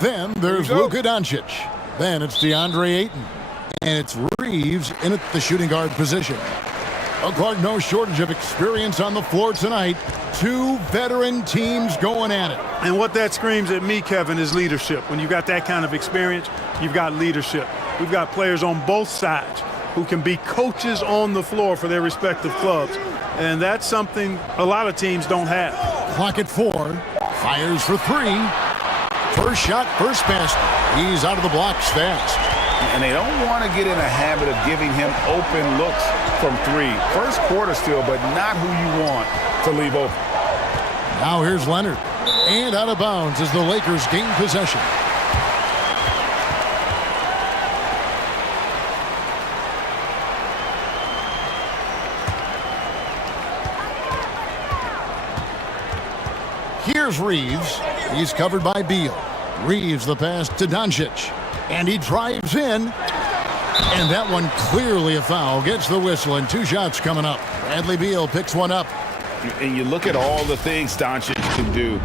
Then there's Luka Doncic. Then it's DeAndre Ayton. And it's Reeves in at the shooting guard position. Clark, no shortage of experience on the floor tonight. Two veteran teams going at it. And what that screams at me, Kevin, is leadership. When you've got that kind of experience, you've got leadership. We've got players on both sides who can be coaches on the floor for their respective clubs. And that's something a lot of teams don't have. Clock at 4. Fires for 3. First shot, first pass. He's out of the blocks fast. And they don't want to get in a habit of giving him open looks from 3. First quarter still, but not who you want to leave open. Now here's Leonard. And out of bounds as the Lakers gain possession. Here's Reeves. He's covered by Beal. Reeves the pass to Doncic. And he drives in. And that one clearly a foul. Gets the whistle and 2 shots coming up. Bradley Beal picks one up. And you look at all the things Doncic can do.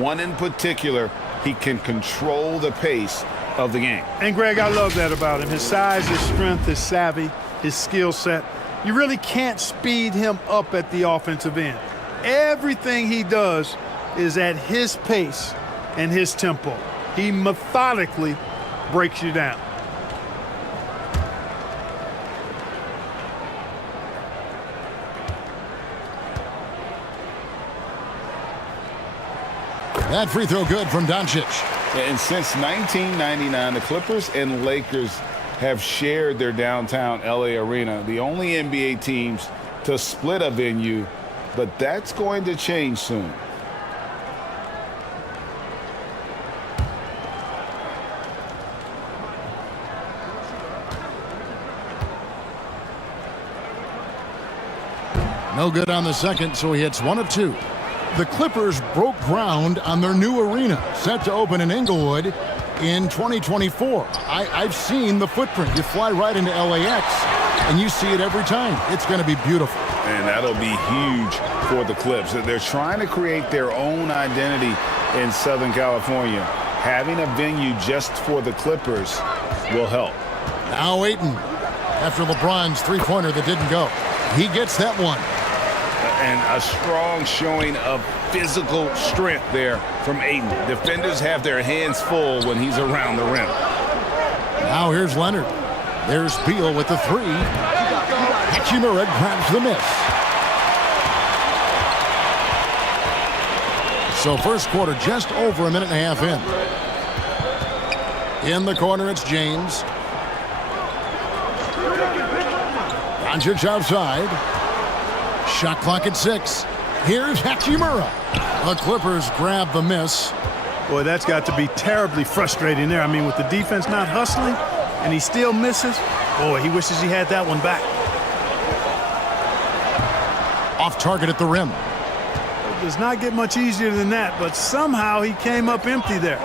One in particular, he can control the pace of the game. And, Greg, I love that about him. His size, his strength, his savvy, his skill set. You really can't speed him up at the offensive end. Everything he does is at his pace and his tempo. He methodically breaks you down. That free throw good from Doncic. And since 1999, the Clippers and Lakers have shared their downtown LA arena, the only NBA teams to split a venue, but that's going to change soon. No good on the second, so he hits 1 of 2. The Clippers broke ground on their new arena, set to open in Inglewood in 2024. I've seen the footprint. You fly right into LAX, and you see it every time. It's going to be beautiful. And that'll be huge for the Clips. They're trying to create their own identity in Southern California. Having a venue just for the Clippers will help. Now Ayton, after LeBron's three-pointer that didn't go. He gets that one. And a strong showing of physical strength there from Ayton. Defenders have their hands full when he's around the rim. Now here's Leonard. There's Beal with the 3. Hachimura grabs the miss. So first quarter just over a minute and a half in. In the corner, it's James. Doncic outside. Shot clock at 6. Here's Hachimura. The Clippers grab the miss. Boy, that's got to be terribly frustrating there. I mean, with the defense not hustling and he still misses, boy, he wishes he had that one back. Off target at the rim. It does not get much easier than that, but somehow he came up empty there.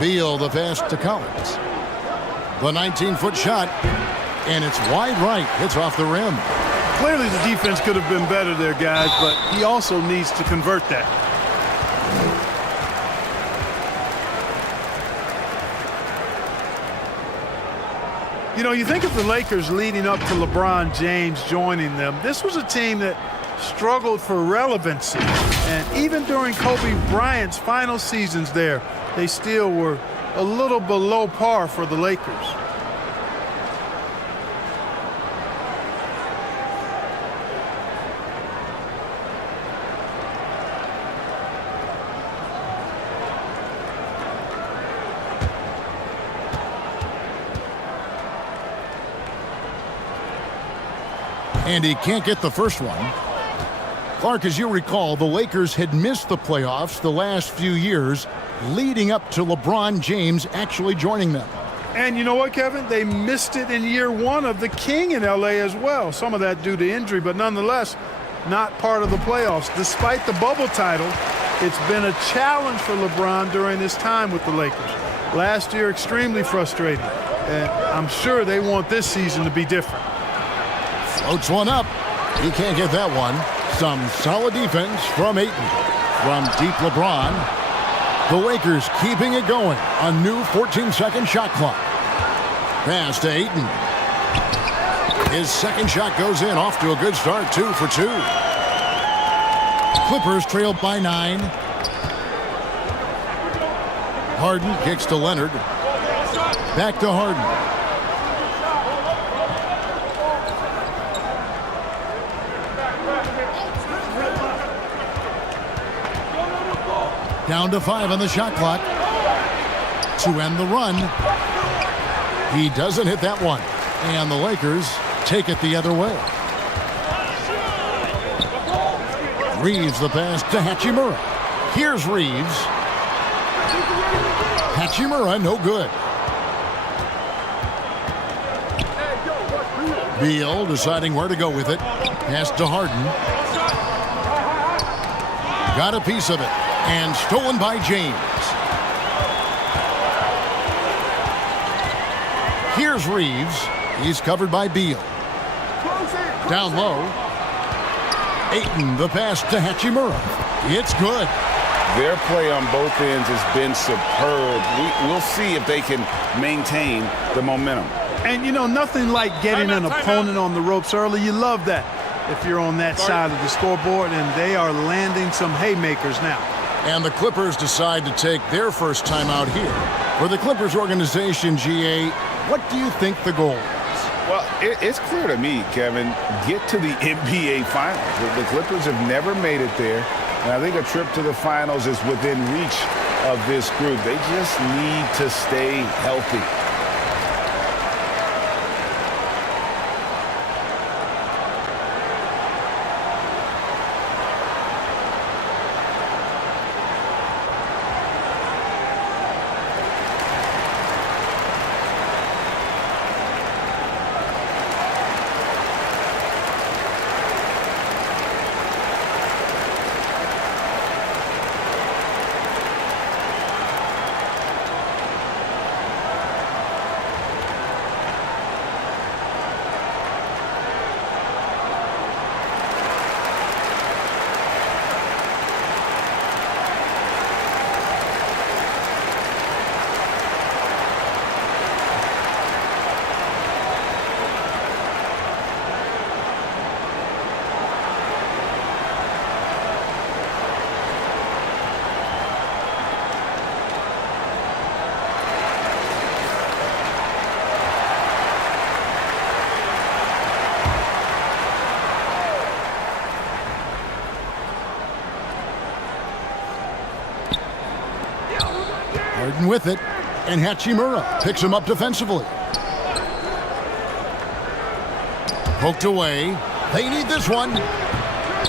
Beal the pass to Collins. The 19-foot shot. And it's wide right. Hits off the rim. Clearly the defense could have been better there, guys, but he also needs to convert that. You know, you think of the Lakers leading up to LeBron James joining them. This was a team that struggled for relevancy. And even during Kobe Bryant's final seasons there, they still were a little below par for the Lakers. And he can't get the first one. Clark, as you recall, the Lakers had missed the playoffs the last few years leading up to LeBron James actually joining them. And you know what, Kevin? They missed it in year 1 of the King in L.A. as well. Some of that due to injury, but nonetheless, not part of the playoffs. Despite the bubble title, it's been a challenge for LeBron during his time with the Lakers. Last year, extremely frustrating. And I'm sure they want this season to be different. Floats one up. He can't get that one. Some solid defense from Ayton. From deep LeBron. The Lakers keeping it going. A new 14-second shot clock. Pass to Ayton. His second shot goes in. Off to a good start. 2 for 2. Clippers trail by 9. Harden kicks to Leonard. Back to Harden. Down to 5 on the shot clock to end the run. He doesn't hit that one. And the Lakers take it the other way. Reeves the pass to Hachimura. Here's Reeves. Hachimura, no good. Beal deciding where to go with it. Pass to Harden. Got a piece of it. And stolen by James. Here's Reeves. He's covered by Beal. Down low. Ayton, the pass to Hachimura. It's good. Their play on both ends has been superb. We'll see if they can maintain the momentum. And, you know, nothing like getting an opponent on the ropes early. You love that if you're on that side of the scoreboard, and they are landing some haymakers now. And the Clippers decide to take their first time out here. For the Clippers organization, GA, what do you think the goal is? Well, it's clear to me, Kevin, get to the NBA Finals. The Clippers have never made it there, and I think a trip to the Finals is within reach of this group. They just need to stay healthy. Harden with it, and Hachimura picks him up defensively. Poked away. They need this one.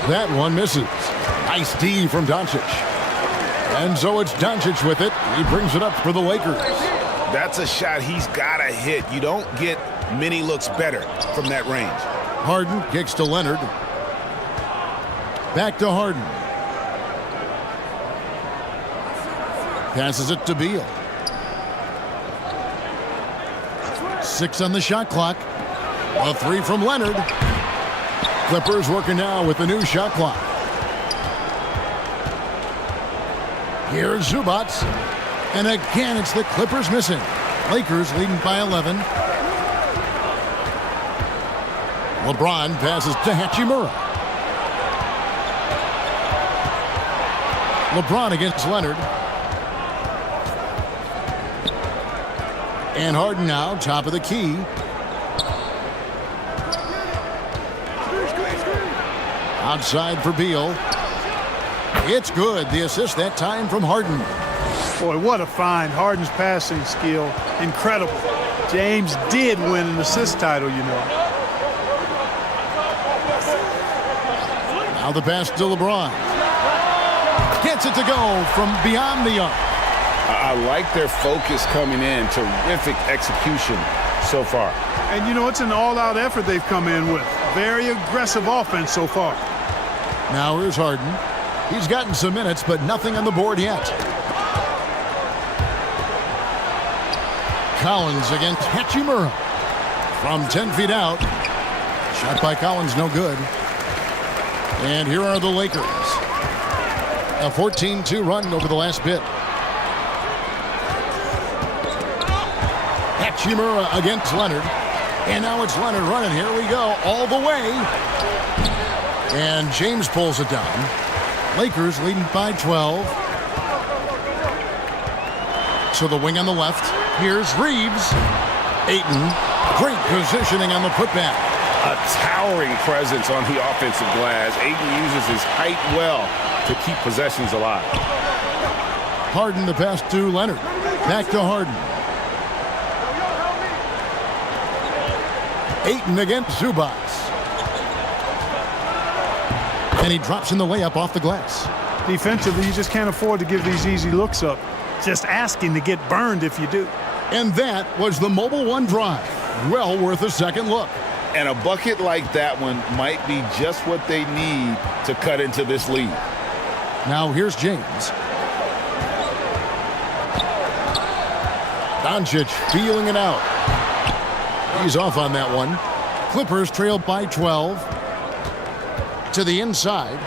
That one misses. Nice D from Doncic. And so it's Doncic with it. He brings it up for the Lakers. That's a shot he's got to hit. You don't get many looks better from that range. Harden kicks to Leonard. Back to Harden. Passes it to Beal. 6 on the shot clock. A 3 from Leonard. Clippers working now with the new shot clock. Here's Zubac. And again, it's the Clippers missing. Lakers leading by 11. LeBron passes to Hachimura. LeBron against Leonard. And Harden now, top of the key. Outside for Beal. It's good. The assist that time from Harden. Boy, what a find. Harden's passing skill, incredible. James did win an assist title, you know. Now the pass to LeBron. Gets it to go from beyond the arc. I like their focus coming in. Terrific execution so far. And, you know, it's an all-out effort they've come in with. Very aggressive offense so far. Now here's Harden. He's gotten some minutes, but nothing on the board yet. Collins against Hachimura. From 10 feet out. Shot by Collins, no good. And here are the Lakers. A 14-2 run over the last bit. Hachimura against Leonard. And now it's Leonard running. Here we go. All the way. And James pulls it down. Lakers leading by 12. To the wing on the left. Here's Reeves. Ayton. Great positioning on the putback. A towering presence on the offensive glass. Ayton uses his height well to keep possessions alive. Harden the pass to Leonard. Back to Harden. Ayton against Zubac. And he drops in the layup off the glass. Defensively, you just can't afford to give these easy looks up. Just asking to get burned if you do. And that was the Mobile One drive. Well worth a second look. And a bucket like that one might be just what they need to cut into this lead. Now here's James. Doncic feeling it out. He's off on that one. Clippers trail by 12. To the inside.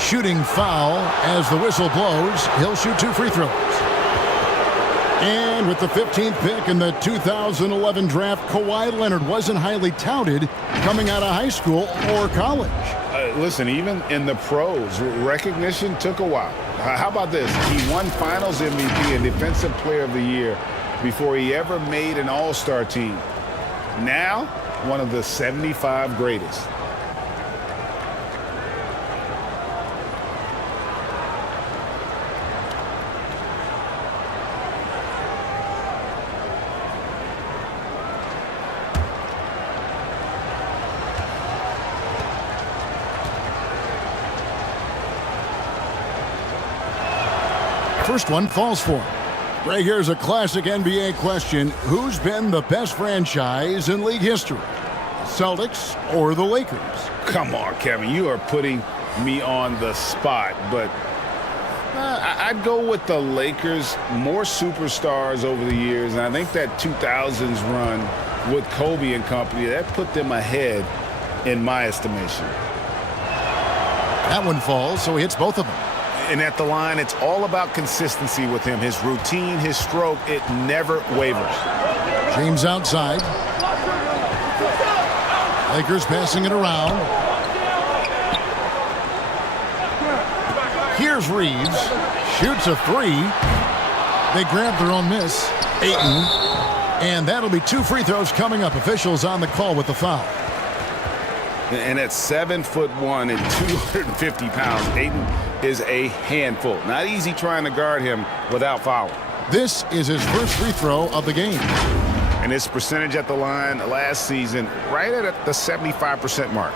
Shooting foul as the whistle blows. He'll shoot 2 free throws. And with the 15th pick in the 2011 draft, Kawhi Leonard wasn't highly touted coming out of high school or college. Listen, even in the pros, recognition took a while. How about this? He won Finals MVP and Defensive Player of the Year before he ever made an All-Star team. Now, one of the 75 greatest. First one falls for him. Right here's a classic NBA question. Who's been the best franchise in league history? Celtics or the Lakers? Come on, Kevin. You are putting me on the spot, but I'd go with the Lakers. More superstars over the years, and I think that 2000s run with Kobe and company, that put them ahead in my estimation. That one falls, so he hits both of them. And at the line, it's all about consistency with him. His routine, his stroke, it never wavers. James outside. Lakers passing it around. Here's Reeves. Shoots a 3. They grab their own miss. Ayton. And that'll be 2 free throws coming up. Officials on the call with the foul. And at 7'1" and 250 pounds, Ayton is a handful. Not easy trying to guard him without fouling. This is his first free throw of the game. And his percentage at the line last season, right at the 75% mark.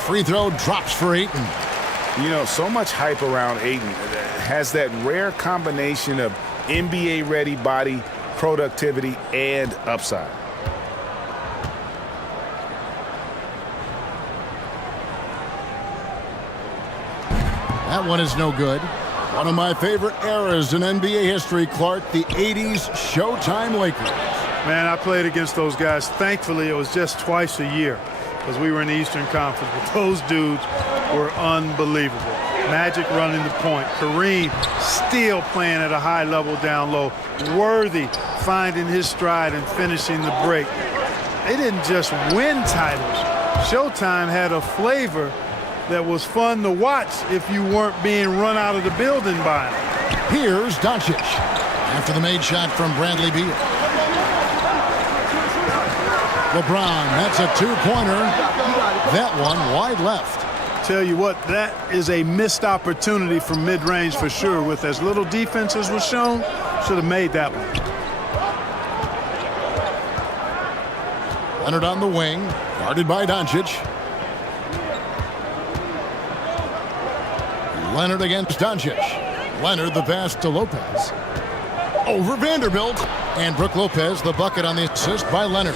Free throw drops for Ayton. You know, so much hype around Ayton. Has that rare combination of NBA-ready body, productivity, and upside. That one is no good. One of my favorite eras in NBA history, Clark, the 80s Showtime Lakers. Man, I played against those guys. Thankfully, it was just twice a year because we were in the Eastern Conference. But those dudes were unbelievable. Magic running the point. Kareem still playing at a high level down low. Worthy finding his stride and finishing the break. They didn't just win titles. Showtime had a flavor that was fun to watch if you weren't being run out of the building by them. Here's Doncic after the made shot from Bradley Beal. LeBron, that's a 2-pointer. That one wide left. Tell you what, that is a missed opportunity from mid-range for sure. With as little defense as was shown, should have made that one. Leonard on the wing, guarded by Doncic. Leonard against Doncic. Leonard the pass to Lopez. Over Vanderbilt. And Brook Lopez the bucket on the assist by Leonard.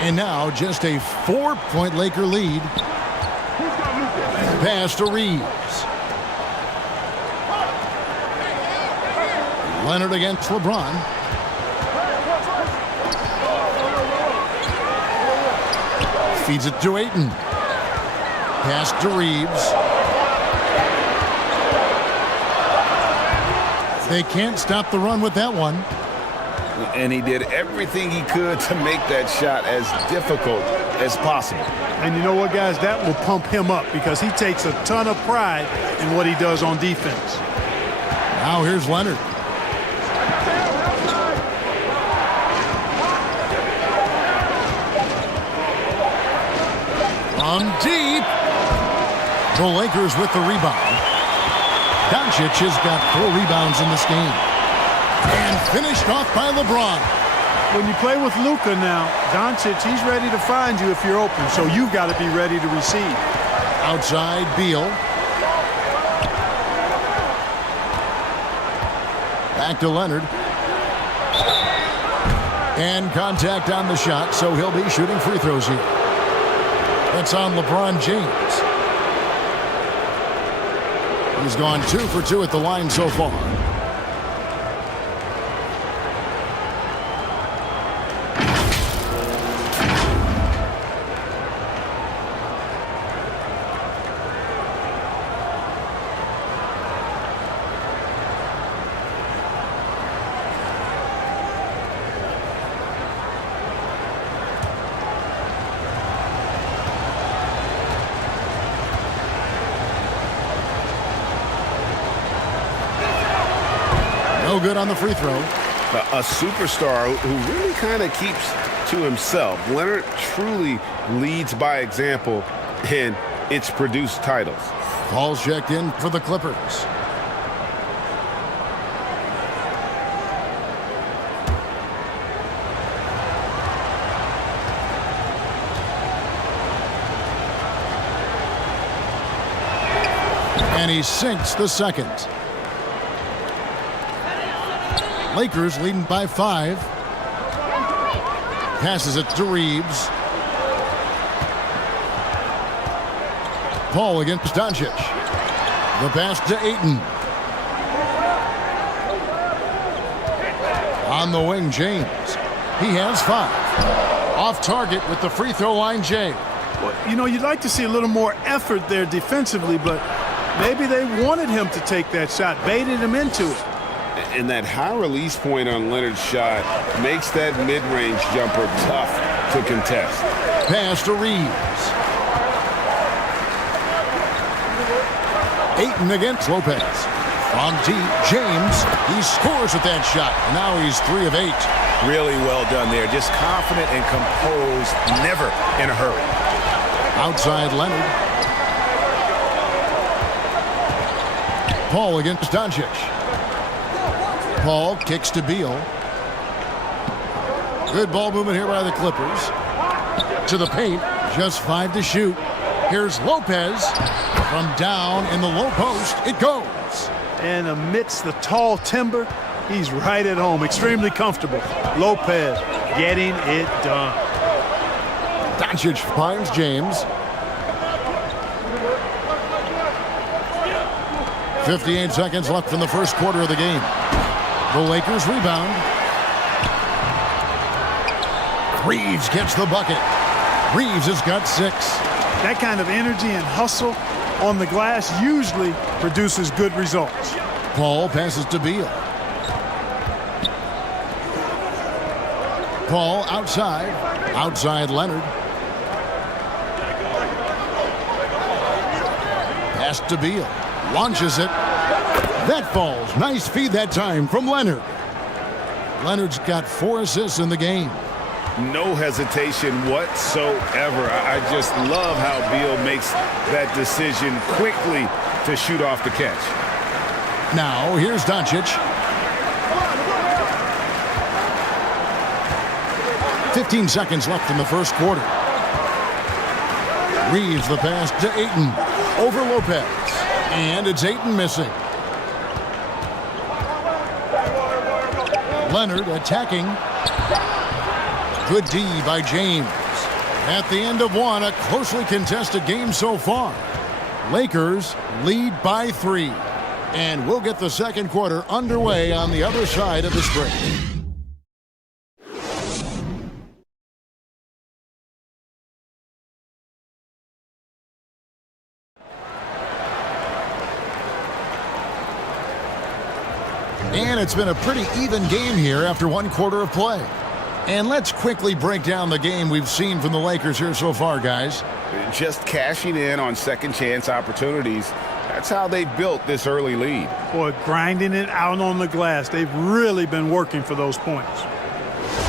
And now just a 4-point Laker lead. Pass to Reeves. Leonard against LeBron. Feeds it to Ayton. Pass to Reeves. They can't stop the run with that one. And he did everything he could to make that shot as difficult as possible. And you know what, guys? That will pump him up because he takes a ton of pride in what he does on defense. Now here's Leonard. From deep. The Lakers with the rebound. Doncic has got 4 rebounds in this game. And finished off by LeBron. When you play with Luka now, Doncic, he's ready to find you if you're open, so you've got to be ready to receive. Outside, Beal. Back to Leonard. And contact on the shot, so he'll be shooting free throws here. That's on LeBron James. He's gone 2 for 2 at the line so far. No good on the free throw. A superstar who really kind of keeps to himself. Leonard truly leads by example, and it's produced titles. Ball's checked in for the Clippers. And he sinks the second. Lakers leading by 5. Passes it to Reeves. Paul against Doncic. The pass to Ayton. On the wing, James. He has 5. Off target with the free throw line, James. Well, you know, you'd like to see a little more effort there defensively, but maybe they wanted him to take that shot, baited him into it. And that high release point on Leonard's shot makes that mid-range jumper tough to contest. Pass to Reeves. Ayton against Lopez. From deep, James. He scores with that shot. Now he's 3 of 8. Really well done there. Just confident and composed, never in a hurry. Outside Leonard. Paul against Doncic. Paul kicks to Beal. Good ball movement here by the Clippers. To the paint. Just 5 to shoot. Here's Lopez. From down in the low post, it goes. And amidst the tall timber, he's right at home. Extremely comfortable. Lopez getting it done. Doncic finds James. 58 seconds left in the first quarter of the game. The Lakers rebound. Reeves gets the bucket. Reeves has got 6. That kind of energy and hustle on the glass usually produces good results. Paul passes to Beal. Paul outside. Outside Leonard. Pass to Beal. Launches it. That falls. Nice feed that time from Leonard. Leonard's got 4 assists in the game. No hesitation whatsoever. I just love how Beal makes that decision quickly to shoot off the catch. Now, here's Doncic. 15 seconds left in the first quarter. Reeves the pass to Ayton. Over Lopez. And it's Ayton missing. Leonard attacking. Good D by James. At the end of 1, a closely contested game so far. Lakers lead by 3. And we'll get the second quarter underway on the other side of this break. And it's been a pretty even game here after one quarter of play. And let's quickly break down the game we've seen from the Lakers here so far, guys. Just cashing in on second chance opportunities. That's how they built this early lead. Boy, grinding it out on the glass. They've really been working for those points.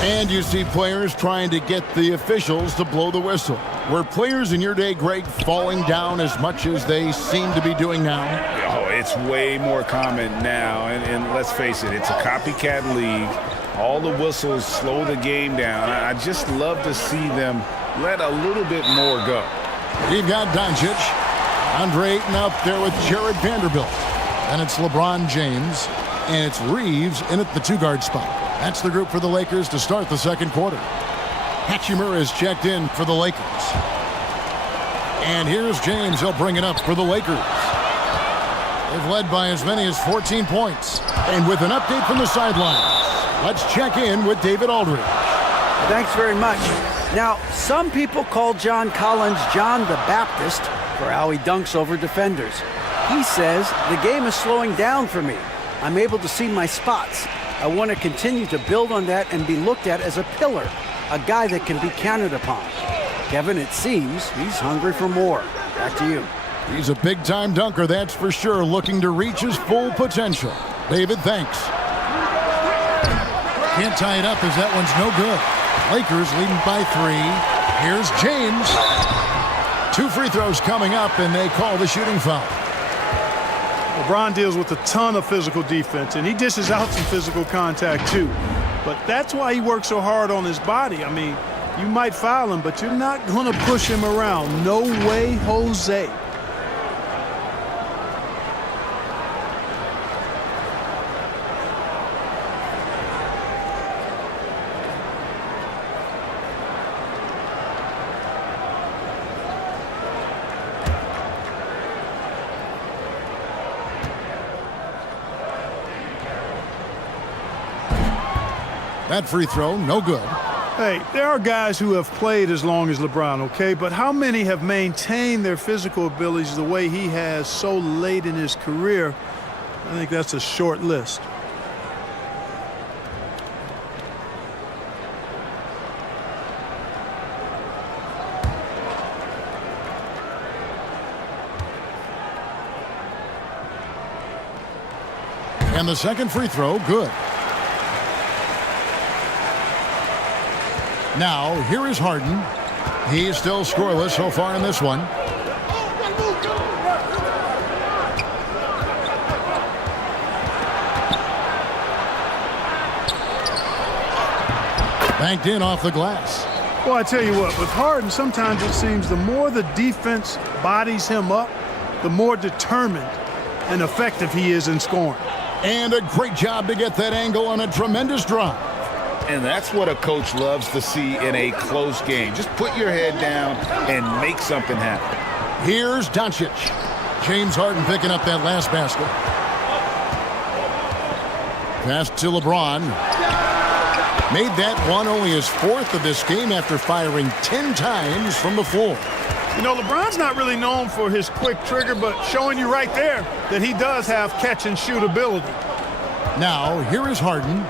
And you see players trying to get the officials to blow the whistle. Were players in your day, Greg, falling down as much as they seem to be doing now? Oh, it's way more common now. And let's face it, it's a copycat league. All the whistles slow the game down. I just love to see them let a little bit more go. You've got Doncic. Andre Ayton out there with Jared Vanderbilt. And it's LeBron James. And it's Reeves in at the two-guard spot. That's the group for the Lakers to start the second quarter. Hachimura is checked in for the Lakers. And here's James. He'll bring it up for the Lakers. They've led by as many as 14 points. And with an update from the sidelines, let's check in with David Aldridge. Thanks very much. Now, some people call John Collins John the Baptist for how he dunks over defenders. He says, the game is slowing down for me. I'm able to see my spots. I want to continue to build on that and be looked at as a pillar, a guy that can be counted upon. Kevin, it seems he's hungry for more. Back to you. He's a big-time dunker, that's for sure, looking to reach his full potential. David, thanks. Can't tie it up as that one's no good. Lakers leading by 3. Here's James. 2 free throws coming up, and they call the shooting foul. LeBron deals with a ton of physical defense, and he dishes out some physical contact too. But that's why he works so hard on his body. I mean, you might foul him, but you're not going to push him around. No way, Jose. That free throw, no good. Hey, there are guys who have played as long as LeBron, okay? But how many have maintained their physical abilities the way he has so late in his career? I think that's a short list. And the second free throw, good. Now, here is Harden. He's still scoreless so far in this one. Banked in off the glass. Well, I tell you what, with Harden, sometimes it seems the more the defense bodies him up, the more determined and effective he is in scoring. And a great job to get that angle on a tremendous drive. And that's what a coach loves to see in a close game. Just put your head down and make something happen. Here's Doncic. James Harden picking up that last basket. Pass to LeBron. Made that one only his 4th of this game after firing 10 times from the floor. You know, LeBron's not really known for his quick trigger, but showing you right there that he does have catch-and-shoot ability. Now, here is Harden.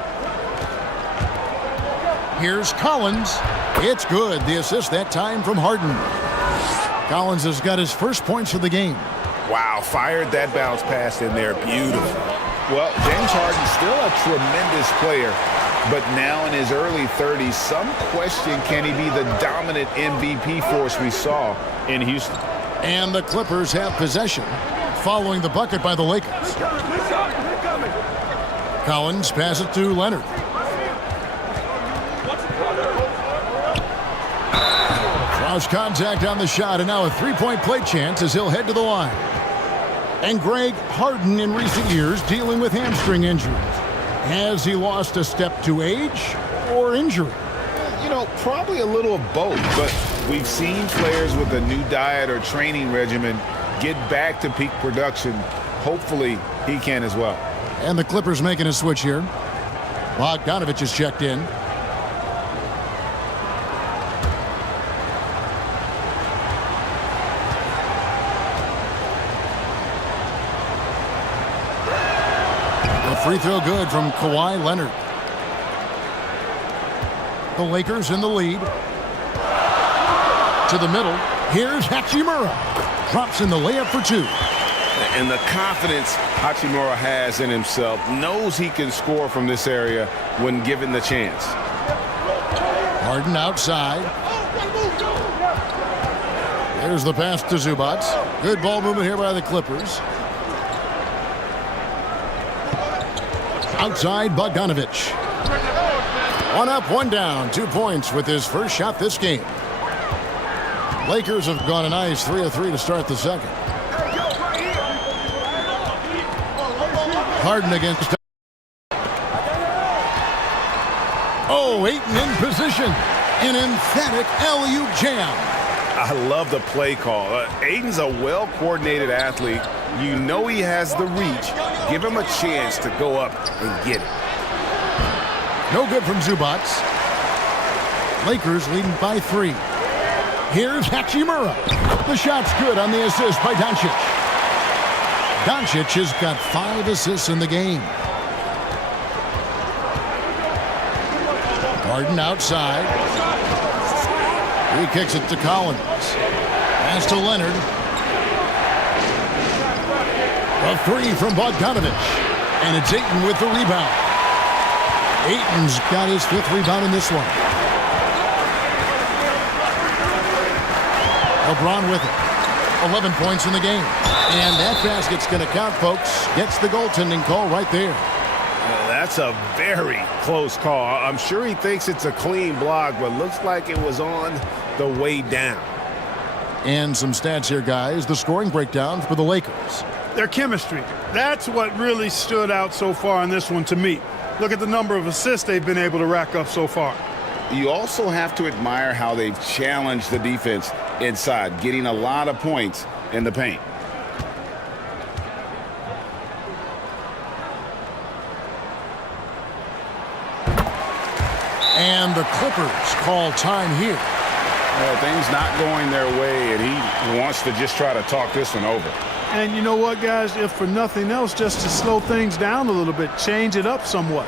Here's Collins. It's good. The assist that time from Harden. Collins has got his first points of the game. Wow, fired that bounce pass in there. Beautiful. Well, James Harden's still a tremendous player, but now in his early 30s, some question, can he be the dominant MVP force we saw in Houston? And the Clippers have possession following the bucket by the Lakers. Collins passes it to Leonard. Cross contact on the shot, and now a three-point play chance as he'll head to the line. And Greg, Harden in recent years dealing with hamstring injuries. Has he lost a step to age or injury? You know, probably a little of both, but we've seen players with a new diet or training regimen get back to peak production hopefully he can as well. And the Clippers making a switch here. Bogdanovich is checked in. The free throw good from Kawhi Leonard. The Lakers in the lead. To the middle. Here's Hachimura. Drops in the layup for two. And the confidence Hachimura has in himself, knows he can score from this area when given the chance. Harden outside. There's the pass to Zubac. Good ball movement here by the Clippers. Outside Bogdanovich. One up, one down. 2 points with his first shot this game. Lakers have gone a nice 3 of 3 to start the second. Harden against. Oh, Ayton in position. An emphatic alley-oop jam. I love the play call. Ayton's a well-coordinated athlete. You know he has the reach. Give him a chance to go up and get it. No good from Zubac. Lakers leading by 3. Here's Hachimura. The shot's good on the assist by Doncic. Doncic has got 5 assists in the game. Harden outside. He kicks it to Collins. Pass to Leonard. A 3 from Bogdanovich. And it's Ayton with the rebound. Ayton's got his 5th rebound in this one. LeBron with it. 11 points in the game. And that basket's going to count, folks. Gets the goaltending call right there. Well, that's a very close call. I'm sure he thinks it's a clean block, but looks like it was on the way down. And some stats here, guys. The scoring breakdown for the Lakers. Their chemistry. That's what really stood out so far in this one to me. Look at the number of assists they've been able to rack up so far. You also have to admire how they've challenged the defense inside, getting a lot of points in the paint. And the Clippers call time here. Well, things not going their way, and he wants to just try to talk this one over. And you know what, guys? If for nothing else, just to slow things down a little bit, change it up somewhat.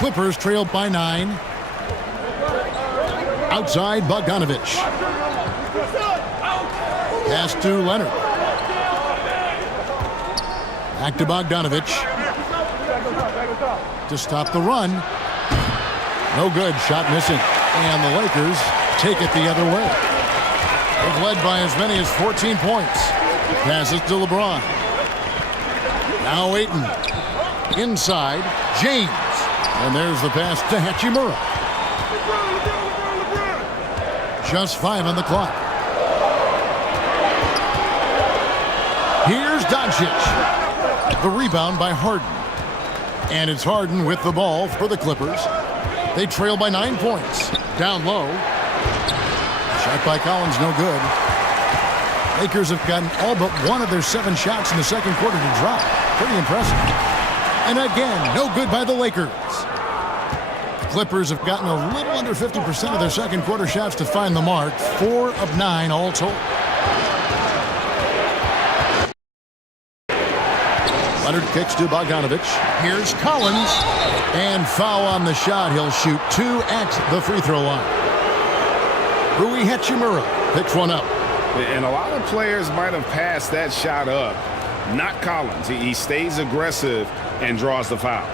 Clippers trail by 9. Outside Bogdanovich. Pass to Leonard. Back to Bogdanovich. To stop the run. No good. Shot missing. And the Lakers take it the other way. They've led by as many as 14 points. Passes to LeBron. Now Ayton. Inside. James. And there's the pass to Hachimura. Just 5 on the clock. Here's Doncic. The rebound by Harden. And it's Harden with the ball for the Clippers. They trail by 9 points. Down low. Shot by Collins, no good. Lakers have gotten all but one of their 7 shots in the second quarter to drop. Pretty impressive. And again, no good by the Lakers. The Clippers have gotten a little under 50% of their second quarter shots to find the mark. 4 of 9 all told. Leonard kicks to Bogdanovich. Here's Collins. And foul on the shot. He'll shoot 2 at the free throw line. Rui Hachimura picks one up. And a lot of players might have passed that shot up. Not Collins. He stays aggressive and draws the foul.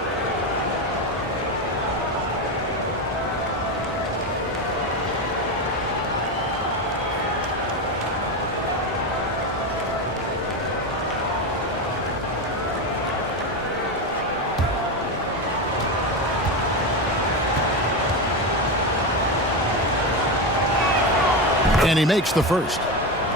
And he makes the first.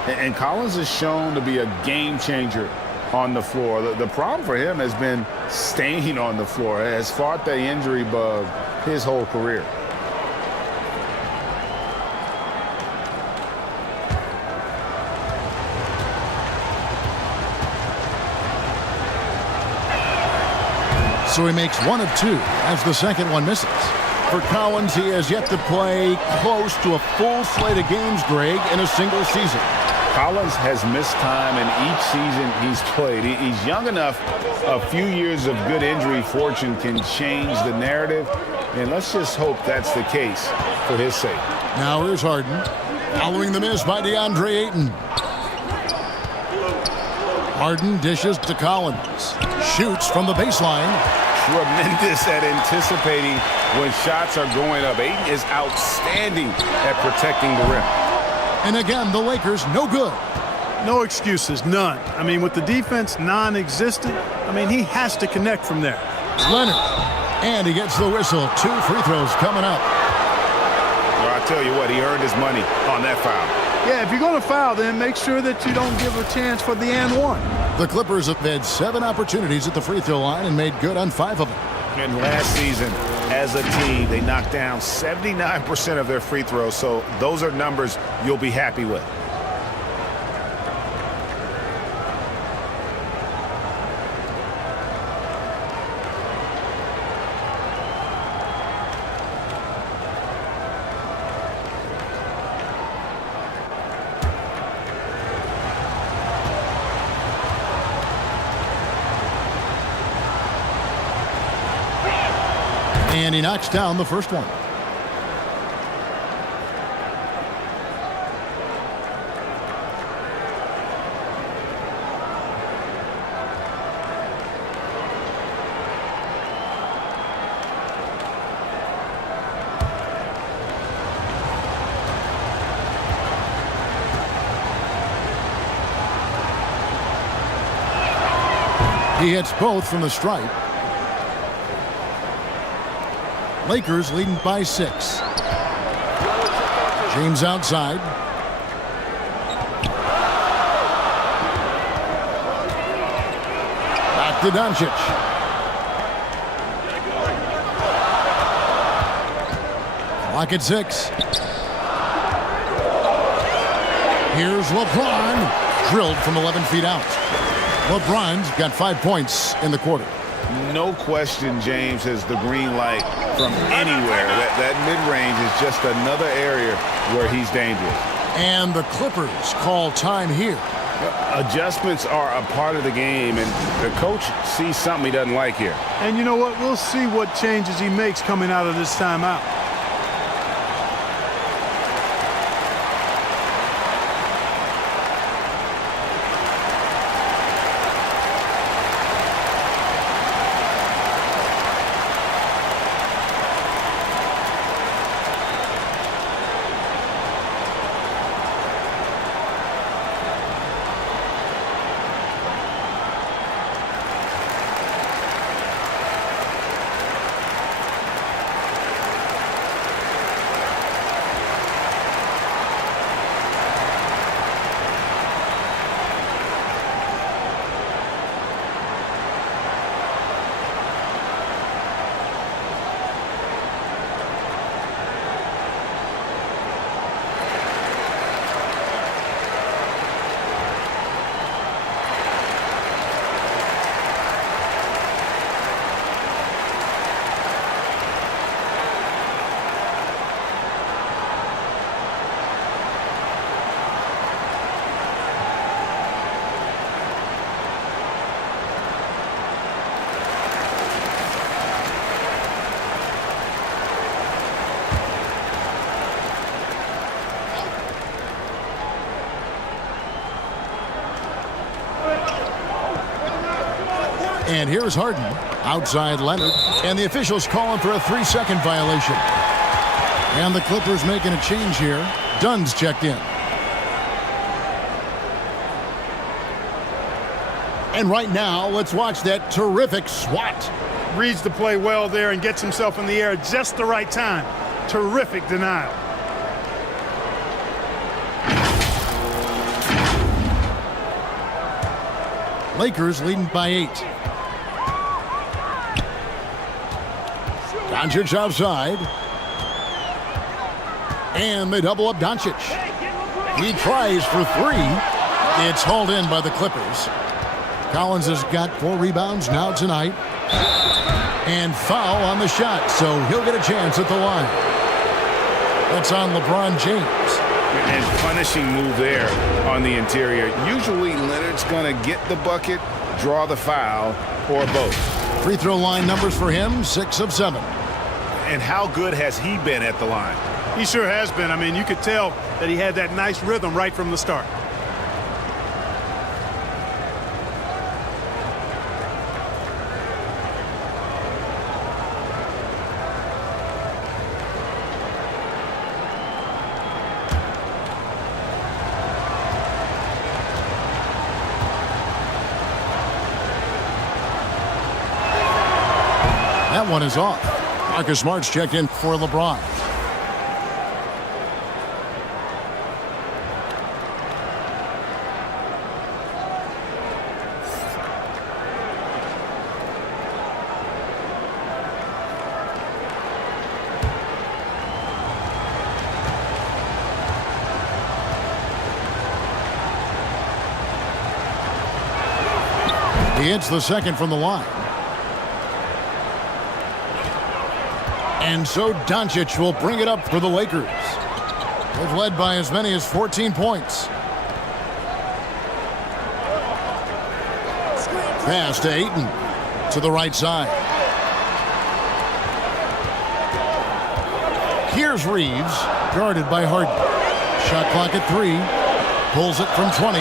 And Collins is shown to be a game changer on the floor. The problem for him has been staying on the floor. Has fought the injury bug his whole career. So he makes 1 of 2 as the second one misses. For Collins, he has yet to play close to a full slate of games, Greg, in a single season. Collins has missed time in each season he's played. He's young enough. A few years of good injury fortune can change the narrative, and let's just hope that's the case for his sake. Now here's Harden, following the miss by DeAndre Ayton. Harden dishes to Collins, shoots from the baseline. Tremendous at anticipating when shots are going up. Ayton is outstanding at protecting the rim. And again, the Lakers no good. No excuses, none. I mean, with the defense non-existent, I mean, he has to connect from there. Leonard, and he gets the whistle. 2 free throws coming up. Well, I tell you what, he earned his money on that foul. Yeah, if you're going to foul, then make sure that you don't give a chance for the and one. The Clippers have had 7 opportunities at the free throw line and made good on 5 of them. And last season, as a team, they knocked down 79% of their free throws, so those are numbers you'll be happy with. And he knocks down the first one. He hits both from the stripe. Lakers leading by 6. James outside. Back to Doncic. Clock at 6. Here's LeBron. Drilled from 11 feet out. LeBron's got 5 points in the quarter. No question James has the green light from anywhere. That mid-range is just another area where he's dangerous. And the Clippers call time here. Adjustments are a part of the game, and the coach sees something he doesn't like here. And you know what? We'll see what changes he makes coming out of this timeout. And here's Harden. Outside Leonard. And the officials calling for a 3-second violation. And the Clippers making a change here. Dunn's checked in. And right now, let's watch that terrific swat. Reads the play well there and gets himself in the air at just the right time. Terrific denial. Lakers leading by 8. Doncic outside. And they double up Doncic. He tries for 3. It's hauled in by the Clippers. Collins has got 4 rebounds now tonight. And foul on the shot, so he'll get a chance at the line. That's on LeBron James. And punishing move there on the interior. Usually Leonard's going to get the bucket, draw the foul, or both. Free throw line numbers for him, 6 of 7. And how good has he been at the line? He sure has been. I mean, you could tell that he had that nice rhythm right from the start. That one is off. Marcus Smart's checked in for LeBron. He hits the second from the line. And so Doncic will bring it up for the Lakers. They've led by as many as 14 points. Pass to Ayton to the right side. Here's Reeves, guarded by Harden. Shot clock at 3. Pulls it from 20.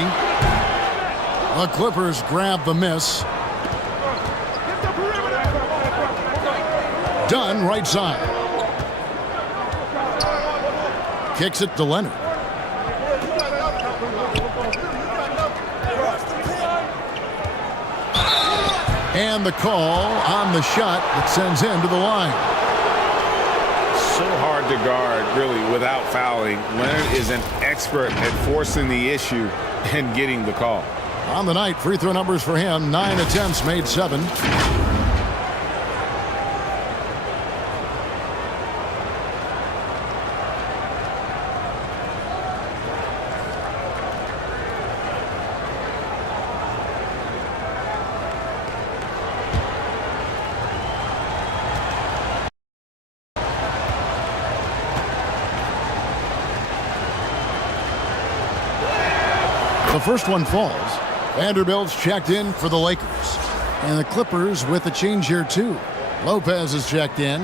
The Clippers grab the miss. Dunn, right side. Kicks it to Leonard. And the call on the shot that sends him to the line. So hard to guard, really, without fouling. Leonard is an expert at forcing the issue and getting the call. On the night, free throw numbers for him, 9 attempts, made 7. The first one falls. Vanderbilt's checked in for the Lakers. And the Clippers with a change here, too. Lopez is checked in.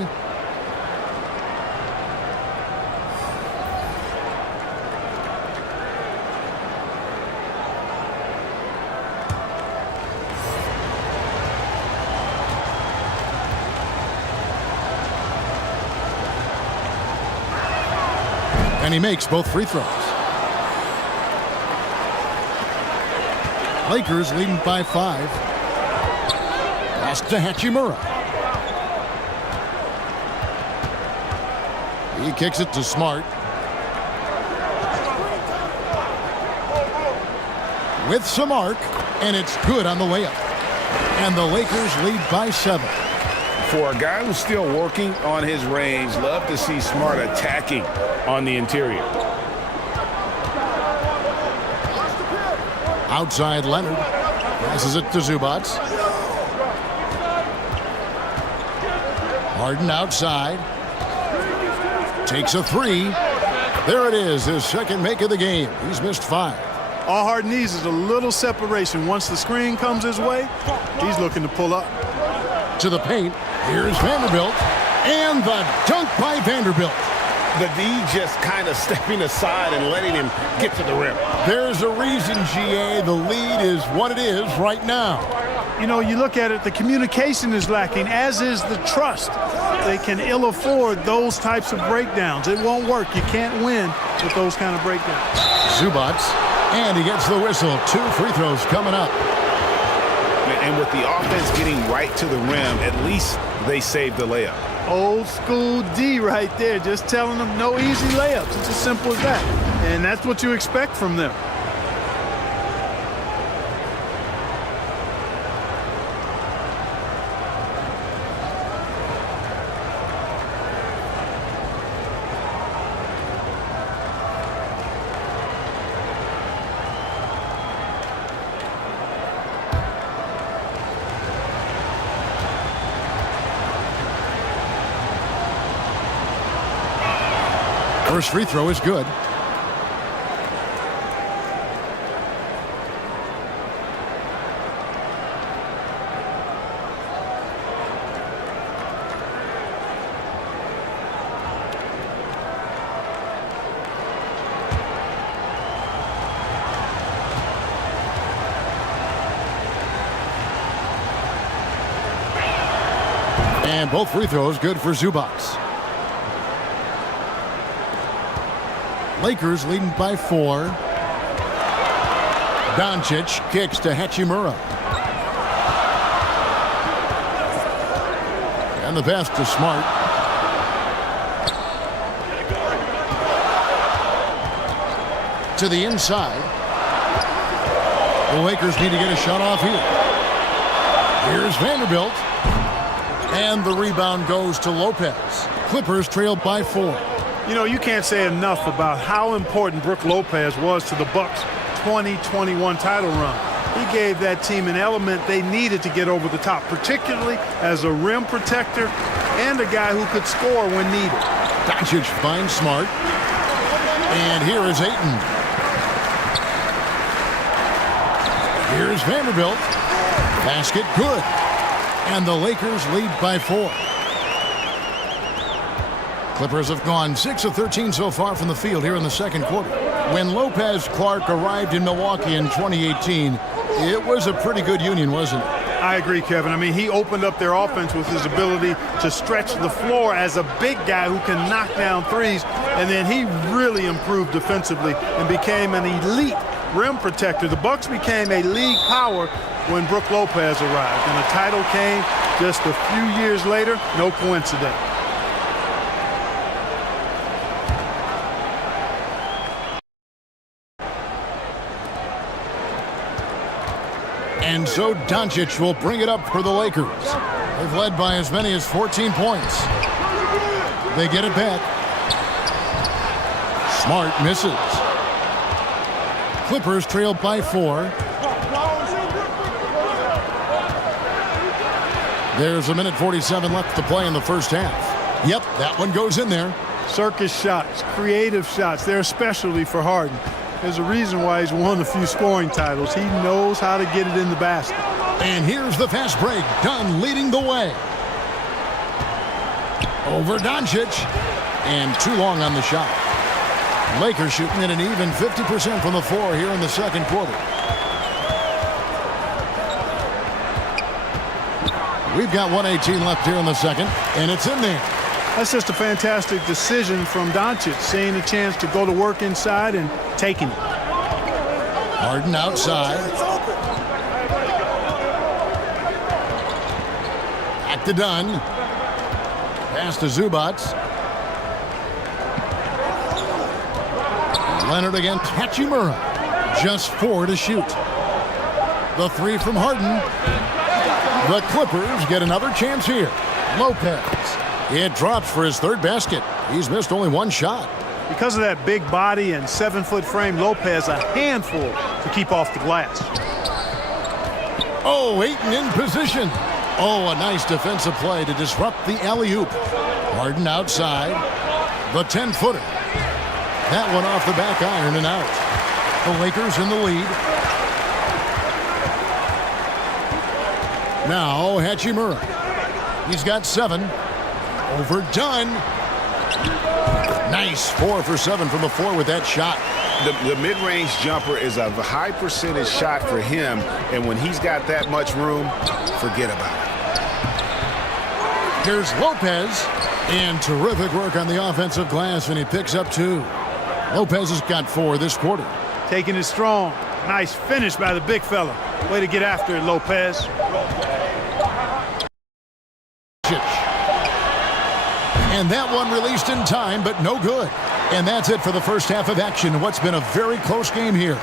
And he makes both free throws. Lakers leading by 5. Pass to Hachimura. He kicks it to Smart. With some arc, and it's good on the layup. And the Lakers lead by 7. For a guy who's still working on his range, love to see Smart attacking on the interior. Outside Leonard. Passes it to Zubac. Harden outside. Takes a 3. There it is, his second make of the game. He's missed 5. All Harden needs is a little separation. Once the screen comes his way, he's looking to pull up. To the paint. Here's Vanderbilt. And the dunk by Vanderbilt. The D just kind of stepping aside and letting him get to the rim. There's a reason, GA. The lead is what it is right now. you know, you look at it, the communication is lacking, as is the trust. They can ill afford those types of breakdowns. It won't work. You can't win with those kind of breakdowns. Zubac, and he gets the whistle. 2 free throws coming up. And with the offense getting right to the rim, at least they saved the layup. Old school D right there, just telling them no easy layups. It's as simple as that. And that's what you expect from them. First free throw is good. And both free throws good for Zubac. Lakers leading by 4. Doncic kicks to Hachimura. And the pass to Smart. To the inside. The Lakers need to get a shot off here. Here's Vanderbilt. And the rebound goes to Lopez. Clippers trail by 4. You know, you can't say enough about how important Brook Lopez was to the Bucks' 2021 title run. He gave that team an element they needed to get over the top, particularly as a rim protector and a guy who could score when needed. Doncic finds Smart. And here is Ayton. Here's Vanderbilt. Basket good. And the Lakers lead by 4. Clippers have gone 6 of 13 so far from the field here in the second quarter. When Lopez Clark arrived in Milwaukee in 2018, it was a pretty good union, wasn't it? I agree, Kevin. I mean, he opened up their offense with his ability to stretch the floor as a big guy who can knock down threes, and then he really improved defensively and became an elite rim protector. The Bucks became a league power when Brook Lopez arrived, and the title came just a few years later. No coincidence. And so Doncic will bring it up for the Lakers. They've led by as many as 14 points. They get it back. Smart misses. Clippers trail by 4. There's 1:47 left to play in the first half. Yep, that one goes in there. Circus shots, creative shots, they're a specialty for Harden. There's a reason why he's won a few scoring titles. He knows how to get it in the basket. And here's the fast break. Dunn leading the way. Over Doncic. And too long on the shot. Lakers shooting at an even 50% from the floor here in the second quarter. We've got 1:18 left here in the second, and it's in there. That's just a fantastic decision from Doncic, seeing a chance to go to work inside and taking it. Harden outside. Back to Dunn. Pass to Zubac. Leonard against Hachimura. Just 4 to shoot. The 3 from Harden. The Clippers get another chance here. Lopez. It drops for his 3rd basket. He's missed only 1 shot. Because of that big body and 7-foot frame, Lopez a handful to keep off the glass. Oh, Ayton in position. Oh, a nice defensive play to disrupt the alley-oop. Harden outside. The 10-footer. That one off the back iron and out. The Lakers in the lead. Now Hachimura. He's got 7. Over Dunn. Nice. 4 for 7 from the floor with that shot. The mid-range jumper is a high percentage shot for him, and when he's got that much room, forget about it. Here's Lopez, and terrific work on the offensive glass, and he picks up 2. Lopez has got 4 this quarter. Taking it strong. Nice finish by the big fella. Way to get after it, Lopez. And that one released in time, but no good. And that's it for the first half of action. What's been a very close game here.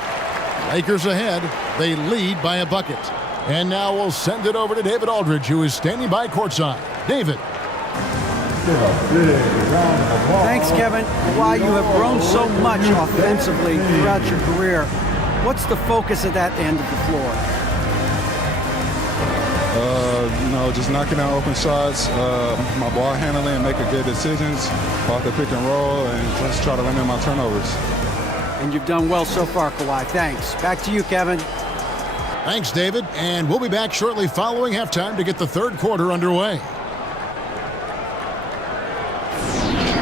Lakers ahead. They lead by a bucket. And now we'll send it over to David Aldridge, who is standing by courtside. David. Thanks, Kevin. While you have grown so much offensively throughout your career, what's the focus at that end of the floor? Just knocking out open shots, my ball handling, making good decisions off the pick and roll, and just try to limit my turnovers. And you've done well so far, Kawhi. Thanks. Back to you, Kevin. Thanks, David. And we'll be back shortly following halftime to get the third quarter underway.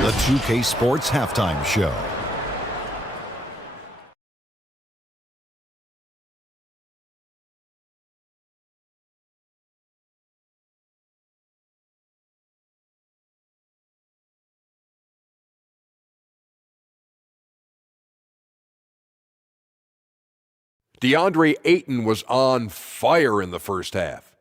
The 2K Sports Halftime Show. DeAndre Ayton was on fire in the first half.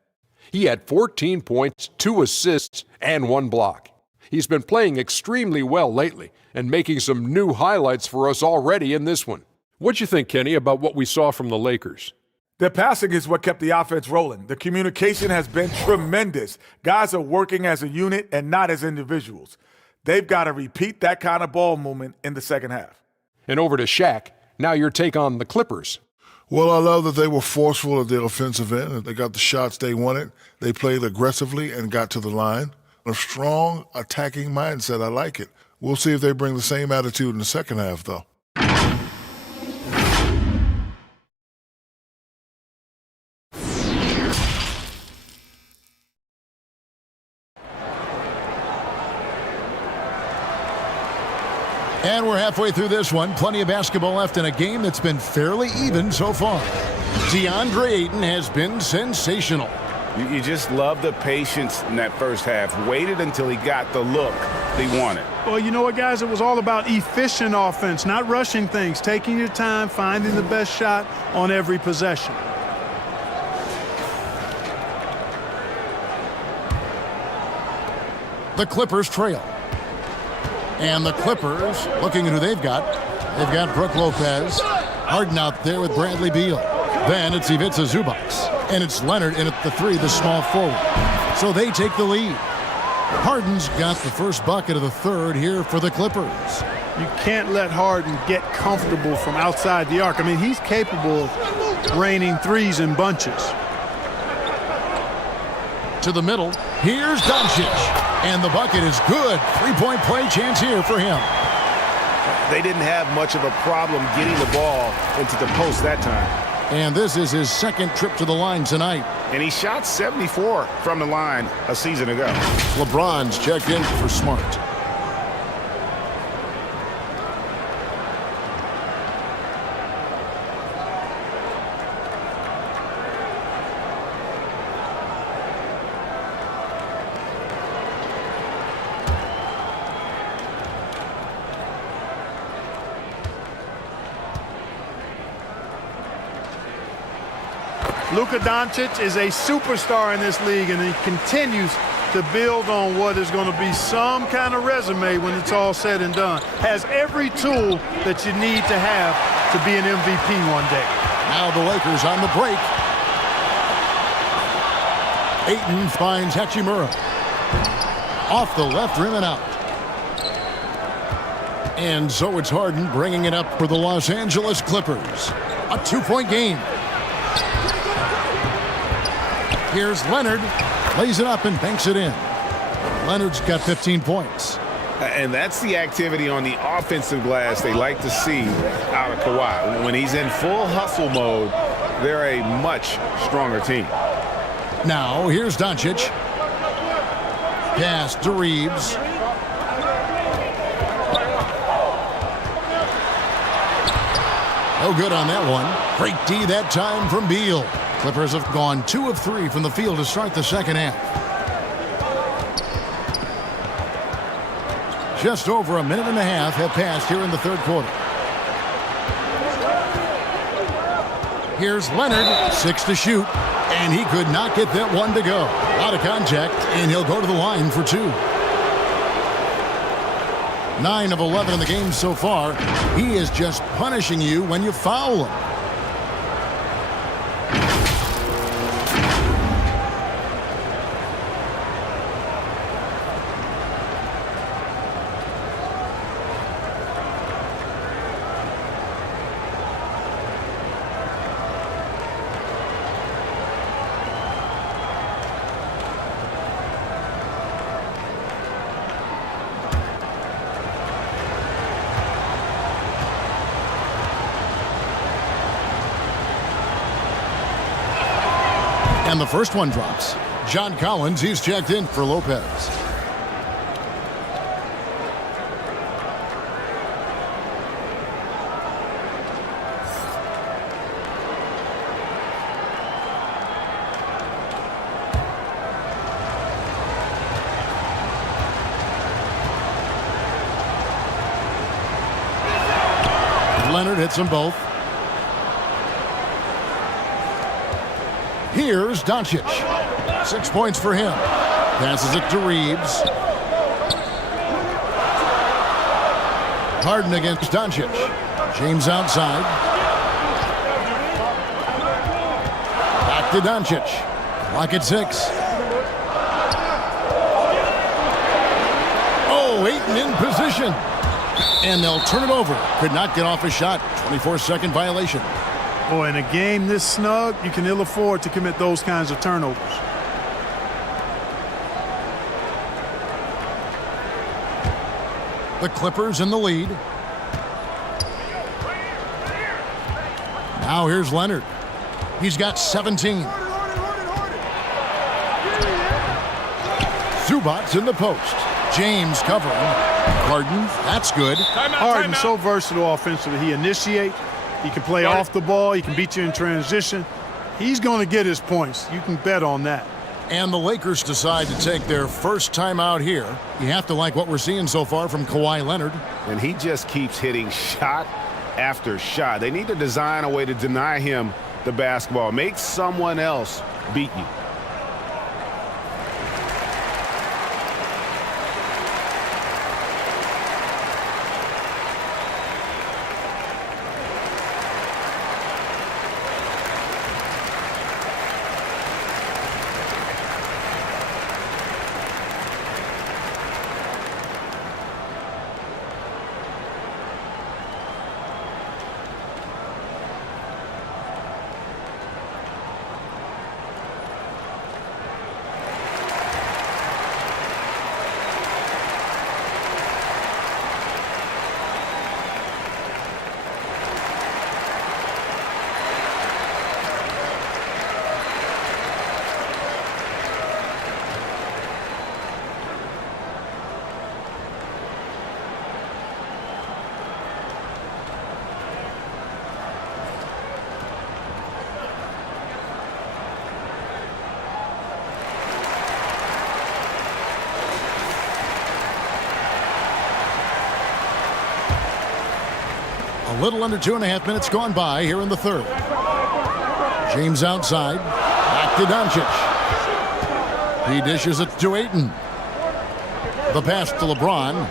He had 14 points, 2 assists, and 1 block. He's been playing extremely well lately and making some new highlights for us already in this one. What'd you think, Kenny, about what we saw from the Lakers? Their passing is what kept the offense rolling. The communication has been tremendous. Guys are working as a unit and not as individuals. They've got to repeat that kind of ball movement in the second half. And over to Shaq. Now your take on the Clippers. Well, I love that they were forceful at the offensive end. They got the shots they wanted. They played aggressively and got to the line. A strong attacking mindset. I like it. We'll see if they bring the same attitude in the second half, though. And we're halfway through this one. Plenty of basketball left in a game that's been fairly even so far. DeAndre Ayton has been sensational. You just love the patience in that first half. Waited until he got the look he wanted. Well, you know what, guys? It was all about efficient offense, not rushing things, taking your time, finding the best shot on every possession. The Clippers trail. And the Clippers, looking at who they've got Brook Lopez, Harden out there with Bradley Beal. Then it's Ivica Zubac. And it's Leonard in at the 3, the small forward. So they take the lead. Harden's got the first bucket of the third here for the Clippers. You can't let Harden get comfortable from outside the arc. I mean, he's capable of raining threes in bunches. To the middle, here's Doncic. And the bucket is good. 3-point play chance here for him. They didn't have much of a problem getting the ball into the post that time. And this is his second trip to the line tonight. And he shot 74 from the line a season ago. LeBron's checked in for Smart. Luka Doncic is a superstar in this league, and he continues to build on what is going to be some kind of resume when it's all said and done. Has every tool that you need to have to be an MVP one day. Now the Lakers on the break. Ayton finds Hachimura. Off the left rim and out. And so it's Harden bringing it up for the Los Angeles Clippers. A 2-point game. Here's Leonard, lays it up and banks it in. Leonard's got 15 points. And that's the activity on the offensive glass they like to see out of Kawhi. When he's in full hustle mode, they're a much stronger team. Now, here's Doncic. Pass to Reeves. No good on that one. Great D that time from Beal. Clippers have gone 2 of 3 from the field to start the second half. Just over a minute and a half have passed here in the third quarter. Here's Leonard, 6 to shoot, and he could not get that one to go. A lot of contact, and he'll go to the line for 2. 9 of 11 in the game so far. He is just punishing you when you foul him. And the first one drops. John Collins, he's checked in for Lopez. Leonard hits them both. Here's Doncic. 6 points for him. Passes it to Reeves. Harden against Doncic. James outside. Back to Doncic. Clock at 6. Oh, Ayton in position. And they'll turn it over. Could not get off a shot. 24-second violation. Boy, in a game this snug, you can ill afford to commit those kinds of turnovers. The Clippers in the lead. Now here's Leonard. He's got 17. Zubac's in the post. James covering. Harden, that's good. Harden so versatile offensively. He initiates. He can play off the ball. He can beat you in transition. He's going to get his points. You can bet on that. And the Lakers decide to take their first time out here. You have to like what we're seeing so far from Kawhi Leonard. And he just keeps hitting shot after shot. They need to design a way to deny him the basketball. Make someone else beat you. A little under 2.5 minutes gone by here in the third. James outside. Back to Doncic. He dishes it to Ayton. The pass to LeBron.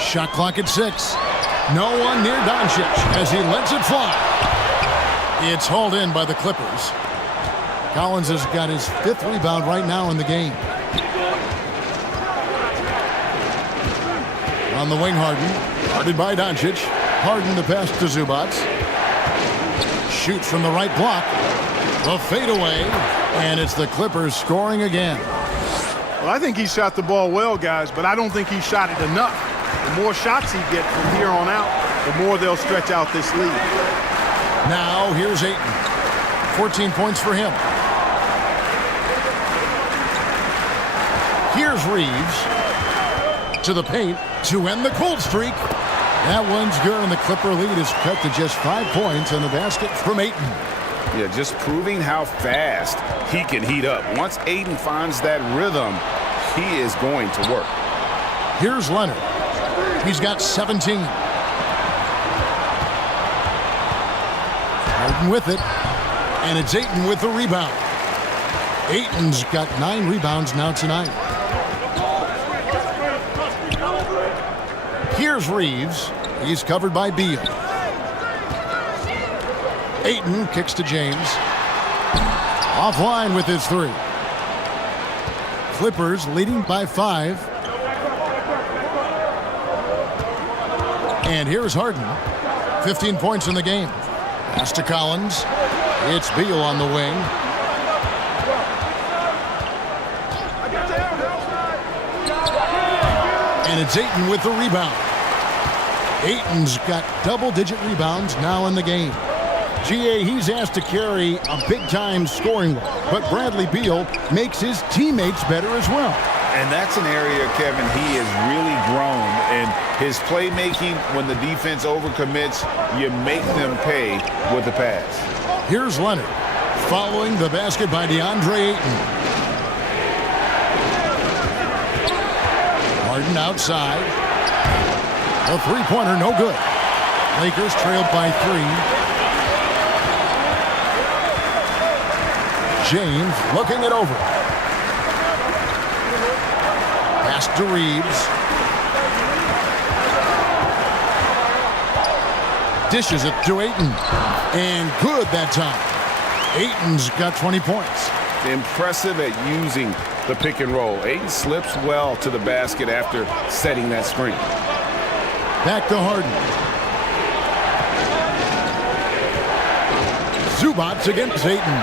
Shot clock at 6. No one near Doncic as he lets it fly. It's hauled in by the Clippers. Collins has got his 5th rebound right now in the game. On the wing, Harden. Guarded by Doncic. Harden to pass to Zubac. Shoots from the right block. The fadeaway. And it's the Clippers scoring again. Well, I think he shot the ball well, guys, but I don't think he shot it enough. The more shots he gets from here on out, the more they'll stretch out this lead. Now here's Ayton. 14 points for him. Here's Reeves. To to the paint to end the cold streak. That one's good, and the Clipper lead is cut to just 5 points in the basket from Ayton. Yeah, just proving how fast he can heat up. Once Ayton finds that rhythm, he is going to work. Here's Leonard. He's got 17. Harden with it, and it's Ayton with the rebound. Ayton's got 9 rebounds now tonight. Here's Reeves. He's covered by Beal. Ayton kicks to James. Offline with his 3. Clippers leading by 5. And here's Harden. 15 points in the game. Pass to Collins. It's Beal on the wing. And it's Ayton with the rebound. Ayton's got double-digit rebounds now in the game. GA, he's asked to carry a big-time scoring role, but Bradley Beal makes his teammates better as well. And that's an area, Kevin, he has really grown. And his playmaking, when the defense overcommits, you make them pay with the pass. Here's Leonard, following the basket by DeAndre Ayton. Harden outside. A three-pointer, no good. Lakers trailed by 3. James looking it over. Pass to Reeves. Dishes it to Ayton. And good that time. Ayton's got 20 points. Impressive at using the pick and roll. Ayton slips well to the basket after setting that screen. Back to Harden. Zubats against Ayton.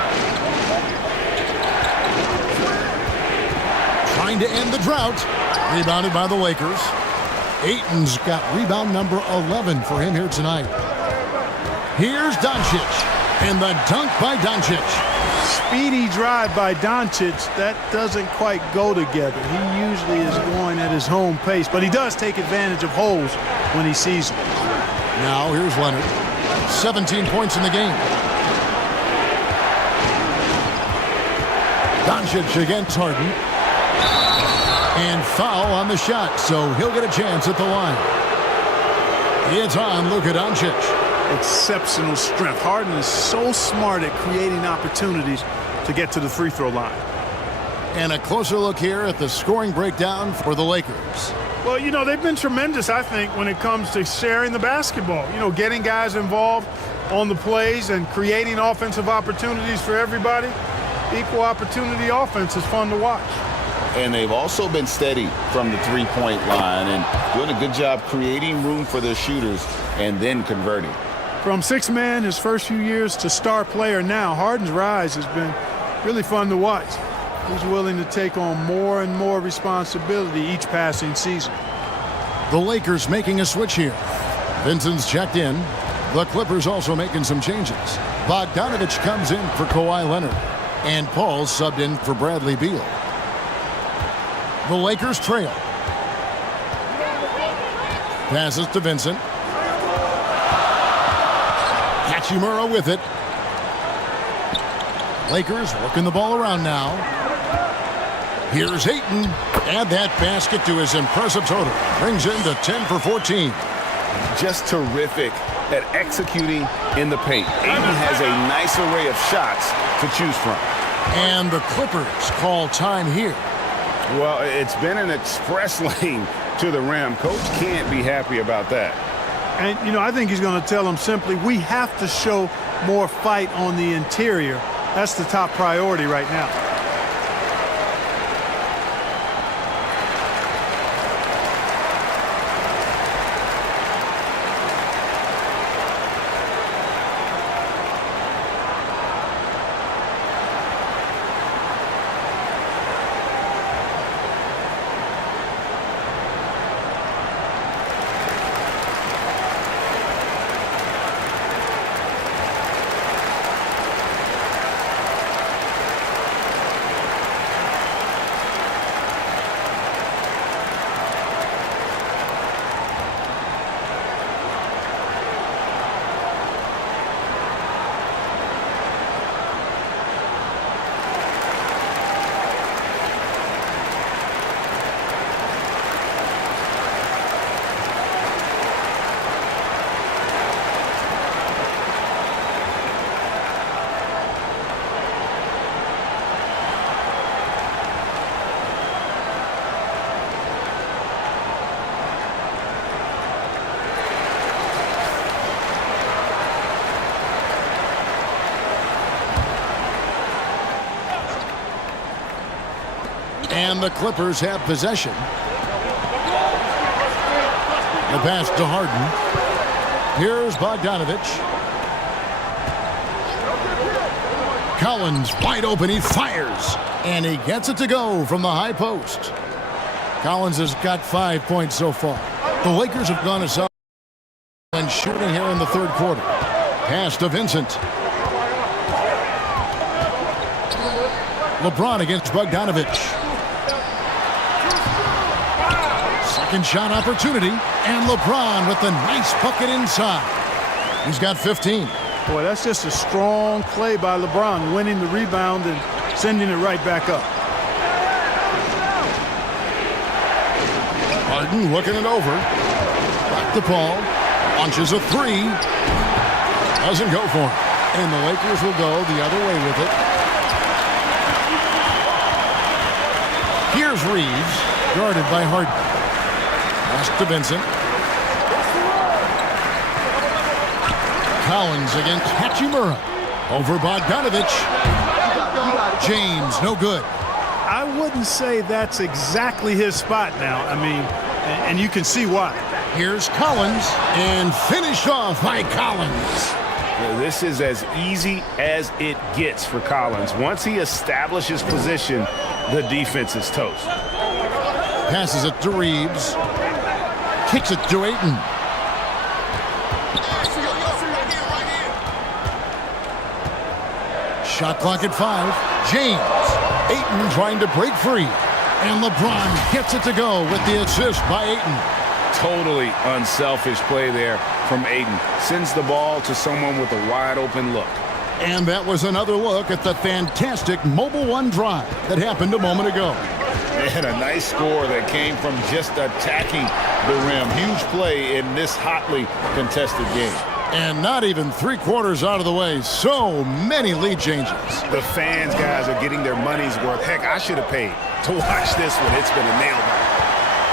Trying to end the drought. Rebounded by the Lakers. Ayton's got rebound number 11 for him here tonight. Here's Doncic. And the dunk by Doncic. Speedy drive by Doncic. That doesn't quite go together. He usually is going at his home pace, but he does take advantage of holes when he sees them. Now here's Leonard. 17 points in the game. Doncic against Harden. And foul on the shot, so he'll get a chance at the line. It's on Luka Doncic. Exceptional strength. Harden is so smart at creating opportunities to get to the free throw line. And a closer look here at the scoring breakdown for the Lakers. Well, you know, they've been tremendous, I think, when it comes to sharing the basketball. You know, getting guys involved on the plays and creating offensive opportunities for everybody. Equal opportunity offense is fun to watch. And they've also been steady from the three-point line and doing a good job creating room for their shooters and then converting. From sixth man his first few years to star player now, Harden's rise has been really fun to watch. He's willing to take on more and more responsibility each passing season. The Lakers making a switch here. Vincent's checked in. The Clippers also making some changes. Bogdanovich comes in for Kawhi Leonard. And Paul subbed in for Bradley Beal. The Lakers trail. Passes to Vincent. Hachimura with it. Lakers working the ball around now. Here's Ayton. Add that basket to his impressive total. Brings him to 10 for 14. Just terrific at executing in the paint. Ayton has a nice array of shots to choose from. And the Clippers call time here. Well, it's been an express lane to the rim. Coach can't be happy about that. And, you know, I think he's going to tell them simply, we have to show more fight on the interior. That's the top priority right now. And the Clippers have possession. The pass to Harden. Here's Bogdanovich. Collins wide open. He fires. And he gets it to go from the high post. Collins has got 5 points so far. The Lakers have gone aside and shooting here in the third quarter. Pass to Vincent. LeBron against Bogdanovich. Second shot opportunity. And LeBron with the nice bucket inside. He's got 15. Boy, that's just a strong play by LeBron, winning the rebound and sending it right back up. Harden looking it over. Back to Paul. Launches a three. Doesn't go for it. And the Lakers will go the other way with it. Here's Reeves, guarded by Harden. Pass to Vincent. Collins against Hachimura. Over Bogdanovich. James, no good. I wouldn't say that's exactly his spot now. I mean, and you can see why. Here's Collins, and finished off by Collins. This is as easy as it gets for Collins. Once he establishes position, the defense is toast. Passes it to Reeves. Kicks it to Ayton. Shot clock at 5. James. Ayton trying to break free. And LeBron gets it to go with the assist by Ayton. Totally unselfish play there from Ayton. Sends the ball to someone with a wide open look. And that was another look at the fantastic Mobile One drive that happened a moment ago. And a nice score that came from just attacking the rim. Huge play in this hotly contested game. And not even 3/4 out of the way. So many lead changes. The fans, guys, are getting their money's worth. Heck, I should have paid to watch this one. It's been a nail-biter.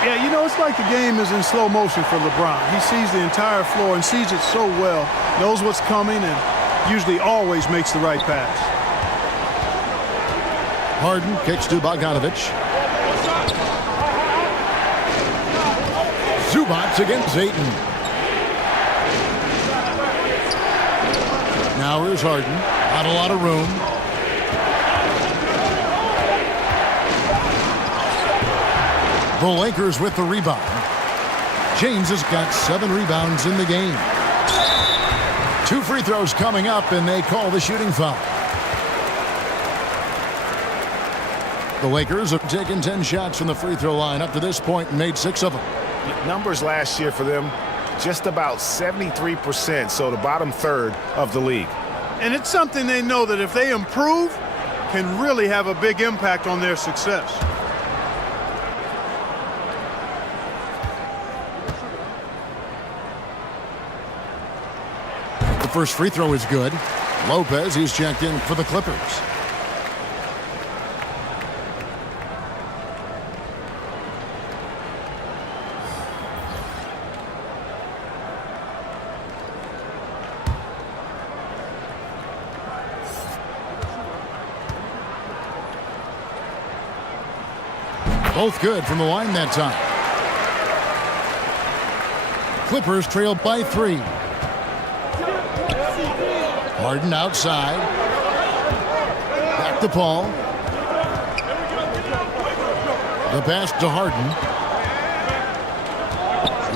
Yeah, you know, it's like the game is in slow motion for LeBron. He sees the entire floor and sees it so well, knows what's coming, and usually always makes the right pass. Harden kicks to Bogdanovich. Zubats against Ayton. Now here's Harden. Not a lot of room. The Lakers with the rebound. James has got 7 rebounds in the game. 2 free throws coming up, and they call the shooting foul. The Lakers have taken 10 shots from the free throw line up to this point and made 6 of them. Numbers last year for them, just about 73%, so the bottom third of the league. And it's something they know that if they improve, can really have a big impact on their success. The first free throw is good. Lopez, he's checked in for the Clippers. Both good from the line that time. Clippers trail by 3. Harden outside. Back to Paul. The pass to Harden.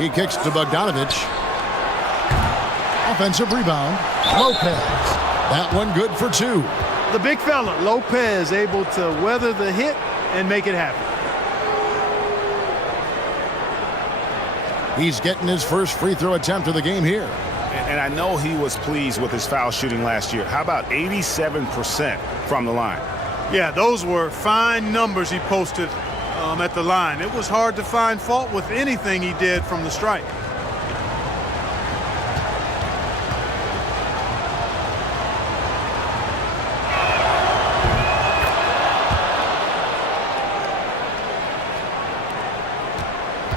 He kicks to Bogdanovich. Offensive rebound. Lopez. That one good for 2. The big fella, Lopez, able to weather the hit and make it happen. He's getting his first free throw attempt of the game here. And I know he was pleased with his foul shooting last year. How about 87% from the line? Yeah, those were fine numbers he posted at the line. It was hard to find fault with anything he did from the stripe.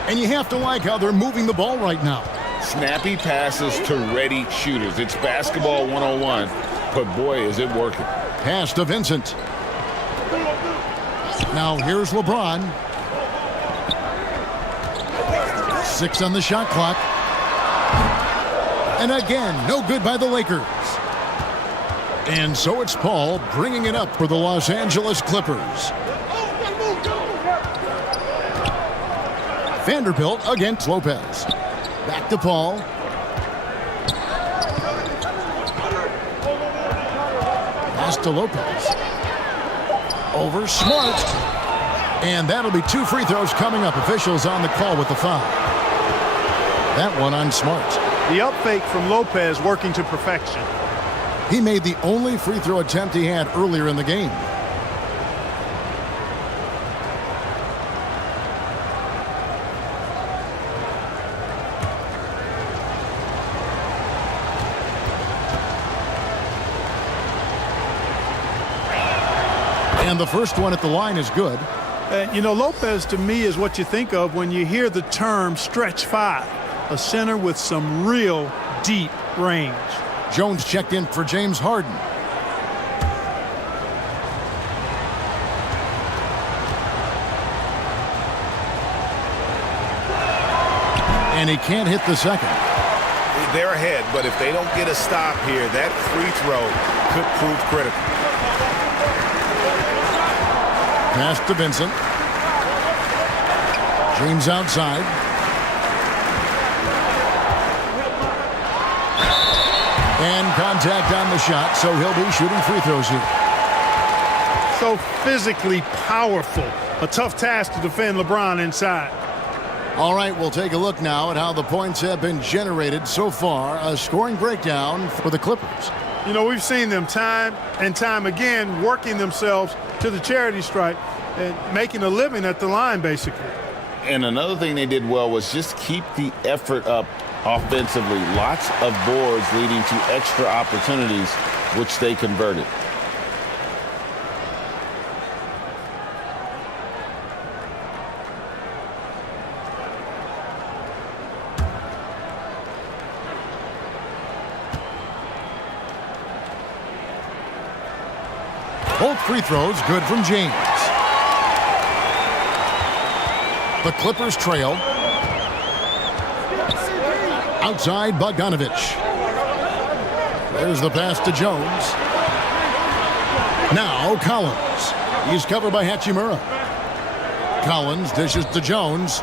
And you have to like how they're moving the ball right now. Snappy passes to ready shooters. It's basketball 101, but boy, is it working. Pass to Vincent. Now here's LeBron. 6 on the shot clock. And again, no good by the Lakers. And so it's Paul bringing it up for the Los Angeles Clippers. Vanderbilt against Lopez. Back to Paul. Pass to Lopez. Over Smart. And that'll be 2 free throws coming up. Officials on the call with the foul. That one on Smart. The up fake from Lopez working to perfection. He made the only free throw attempt he had earlier in the game. And the first one at the line is good. You know, Lopez to me is what you think of when you hear the term stretch 5. A center with some real deep range. Jones checked in for James Harden. And he can't hit the second. They're ahead, but if they don't get a stop here, that free throw could prove critical. Pass to Vincent. James outside. And contact on the shot, so he'll be shooting free throws here. So physically powerful. A tough task to defend LeBron inside. All right, we'll take a look now at how the points have been generated so far. A scoring breakdown for the Clippers. You know, we've seen them time and time again working themselves to the charity stripe and making a living at the line, basically. And another thing they did well was just keep the effort up offensively. Lots of boards leading to extra opportunities, which they converted. Both free throws good from James. The Clippers trail. Outside Bogdanovich. There's the pass to Jones. Now Collins. He's covered by Hachimura. Collins dishes to Jones.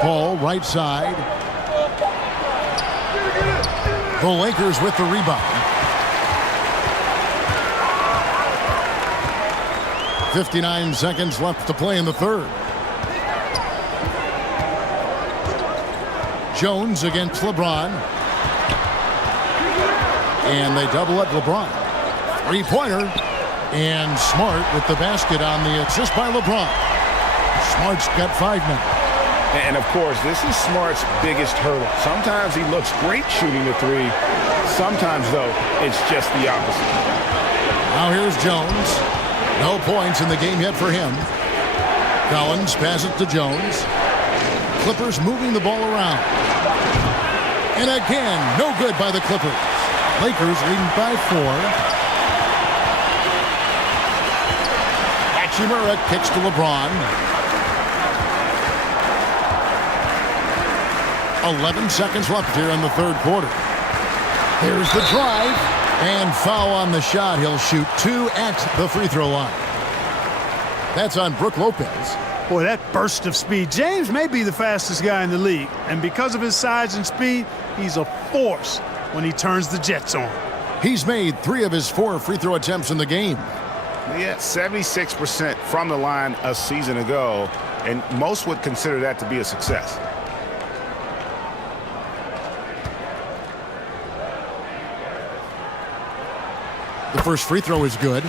Paul right side. The Lakers with the rebound. 59 seconds left to play in the third. Jones against LeBron. And they double up LeBron. Three-pointer. And Smart with the basket on the assist by LeBron. Smart's got 5 now. And, of course, this is Smart's biggest hurdle. Sometimes he looks great shooting the three. Sometimes, though, it's just the opposite. Now here's Jones. No points in the game yet for him. Collins passes to Jones. Clippers moving the ball around. And again, no good by the Clippers. Lakers leading by 4. Hachimura kicks to LeBron. 11 seconds left here in the third quarter. Here's the drive. And foul on the shot. He'll shoot 2 at the free throw line. That's on Brook Lopez. Boy, that burst of speed. James may be the fastest guy in the league. And because of his size and speed, he's a force when he turns the Jets on. He's made 3 of his 4 free throw attempts in the game. Yeah, 76% from the line a season ago. And most would consider that to be a success. The first free throw is good.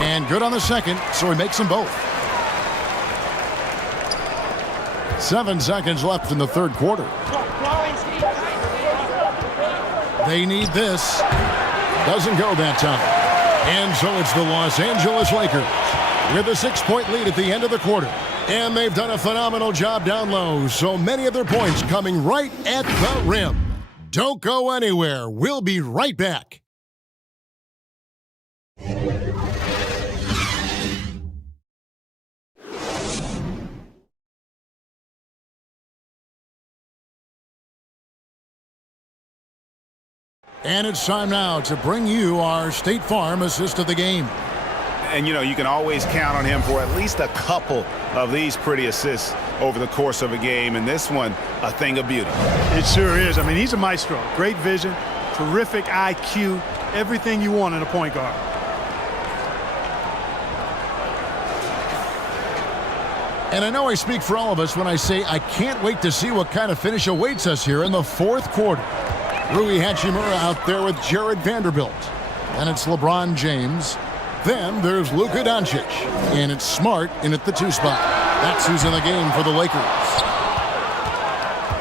And good on the second, so he makes them both. 7 seconds left in the third quarter. They need this. Doesn't go that time. And so it's the Los Angeles Lakers with a 6-point lead at the end of the quarter. And they've done a phenomenal job down low, so many of their points coming right at the rim. Don't go anywhere. We'll be right back. And it's time now to bring you our State Farm assist of the game. And, you know, you can always count on him for at least a couple of these pretty assists over the course of a game. And this one, a thing of beauty. It sure is. I mean, he's a maestro. Great vision, terrific IQ, everything you want in a point guard. And I know I speak for all of us when I say I can't wait to see what kind of finish awaits us here in the fourth quarter. Rui Hachimura out there with Jared Vanderbilt. And it's LeBron James. Then there's Luka Doncic. And it's Smart in at the 2 spot. That's who's in the game for the Lakers.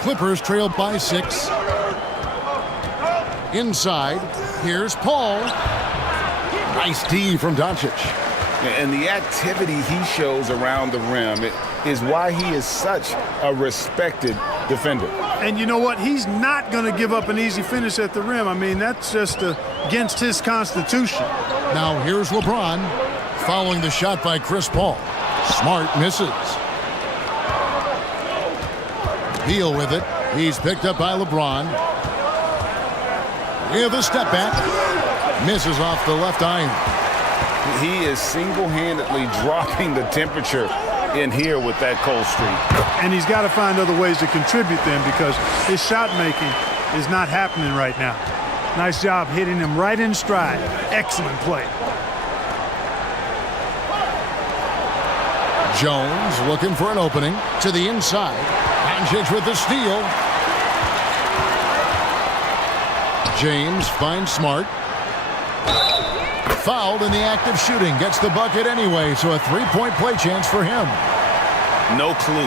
Clippers trail by 6. Inside, here's Paul. Nice D from Doncic. And the activity he shows around the rim is why he is such a respected defender. And you know what? He's not going to give up an easy finish at the rim. I mean, that's just against his constitution. Now here's LeBron following the shot by Chris Paul. Smart misses. Beal with it. He's picked up by LeBron. With a step back. Misses off the left iron. He is single-handedly dropping the temperature in here with that cold streak. And he's got to find other ways to contribute then, because his shot making is not happening right now. Nice job hitting him right in stride. Excellent play. Jones looking for an opening to the inside. Doncic with the steal. James finds Smart. Fouled in the act of shooting. Gets the bucket anyway, so a 3-point play chance for him. No clue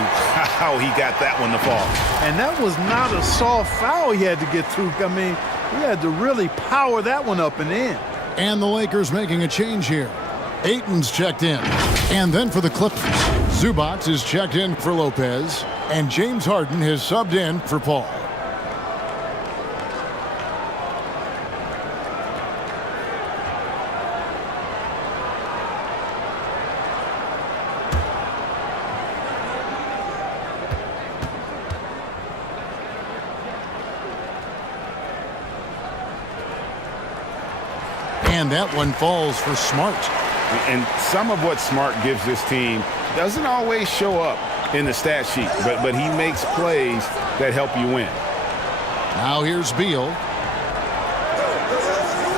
how he got that one to fall. And that was not a soft foul he had to get through. I mean, he had to really power that one up and in. And the Lakers making a change here. Ayton's checked in. And then for the Clippers, Zubac is checked in for Lopez. And James Harden has subbed in for Paul. And that one falls for Smart. And some of what Smart gives this team doesn't always show up in the stat sheet, but he makes plays that help you win. Now here's Beal.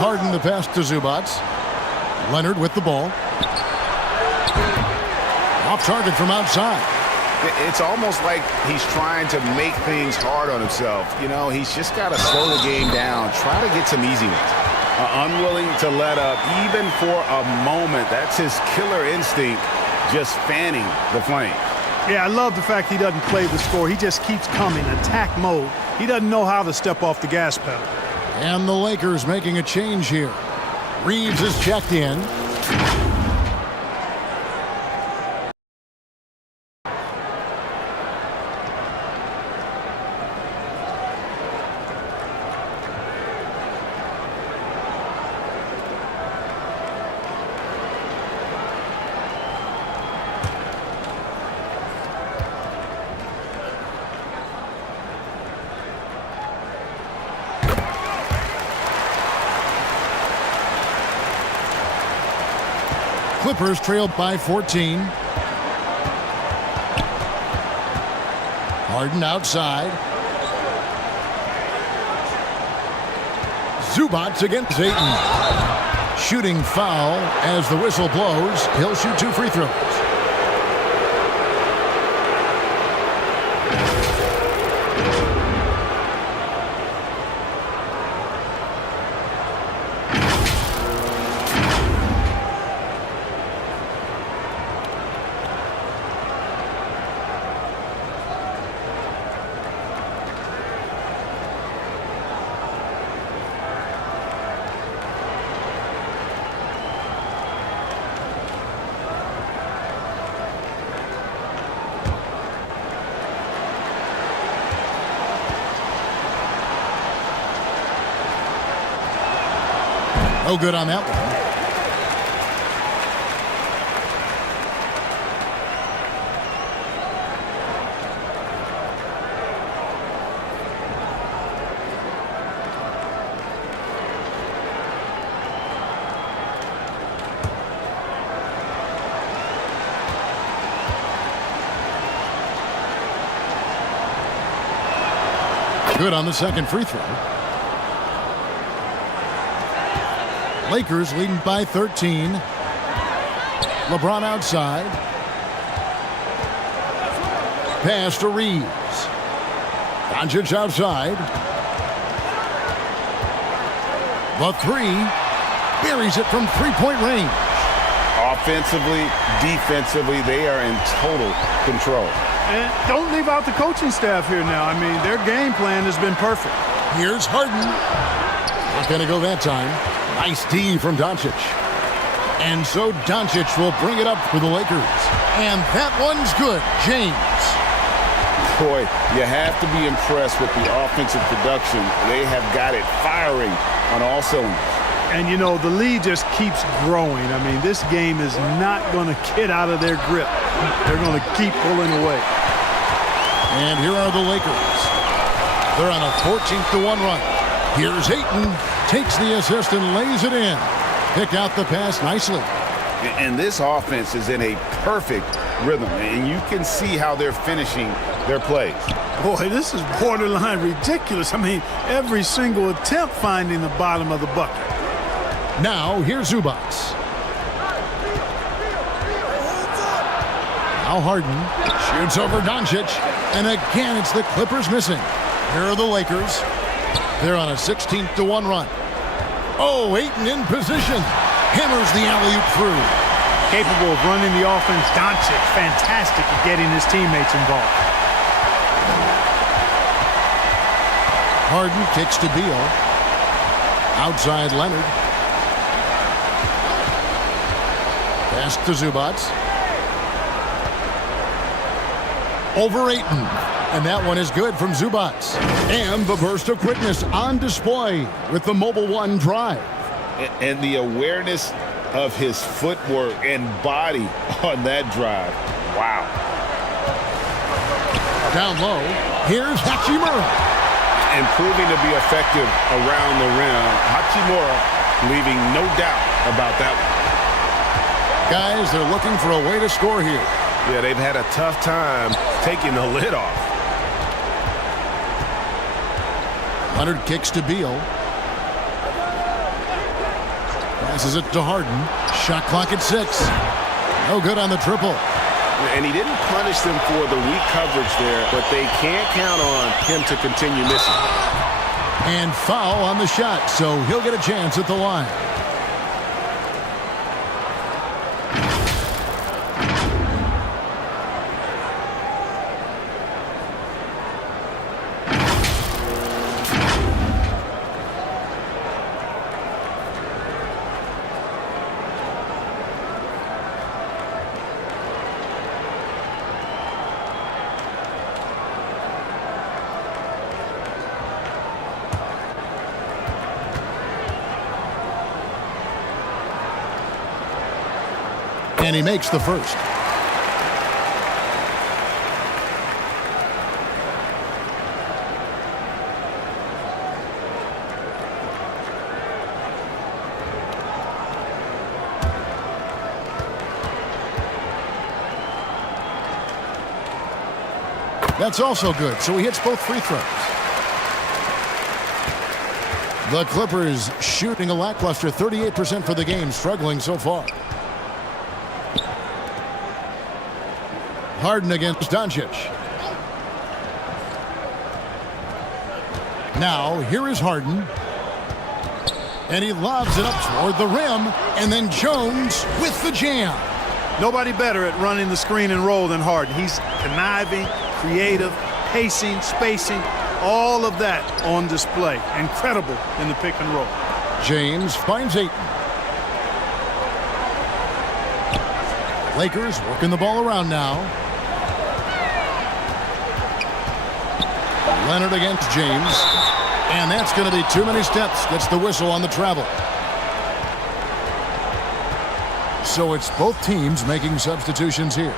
Harden the pass to Zubac. Leonard with the ball. Off target from outside. It's almost like he's trying to make things hard on himself. You know, he's just got to slow the game down, try to get some easy ones. Unwilling to let up even for a moment. That's his killer instinct, just fanning the flame. Yeah, I love the fact he doesn't play the score. He just keeps coming, attack mode. He doesn't know how to step off the gas pedal. And the Lakers making a change here. Reeves is checked in. Clippers trailed by 14. Harden outside. Zubac against Ayton. Shooting foul as the whistle blows. He'll shoot 2 free throws. No good on that one. Good on the second free throw. Lakers leading by 13. LeBron outside. Pass to Reeves. Doncic outside. The three. Buries it from three-point range. Offensively, defensively, they are in total control. And don't leave out the coaching staff here now. I mean, their game plan has been perfect. Here's Harden. Not going to go that time. Nice D from Doncic. And so Doncic will bring it up for the Lakers. And that one's good. James. Boy, you have to be impressed with the offensive production. They have got it firing on all cylinders. And, you know, the lead just keeps growing. I mean, this game is not going to get out of their grip. They're going to keep pulling away. And here are the Lakers. They're on a 14-1 run. Here's Ayton. Takes the assist and lays it in. Pick out the pass nicely. And this offense is in a perfect rhythm. And you can see how they're finishing their plays. Boy, this is borderline ridiculous. I mean, every single attempt finding the bottom of the bucket. Now, here's Zubac. Now Harden shoots over Doncic. And again, it's the Clippers missing. Here are the Lakers. They're on a 16-1 run. Oh, Ayton in position. Hammers the alley-oop through. Capable of running the offense. Doncic, fantastic at getting his teammates involved. Harden kicks to Beal. Outside Leonard. Pass to Zubac. Over Ayton. And that one is good from Zubac. And the burst of quickness on display with the Mobile One drive. And the awareness of his footwork and body on that drive. Wow. Down low, here's Hachimura. And proving to be effective around the rim. Hachimura leaving no doubt about that one. Guys, they're looking for a way to score here. Yeah, they've had a tough time taking the lid off. Leonard kicks to Beal. Passes it to Harden. Shot clock at 6. No good on the triple. And he didn't punish them for the weak coverage there, but they can't count on him to continue missing. And foul on the shot, so he'll get a chance at the line. And he makes the first. That's also good, so he hits both free throws. The Clippers shooting a lackluster 38% for the game, struggling so far. Harden against Doncic. Now, here is Harden. And he lobs it up toward the rim. And then Jones with the jam. Nobody better at running the screen and roll than Harden. He's conniving, creative, pacing, spacing, all of that on display. Incredible in the pick and roll. James finds Ayton. Lakers working the ball around now. Leonard against James. And that's going to be too many steps. Gets the whistle on the travel. So it's both teams making substitutions here.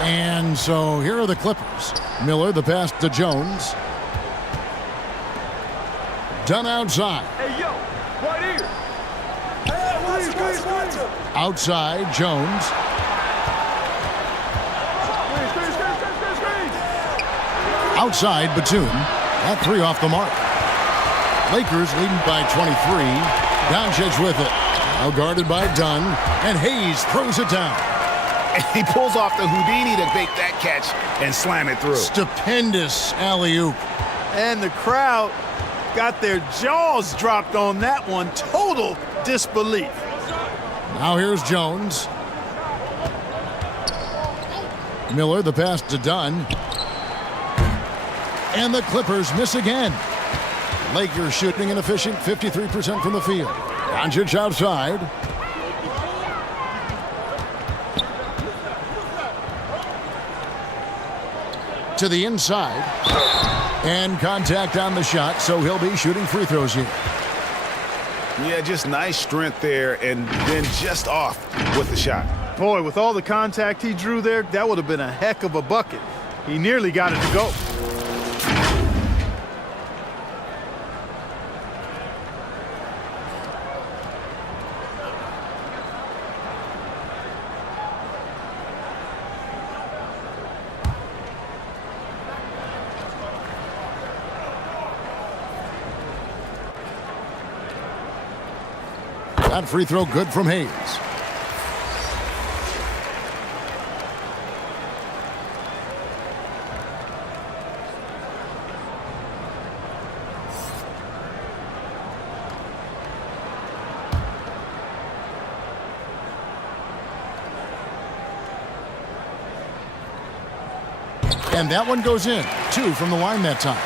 And so here are the Clippers. Miller, the pass to Jones. Done outside. Hey, yo, right here. Outside, Jones. Outside, Batum. That three off the mark. Lakers leading by 23. Doncic with it. Now guarded by Dunn. And Hayes throws it down. And he pulls off the Houdini to make that catch and slam it through. Stupendous alley-oop. And the crowd got their jaws dropped on that one. Total disbelief. Now here's Jones. Miller, the pass to Dunn. And the Clippers miss again. Lakers shooting an efficient 53% from the field. Doncic outside. To the inside. And contact on the shot, so he'll be shooting free throws here. Yeah, just nice strength there, and then just off with the shot. Boy, with all the contact he drew there, that would have been a heck of a bucket. He nearly got it to go. That free throw good from Hayes. And that one goes in. 2 from the line that time.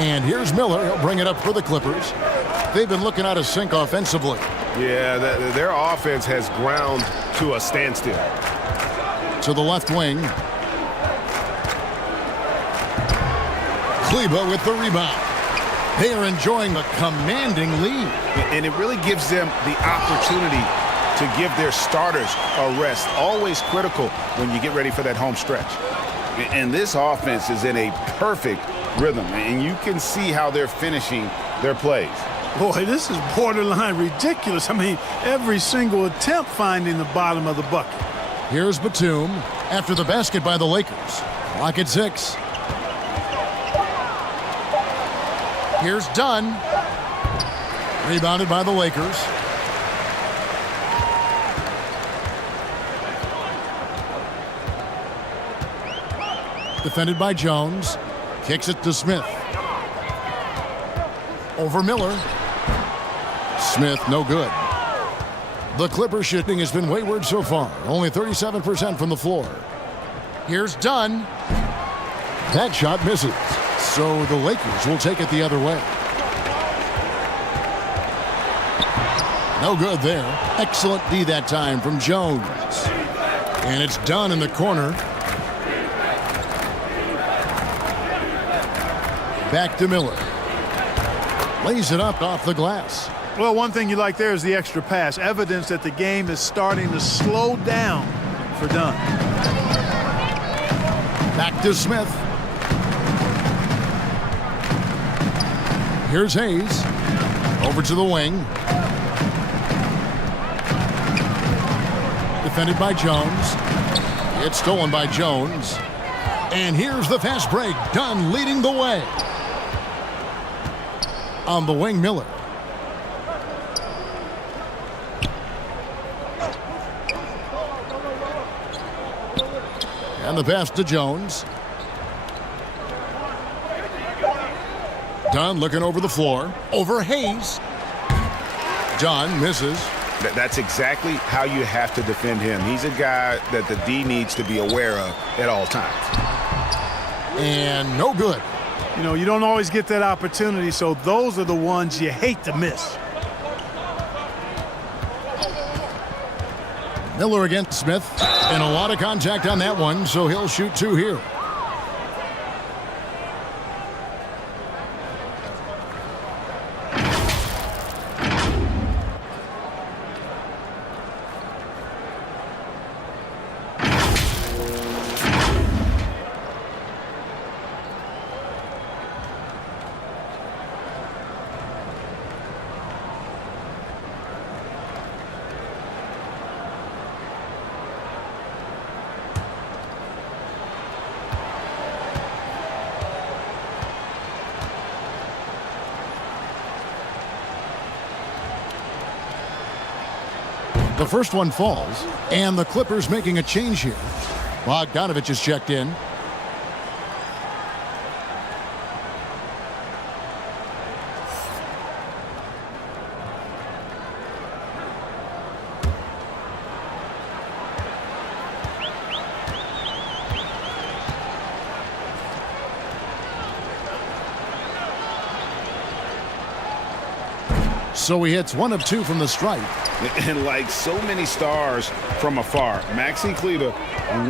And here's Miller. He'll bring it up for the Clippers. They've been looking out of sync offensively. Yeah, their offense has ground to a standstill. To the left wing. Kleba with the rebound. They are enjoying a commanding lead. And it really gives them the opportunity to give their starters a rest. Always critical when you get ready for that home stretch. And this offense is in a perfect rhythm, and you can see how they're finishing their plays. Boy, this is borderline ridiculous. I mean, every single attempt finding the bottom of the bucket. Here's Batum after the basket by the Lakers. Lock at 6. Here's Dunn. Rebounded by the Lakers. Defended by Jones. Kicks it to Smith. Over Miller. Smith, no good. The Clippers shooting has been wayward so far. Only 37% from the floor. Here's Dunn. That shot misses. So the Lakers will take it the other way. No good there. Excellent D that time from Jones. And it's Dunn in the corner. Back to Miller. Lays it up off the glass. Well, one thing you like there is the extra pass. Evidence that the game is starting to slow down for Dunn. Back to Smith. Here's Hayes. Over to the wing. Defended by Jones. It's stolen by Jones. And here's the fast break. Dunn leading the way. On the wing, Miller. And the pass to Jones. Dunn looking over the floor. Over Hayes. Dunn misses. That's exactly how you have to defend him. He's a guy that the D needs to be aware of at all times. And no good. You know, you don't always get that opportunity, so those are the ones you hate to miss. Miller against Smith. And a lot of contact on that one, so he'll shoot 2 here. The first one falls, and the Clippers making a change here. Bogdanovich is checked in. So he hits 1 of 2 from the stripe. And like so many stars from afar, Maxi Kleber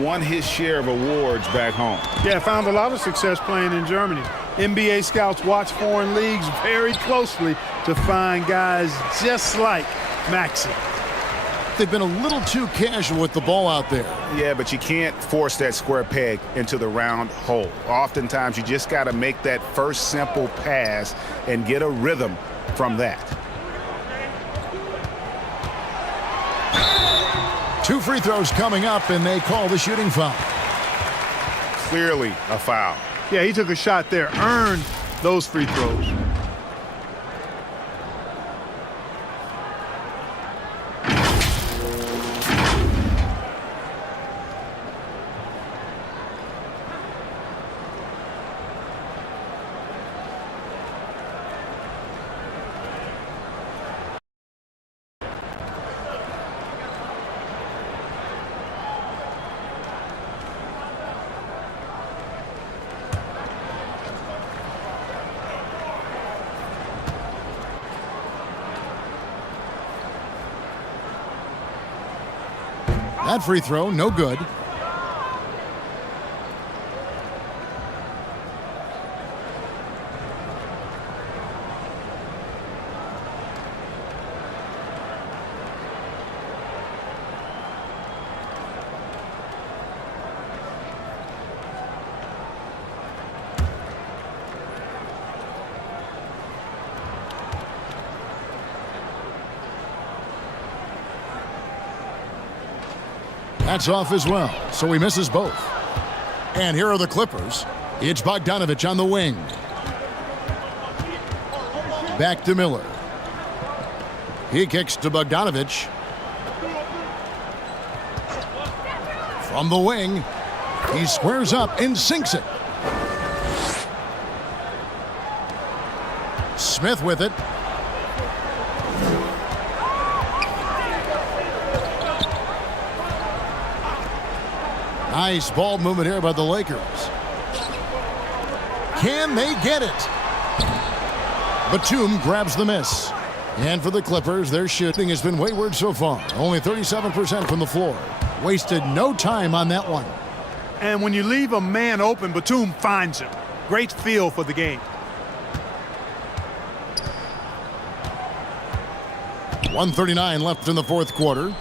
won his share of awards back home. Yeah, found a lot of success playing in Germany. NBA scouts watch foreign leagues very closely to find guys just like Maxi. They've been a little too casual with the ball out there. Yeah, but you can't force that square peg into the round hole. Oftentimes, you just got to make that first simple pass and get a rhythm from that. 2 free throws coming up, and they call the shooting foul. Clearly a foul. Yeah, he took a shot there, earned those free throws. That free throw, no good. That's off as well, so he misses both. And here are the Clippers. It's Bogdanovich on the wing. Back to Miller. He kicks to Bogdanovich. From the wing, he squares up and sinks it. Smith with it. Nice ball movement here by the Lakers. Can they get it? Batum grabs the miss. And for the Clippers, their shooting has been wayward so far. Only 37% from the floor. Wasted no time on that one. And when you leave a man open, Batum finds him. Great feel for the game. 1:39 left in the fourth quarter.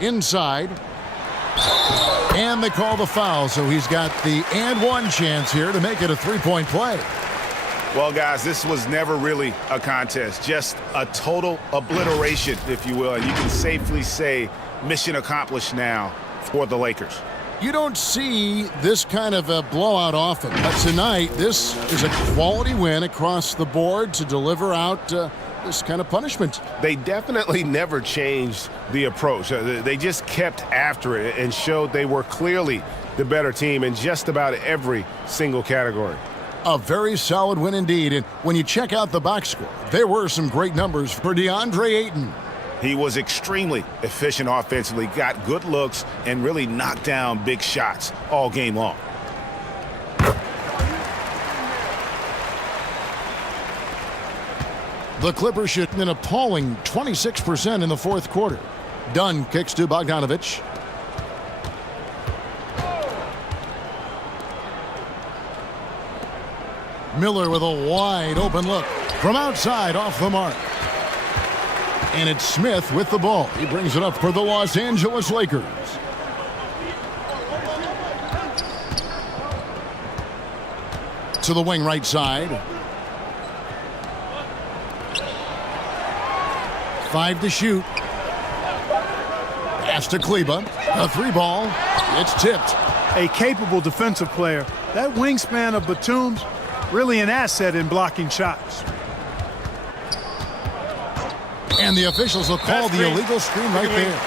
Inside. And they call the foul, so he's got the and one chance here to make it a three-point play. Well, guys, this was never really a contest, just a total obliteration, if you will. And you can safely say mission accomplished now for the Lakers. You don't see this kind of a blowout often, but tonight this is a quality win across the board to deliver out this kind of punishment. They definitely never changed the approach. They just kept after it and showed they were clearly the better team in just about every single category. A very solid win indeed, and when you check out the box score, there were some great numbers for DeAndre Ayton. He was extremely efficient offensively, got good looks, and really knocked down big shots all game long. The Clippers shoot an appalling 26% in the fourth quarter. Dunn kicks to Bogdanovich. Miller with a wide open look from outside off the mark. And it's Smith with the ball. He brings it up for the Los Angeles Lakers. To the wing right side. 5 to shoot. Pass to Kleber. A three ball. It's tipped. A capable defensive player. That wingspan of Batum's really an asset in blocking shots. And the officials will call the illegal screen right there.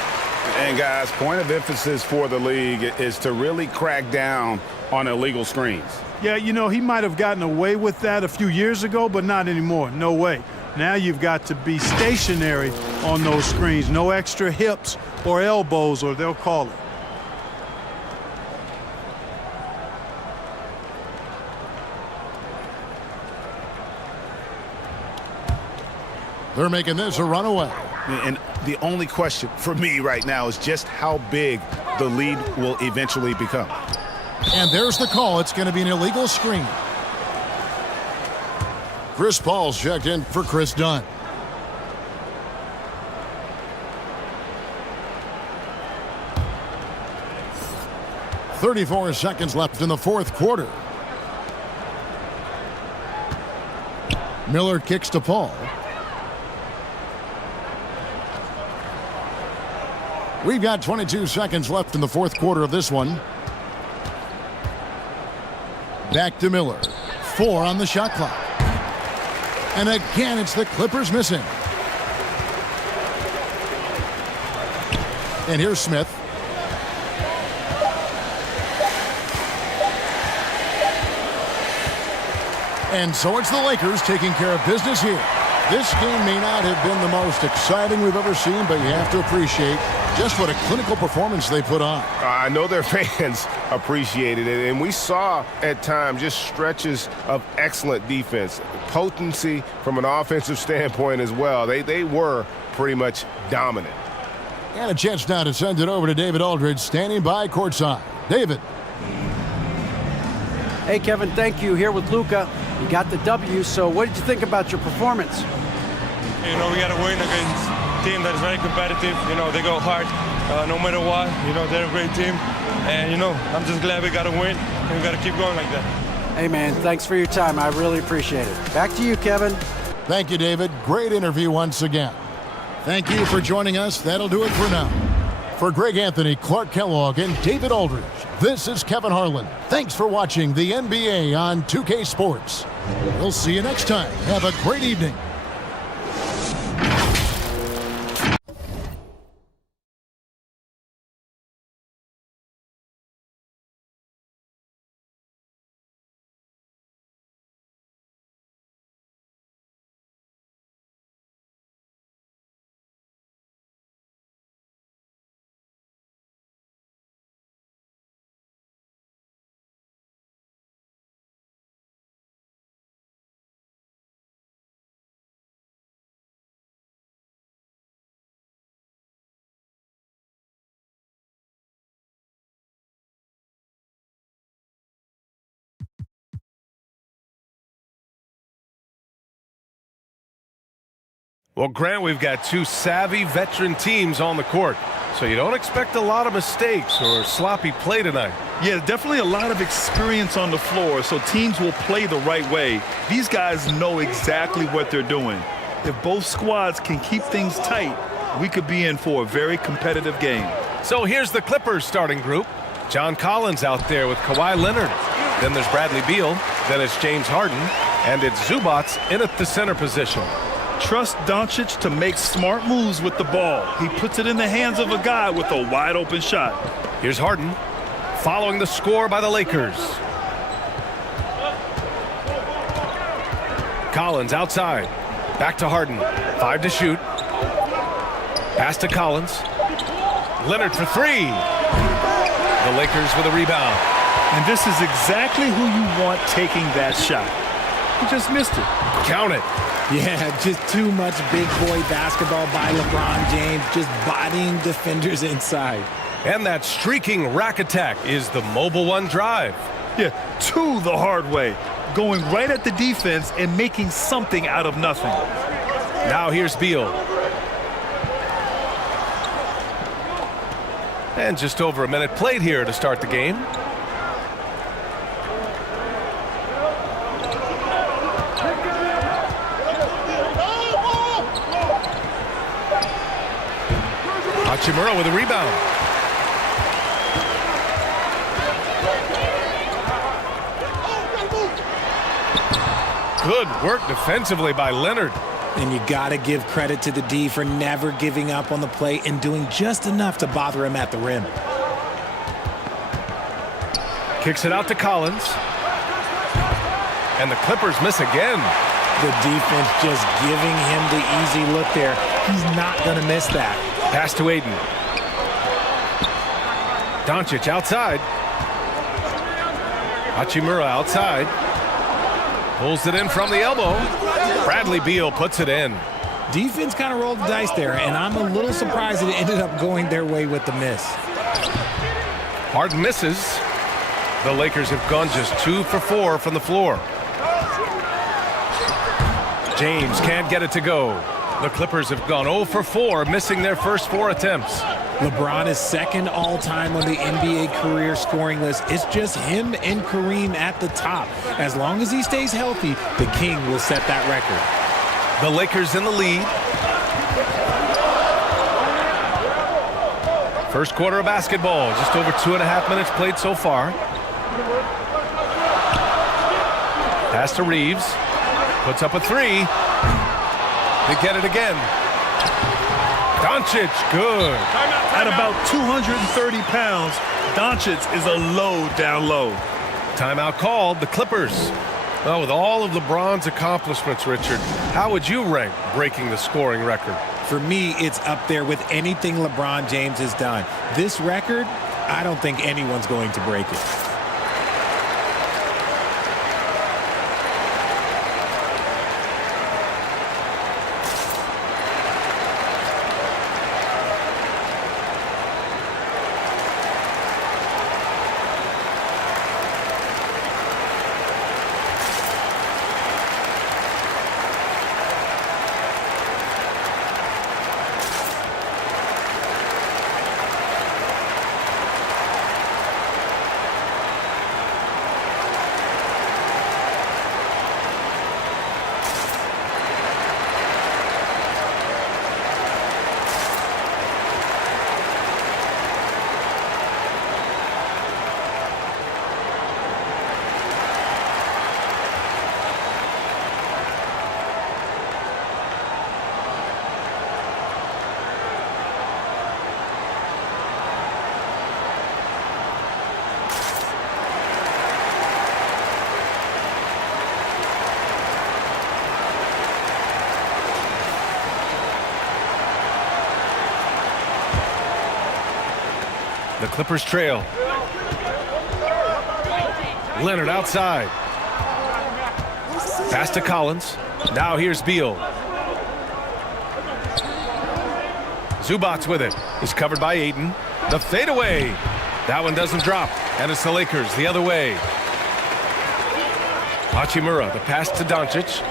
And guys, point of emphasis for the league is to really crack down on illegal screens. Yeah, you know, he might have gotten away with that a few years ago, but not anymore. No way. Now you've got to be stationary on those screens. No extra hips or elbows, or they'll call it. They're making this a runaway. And the only question for me right now is just how big the lead will eventually become. And there's the call. It's going to be an illegal screen. Chris Paul's checked in for Chris Dunn. "34 seconds left in the fourth quarter. Miller kicks to Paul. We've got 22 seconds left in the fourth quarter of this one. Back to Miller. 4 on the shot clock. And again, it's the Clippers missing. And here's Smith. And so it's the Lakers taking care of business here. This game may not have been the most exciting we've ever seen, but you have to appreciate just what a clinical performance they put on. I know their fans appreciated it, and we saw at times just stretches of excellent defense, potency from an offensive standpoint as well. They were pretty much dominant. And a chance now to send it over to David Aldridge, standing by courtside. David. Hey, Kevin, thank you. Here with Luka. You got the W, so what did you think about your performance? You know, we got to win against a team that is very competitive. You know, they go hard no matter what. You know, they're a great team. And, you know, I'm just glad we got to win, and we got to keep going like that. Hey, man, thanks for your time. I really appreciate it. Back to you, Kevin. Thank you, David. Great interview once again. Thank you for joining us. That'll do it for now. For Greg Anthony, Clark Kellogg, and David Aldridge, this is Kevin Harlan. Thanks for watching the NBA on 2K Sports. We'll see you next time. Have a great evening. Well, Grant, we've got two savvy veteran teams on the court, so you don't expect a lot of mistakes or sloppy play tonight. Yeah, definitely a lot of experience on the floor, so teams will play the right way. These guys know exactly what they're doing. If both squads can keep things tight, we could be in for a very competitive game. So here's the Clippers starting group. John Collins out there with Kawhi Leonard. Then there's Bradley Beal. Then it's James Harden. And it's Zubats in at the center position. Trust Doncic to make smart moves with the ball. He puts it in the hands of a guy with a wide open shot. Here's Harden following the score by the Lakers. Collins outside. Back to Harden. 5 to shoot. Pass to Collins. Leonard for 3. The Lakers with a rebound. And this is exactly who you want taking that shot. He just missed it. Count it. Yeah, just too much big boy basketball by LeBron James, just bodying defenders inside. And that streaking rack attack is the Mobile One drive. Yeah, to the hard way, going right at the defense and making something out of nothing. Now here's Beal. And just over a minute played here to start the game. Hachimura with a rebound. Good work defensively by Leonard. And you got to give credit to the D for never giving up on the play and doing just enough to bother him at the rim. Kicks it out to Collins. And the Clippers miss again. The defense just giving him the easy look there. He's not going to miss that. Pass to Aiden. Doncic outside. Hachimura outside. Pulls it in from the elbow. Bradley Beal puts it in. Defense kind of rolled the dice there, and I'm a little surprised it ended up going their way with the miss. Harden misses. The Lakers have gone just 2 for 4 from the floor. James can't get it to go. The Clippers have gone 0 for 4, missing their first 4 attempts. LeBron is second all-time on the NBA career scoring list. It's just him and Kareem at the top. As long as he stays healthy, the King will set that record. The Lakers in the lead. First quarter of basketball, just over 2.5 minutes played so far. Pass to Reeves. Puts up a 3. They get it again. Doncic, good. At about 230 pounds, Doncic is a load down low. Timeout called, the Clippers. Well, with all of LeBron's accomplishments, Richard, how would you rank breaking the scoring record? For me, it's up there with anything LeBron James has done. This record, I don't think anyone's going to break it. The Clippers trail. Leonard outside. Pass to Collins. Now here's Beal. Zubac's with it. He's covered by Aiden. The fadeaway. That one doesn't drop. And it's the Lakers the other way. Hachimura, the pass to Doncic.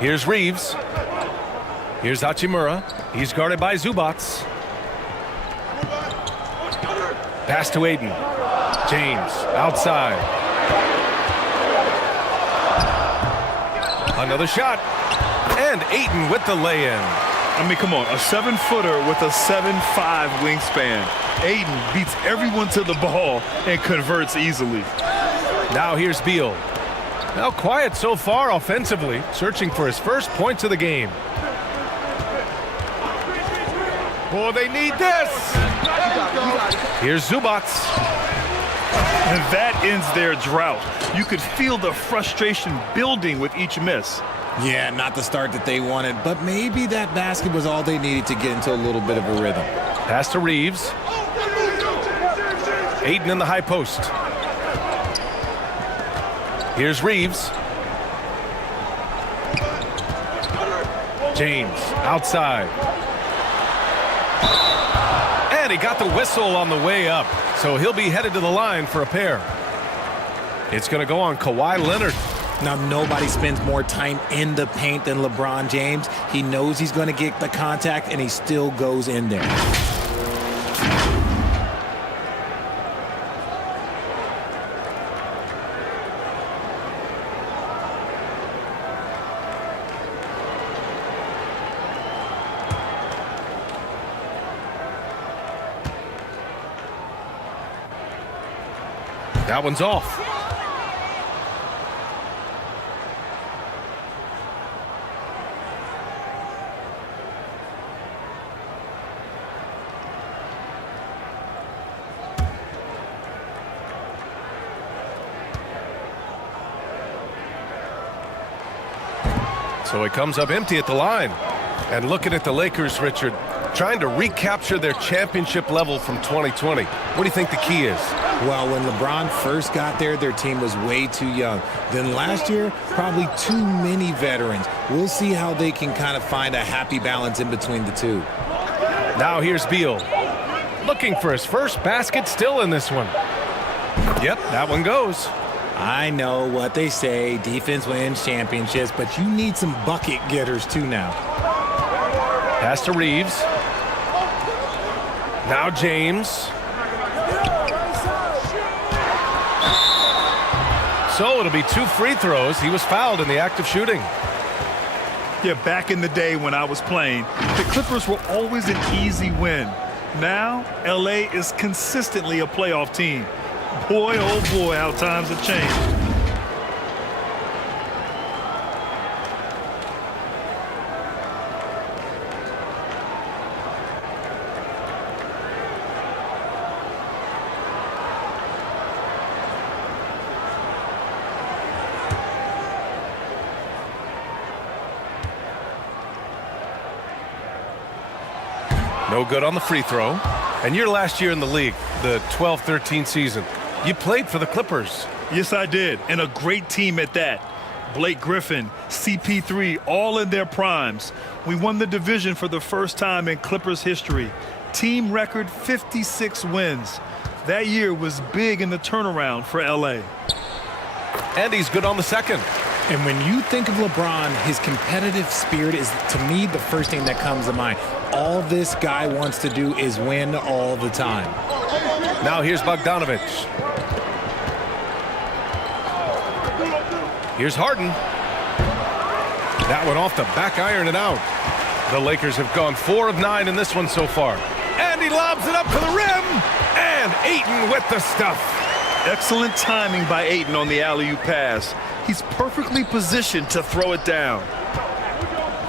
Here's Reeves. Here's Hachimura. He's guarded by Zubac. Pass to Aiden. James outside. Another shot. And Aiden with the lay-in. I mean, come on, a 7-footer with a 7'5" wingspan. Aiden beats everyone to the ball and converts easily. Now here's Beal. Now quiet so far offensively, searching for his first points of the game. Oh, they need this. Here's Zubac. And that ends their drought. You could feel the frustration building with each miss. Yeah, not the start that they wanted, but maybe that basket was all they needed to get into a little bit of a rhythm. Pass to Reeves. Aiden in the high post. Here's Reeves. James outside. And he got the whistle on the way up, so he'll be headed to the line for a pair. It's going to go on Kawhi Leonard. Now, nobody spends more time in the paint than LeBron James. He knows he's going to get the contact, and he still goes in there. That one's off. So it comes up empty at the line. And looking at the Lakers, Richard, trying to recapture their championship level from 2020. What do you think the key is? Well, when LeBron first got there, their team was way too young. Then last year, probably too many veterans. We'll see how they can kind of find a happy balance in between the two. Now here's Beal. Looking for his first basket, still in this one. Yep, that one goes. I know what they say, defense wins championships, but you need some bucket getters too now. Pass to Reeves. Now James. So it'll be 2 free throws. He was fouled in the act of shooting. Yeah, back in the day when I was playing, the Clippers were always an easy win. Now, LA is consistently a playoff team. Boy, oh boy, how times have changed. No good on the free throw. And your last year in the league, the 12-13 season, you played for the Clippers. Yes, I did, and a great team at that. Blake Griffin, CP3, all in their primes. We won the division for the first time in Clippers history. Team record 56 wins. That year was big in the turnaround for LA. And he's good on the second. And when you think of LeBron, his competitive spirit is, to me, the first thing that comes to mind. All this guy wants to do is win all the time. Now here's Bogdanovich. Here's Harden. That one off the back iron and out. The Lakers have gone 4 of 9 in this one so far. And he lobs it up to the rim. And Ayton with the stuff. Excellent timing by Ayton on the alley-oop pass. He's perfectly positioned to throw it down.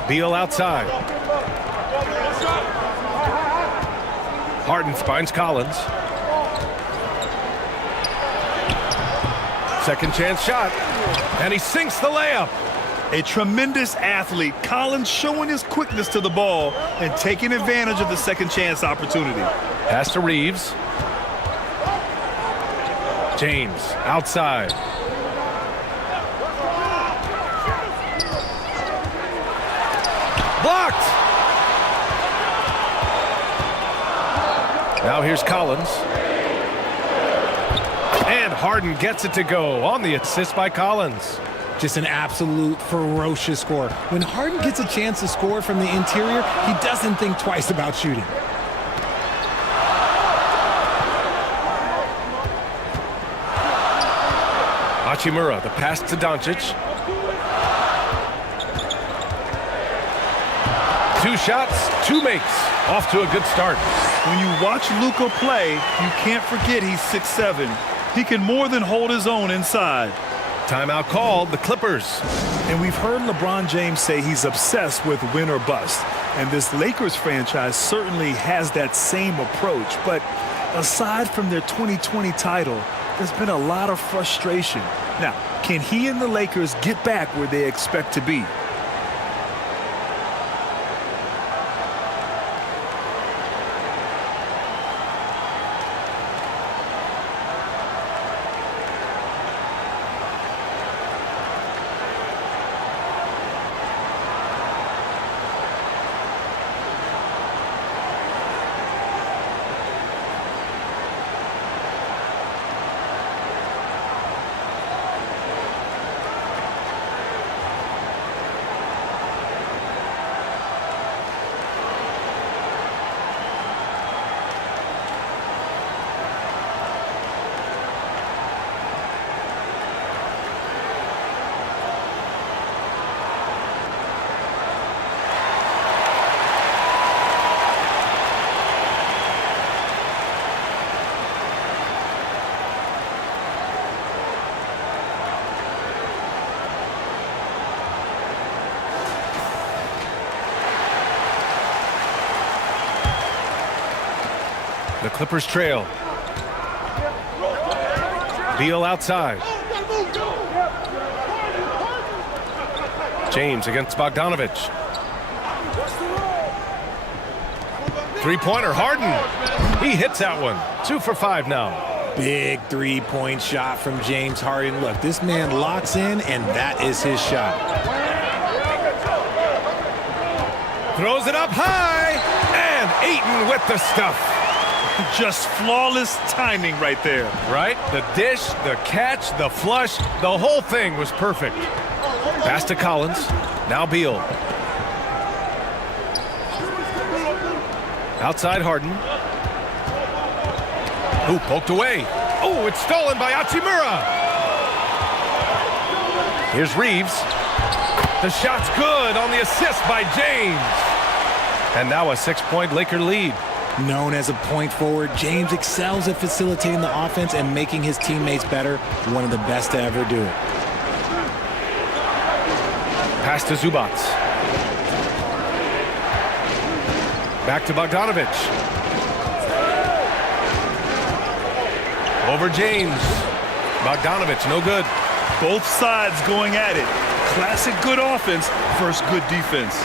Beal outside. Harden finds Collins. Second chance shot. And he sinks the layup. A tremendous athlete. Collins showing his quickness to the ball and taking advantage of the second chance opportunity. Pass to Reeves. James outside. Blocked. Now here's Collins. And Harden gets it to go on the assist by Collins. Just an absolute ferocious score. When Harden gets a chance to score from the interior, he doesn't think twice about shooting. Hachimura, the pass to Doncic. 2 shots, 2 makes. Off to a good start. When you watch Luka play, you can't forget he's 6'7". He can more than hold his own inside. Timeout called, the Clippers. And we've heard LeBron James say he's obsessed with win or bust. And this Lakers franchise certainly has that same approach. But aside from their 2020 title, there's been a lot of frustration. Now, can he and the Lakers get back where they expect to be? The Clippers trail. Beal outside. James against Bogdanovich. Three-pointer, Harden. He hits that one. 2 for 5 now. Big three-point shot from James Harden. Look, this man locks in, and that is his shot. Throws it up high, and Ayton with the stuff. Just flawless timing right there. Right? The dish, the catch, the flush, the whole thing was perfect. Pass to Collins. Now Beal. Outside Harden. Ooh, poked away. Oh, it's stolen by Hachimura. Here's Reeves. The shot's good on the assist by James. And now a 6-point Laker lead. Known as a point forward, James excels at facilitating the offense and making his teammates better. One of the best to ever do it. Pass to Zubac. Back to Bogdanovich. Over James. Bogdanovich, no good. Both sides going at it. Classic good offense versus good defense.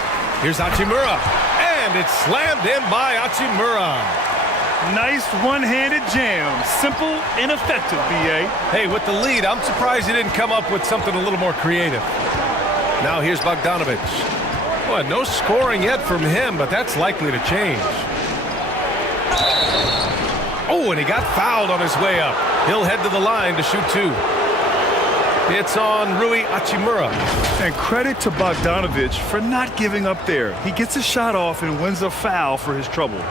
Here's Hachimura. And it's slammed in by Hachimura. Nice one-handed jam. Simple and effective, B.A. Hey, with the lead, I'm surprised he didn't come up with something a little more creative. Now here's Bogdanovich. Well, no scoring yet from him, but that's likely to change. Oh, and he got fouled on his way up. He'll head to the line to shoot 2. It's on Rui Hachimura. And credit to Bogdanovich for not giving up there. He gets a shot off and wins a foul for his trouble.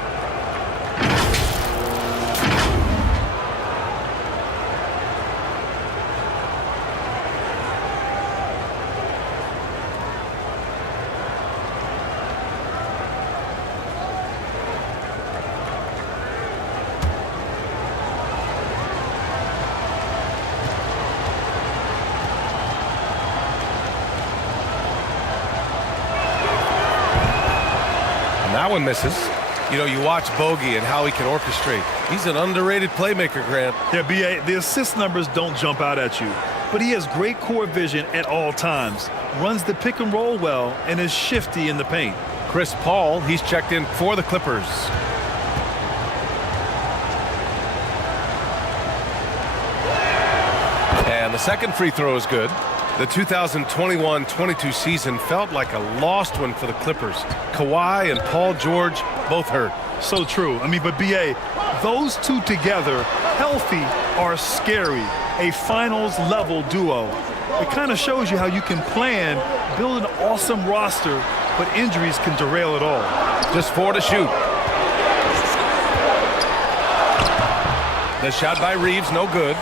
That one misses. You know, you watch Bogey and how he can orchestrate. He's an underrated playmaker, Grant. Yeah, B.A., the assist numbers don't jump out at you, but he has great court vision at all times, runs the pick and roll well, and is shifty in the paint. Chris Paul, he's checked in for the Clippers. And the second free throw is good. The 2021-22 season felt like a lost one for the Clippers. Kawhi and Paul George both hurt. So true. I mean, but B.A., those two together, healthy, are scary. A finals-level duo. It kind of shows you how you can plan, build an awesome roster, but injuries can derail it all. Just 4 to shoot. The shot by Reeves, no good.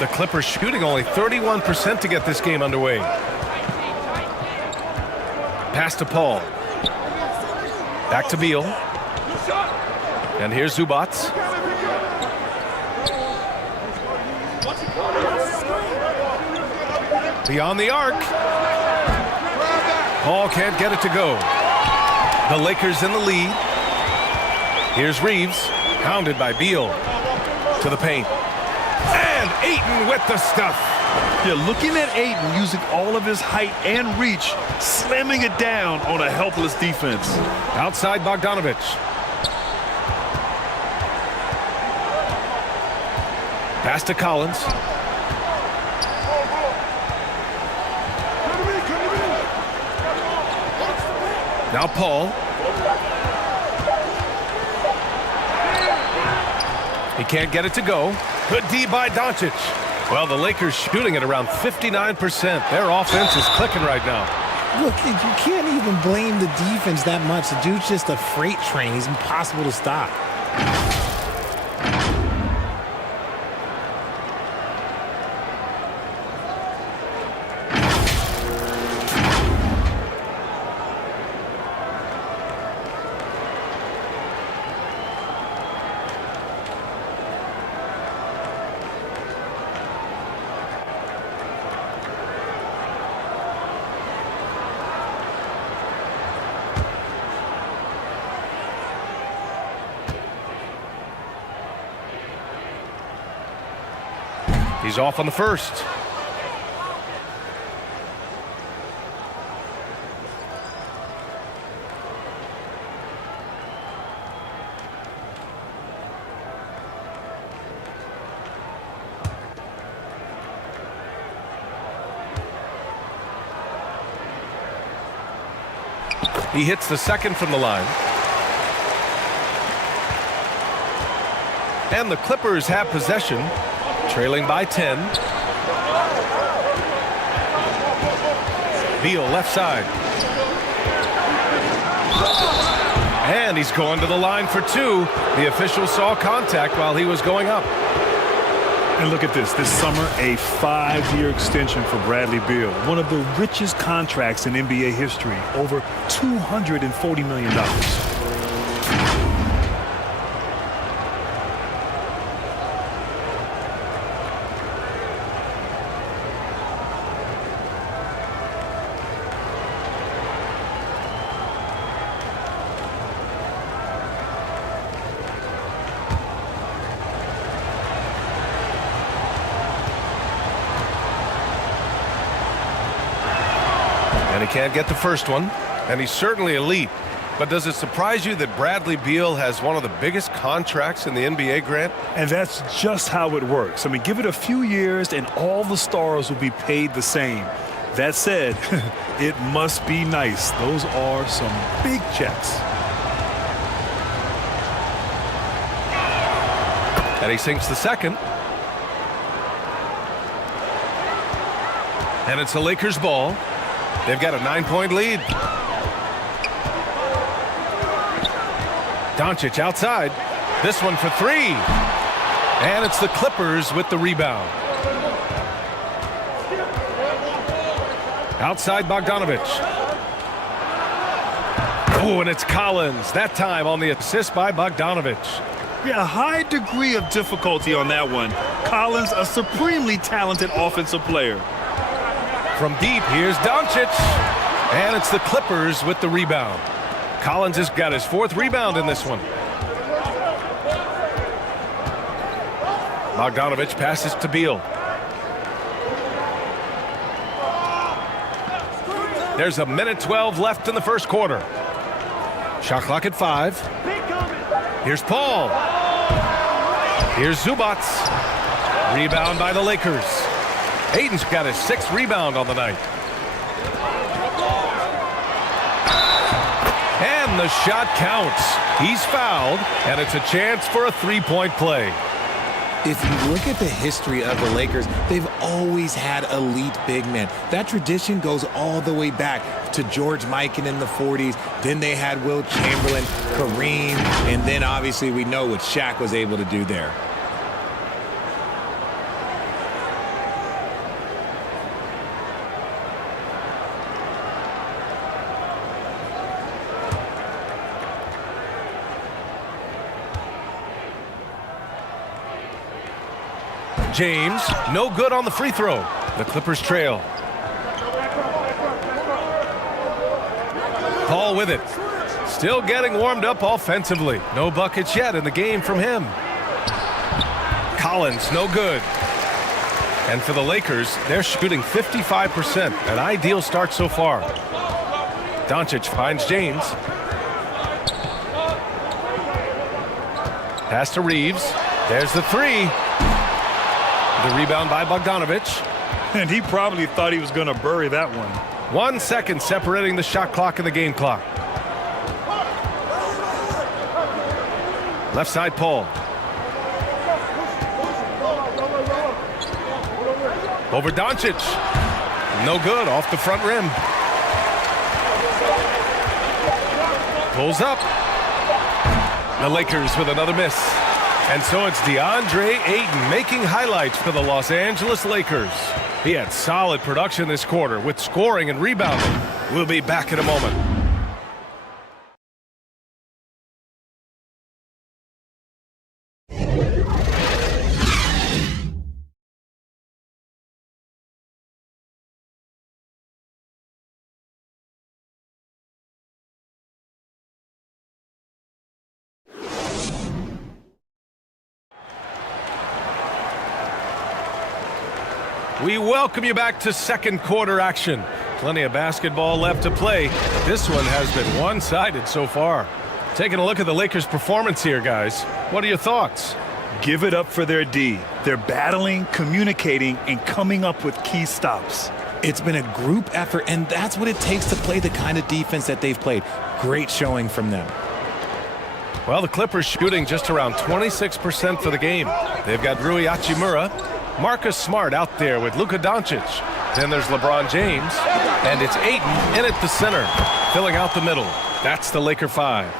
The Clippers shooting only 31% to get this game underway. Pass to Paul. Back to Beal. And here's Zubac. Beyond the arc. Paul can't get it to go. The Lakers in the lead. Here's Reeves, hounded by Beal. To the paint. And Ayton with the stuff. Yeah, looking at Ayton using all of his height and reach, slamming it down on a helpless defense. Outside Bogdanovich. Pass to Collins. Now Paul. He can't get it to go. Good D by Doncic. Well, the Lakers shooting at around 59%. Their offense is clicking right now. Look, you can't even blame the defense that much. The dude's just a freight train. He's impossible to stop. He's off on the first. He hits the second from the line. And the Clippers have possession, trailing by 10. Beal left side. And he's going to the line for two. The official saw contact while he was going up. And look at this. This summer, a 5-year extension for Bradley Beal. One of the richest contracts in NBA history. Over $240 million. And he can't get the first one, and he's certainly elite. But does it surprise you that Bradley Beal has one of the biggest contracts in the NBA, Grant? And that's just how it works. I mean, give it a few years and all the stars will be paid the same. That said, it must be nice. Those are some big checks. And he sinks the second. And it's a Lakers ball. They've got a 9-point lead. Doncic outside. This one for three. And it's the Clippers with the rebound. Outside Bogdanovich. Oh, and it's Collins. That time on the assist by Bogdanovich. Yeah, a high degree of difficulty on that one. Collins, a supremely talented offensive player. From deep, here's Doncic. And it's the Clippers with the rebound. Collins has got his 4th rebound in this one. Bogdanovich passes to Beal. There's a minute 12 left in the first quarter. Shot clock at 5. Here's Paul. Here's Zubac. Rebound by the Lakers. Ayton's got his 6th rebound on the night. And the shot counts. He's fouled, and it's a chance for a 3-point play. If you look at the history of the Lakers, they've always had elite big men. That tradition goes all the way back to George Mikan in the 40s. Then they had Wilt Chamberlain, Kareem, and then obviously we know what Shaq was able to do there. James, no good on the free throw. The Clippers trail. Paul with it. Still getting warmed up offensively. No buckets yet in the game from him. Collins, no good. And for the Lakers, they're shooting 55%. An ideal start so far. Doncic finds James. Pass to Reeves. There's the three. The rebound by Bogdanovich. And he probably thought he was going to bury that one. 1 second separating the shot clock and the game clock. Left side, Paul. Over Doncic. No good, off the front rim. Pulls up. The Lakers with another miss. And so it's DeAndre Ayton making highlights for the Los Angeles Lakers. He had solid production this quarter with scoring and rebounding. We'll be back in a moment. We welcome you back to second quarter action. Plenty of basketball left to play. This one has been one-sided so far. Taking a look at the Lakers' performance here, guys. What are your thoughts? Give it up for their D. They're battling, communicating, and coming up with key stops. It's been a group effort, and that's what it takes to play the kind of defense that they've played. Great showing from them. Well, the Clippers shooting just around 26% for the game. They've got Rui Hachimura, Marcus Smart out there with Luka Doncic. Then there's LeBron James, and it's Ayton in at the center, filling out the middle. That's the Laker 5.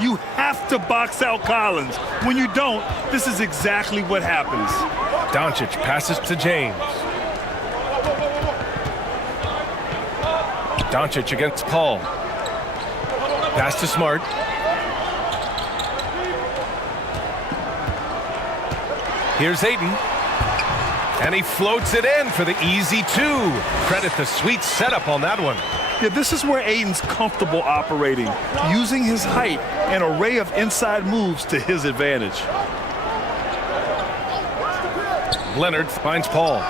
You have to box out Collins. When you don't, this is exactly what happens. Doncic passes to James. Doncic against Paul. Pass to Smart. Here's Ayton. And he floats it in for the easy 2. Credit the sweet setup on that one. Yeah, this is where Ayton's comfortable operating, using his height and array of inside moves to his advantage. Leonard finds Paul.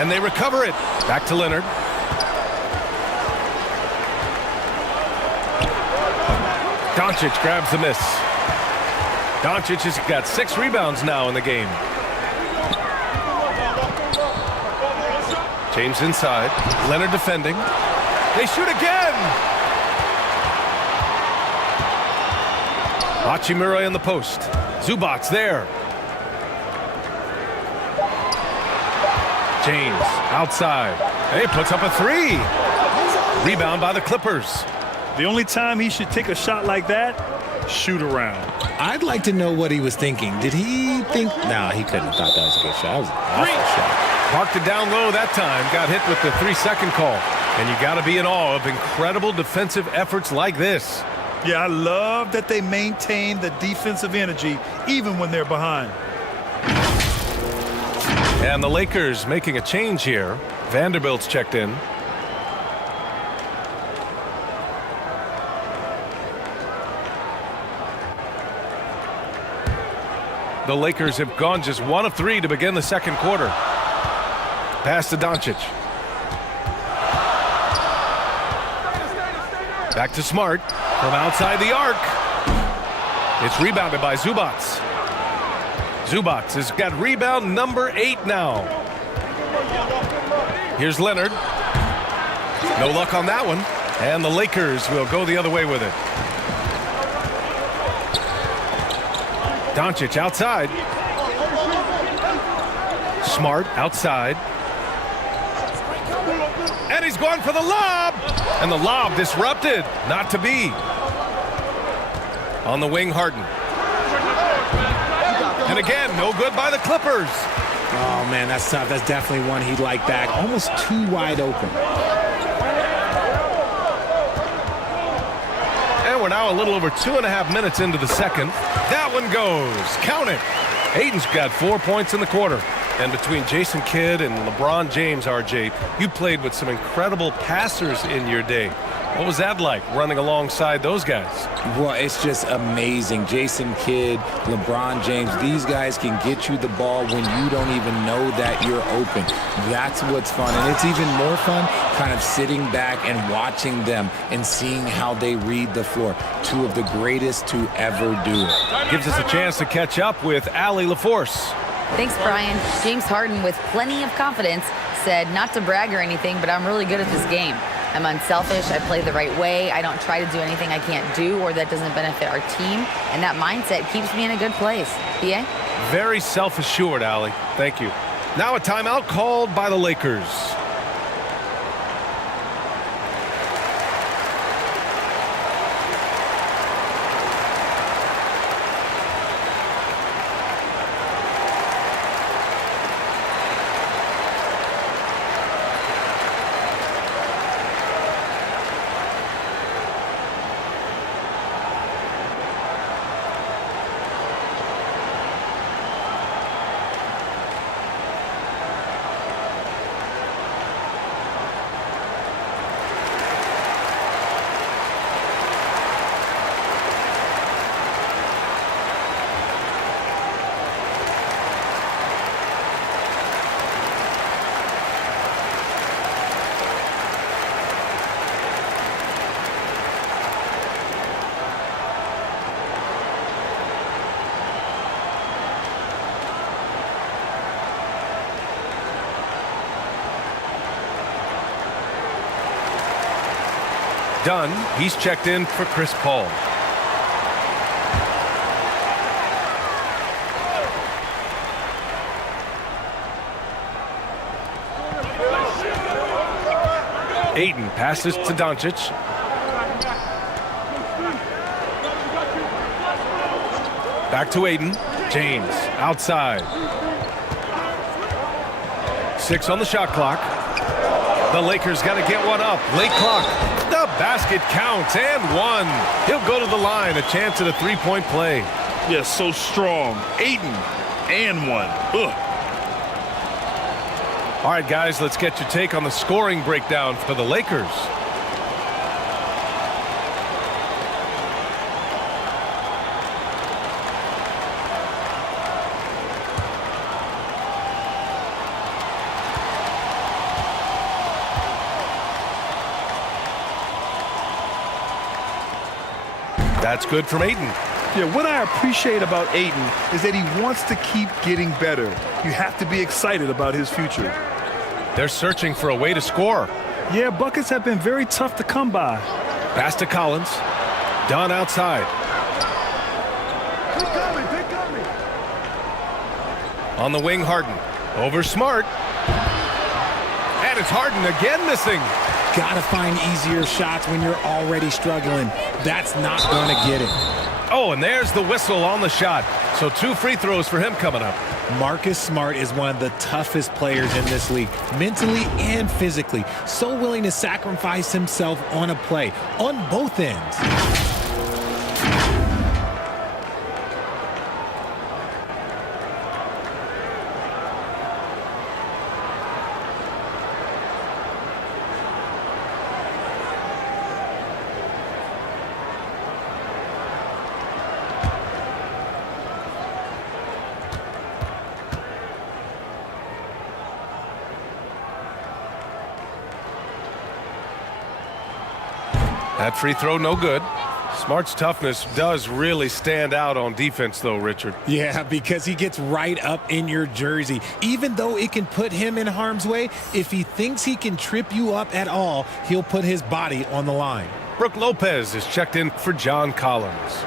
And they recover it. Back to Leonard. Doncic grabs the miss. Doncic has got 6 rebounds now in the game. James inside. Leonard defending. They shoot again. Hachimura in the post. Zubac's there. James outside. He puts up a 3. Rebound by the Clippers. The only time he should take a shot like that, shoot around. I'd like to know what he was thinking. Did he think? No, he couldn't have thought that was a good shot. That was an awful shot. Parked it down low that time. Got hit with the 3-second call. And you got to be in awe of incredible defensive efforts like this. Yeah, I love that they maintain the defensive energy even when they're behind. And the Lakers making a change here. Vanderbilt's checked in. The Lakers have gone just 1 of 3 to begin the second quarter. Pass to Doncic. Back to Smart from outside the arc. It's rebounded by Zubac. Zubac has got rebound number 8 now. Here's Leonard. No luck on that one. And the Lakers will go the other way with it. Doncic outside. Smart outside. And he's going for the lob. And the lob disrupted. Not to be. On the wing, Harden. And again, no good by the Clippers. Oh, man, that's tough. That's definitely one he'd like back. Almost too wide open. And we're now a little over 2.5 minutes into the second. That one goes. Count it. Ayton's got 4 points in the quarter. And between Jason Kidd and LeBron James, RJ, you played with some incredible passers in your day. What was that like, running alongside those guys? Well, it's just amazing. Jason Kidd, LeBron James, these guys can get you the ball when you don't even know that you're open. That's what's fun. And it's even more fun kind of sitting back and watching them and seeing how they read the floor. 2 of the greatest to ever do it. Gives us a chance to catch up with Allie LaForce. Thanks, Brian. James Harden, with plenty of confidence, said not to brag or anything, but I'm really good at this game. I'm unselfish. I play the right way. I don't try to do anything I can't do or that doesn't benefit our team. And that mindset keeps me in a good place. PA? Very self-assured, Allie. Thank you. Now a timeout called by the Lakers. Dunn. He's checked in for Chris Paul. Ayton passes to Doncic. Back to Ayton. James outside. 6 on the shot clock. The Lakers got to get one up. Late clock. The basket counts and one. He'll go to the line. A chance at a three-point play. Yes, so strong. Ayton and one. Ugh. All right, guys, let's get your take on the scoring breakdown for the Lakers. That's good from Ayton. Yeah, what I appreciate about Ayton is that he wants to keep getting better. You have to be excited about his future. They're searching for a way to score. Yeah, buckets have been very tough to come by. Pass to Collins. Dunn outside. On the wing, Harden. Over Smart. And it's Harden again missing. Gotta find easier shots when you're already struggling. That's not gonna get it. Oh, and there's the whistle on the shot. So 2 free throws for him coming up. Marcus Smart is one of the toughest players in this league, mentally and physically. So willing to sacrifice himself on a play, on both ends. That free throw, no good. Smart's toughness does really stand out on defense, though, Richard. Yeah, because he gets right up in your jersey. Even though it can put him in harm's way, if he thinks he can trip you up at all, he'll put his body on the line. Brook Lopez is checked in for John Collins.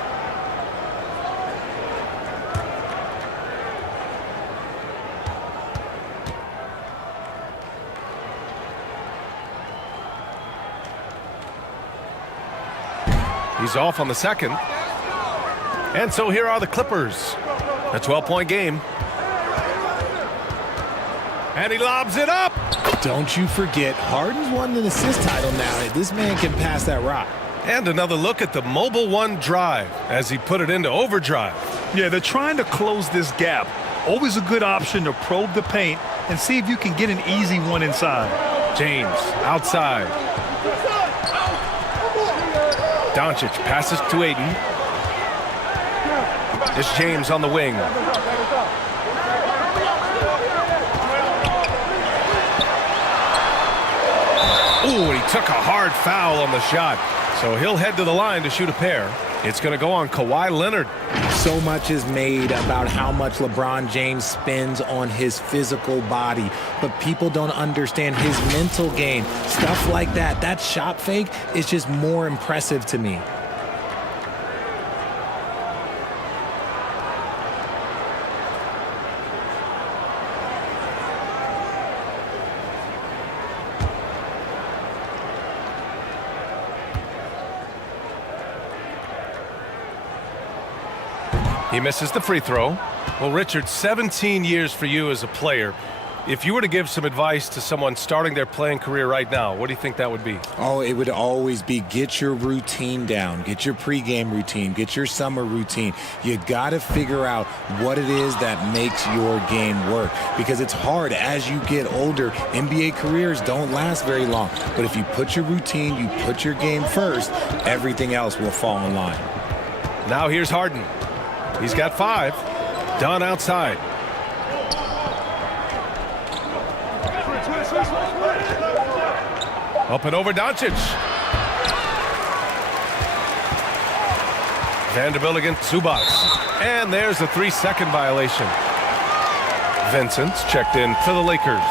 He's off on the second. And so here are the Clippers. A 12-point game. And he lobs it up. Don't you forget, Harden's won an assist title now. This man can pass that rock. And another look at the Mobile One drive as he put it into overdrive. Yeah, they're trying to close this gap. Always a good option to probe the paint and see if you can get an easy one inside. James outside. Doncic passes to Ayton. It's James on the wing. Ooh, he took a hard foul on the shot. So he'll head to the line to shoot a pair. It's going to go on Kawhi Leonard. So much is made about how much LeBron James spends on his physical body, but people don't understand his mental game. Stuff like that, that shot fake is just more impressive to me. He misses the free throw. Well, Richard, 17 years for you as a player. If you were to give some advice to someone starting their playing career right now, what do you think that would be? Oh, it would always be get your routine down. Get your pregame routine. Get your summer routine. You got to figure out what it is that makes your game work, because it's hard as you get older. NBA careers don't last very long. But if you put your routine, you put your game first, everything else will fall in line. Now here's Harden. He's got 5. Dunn outside. Up and over Doncic. Vanderbilt against Zubac. And there's a 3-second violation. Vincent's checked in for the Lakers.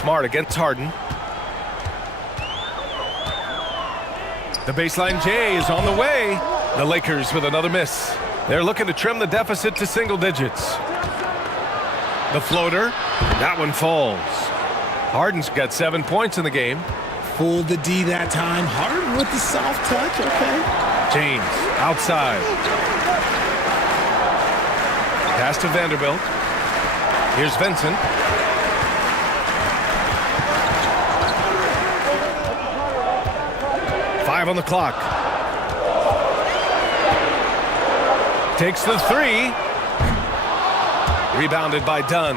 Smart against Harden. The baseline J is on the way. The Lakers with another miss. They're looking to trim the deficit to single digits. The floater, that one falls. Harden's got 7 points in the game. Fooled the D that time. Harden with the soft touch, okay. James outside. Pass to Vanderbilt. Here's Vincent. Five on the clock. Takes the three. Rebounded by Dunn.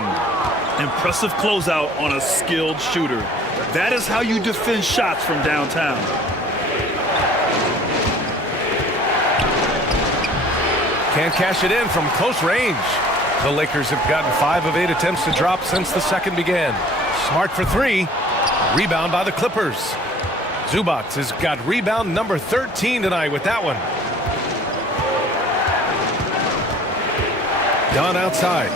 Impressive closeout on a skilled shooter. That is how you defend shots from downtown. Can't cash it in from close range. The Lakers have gotten 5 of 8 attempts to drop since the second began. Smart for three. Rebound by the Clippers. Zubac has got rebound number 13 tonight with that one. Dunn outside.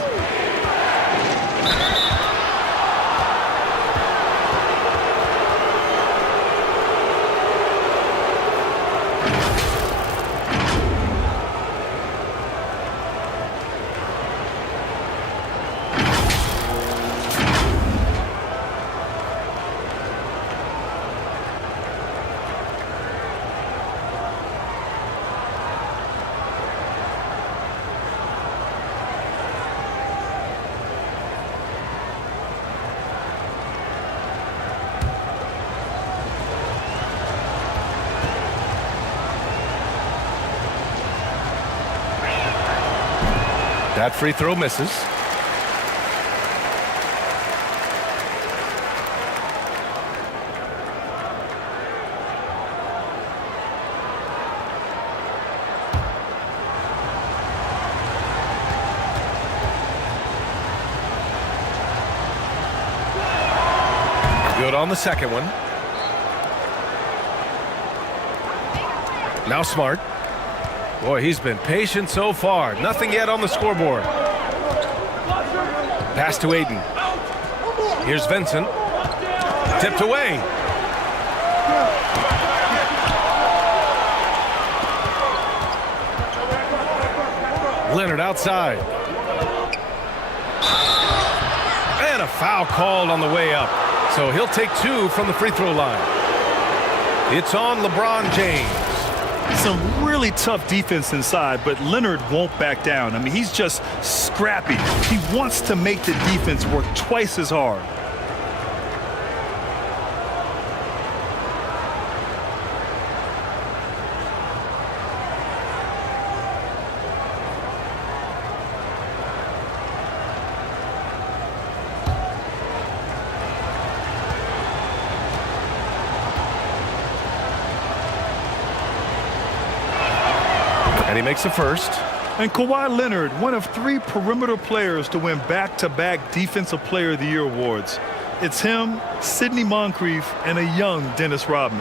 That free throw misses. Good on the second one. Now Smart. Boy, he's been patient so far. Nothing yet on the scoreboard. Pass to Aiden. Here's Vincent. Tipped away. Leonard outside. And a foul called on the way up. So he'll take 2 from the free throw line. It's on LeBron James. Some really tough defense inside, but Leonard won't back down. I mean, he's just scrappy. He wants to make the defense work twice as hard. And he makes the first. And Kawhi Leonard, one of 3 perimeter players to win back-to-back Defensive Player of the Year awards. It's him, Sidney Moncrief, and a young Dennis Rodman.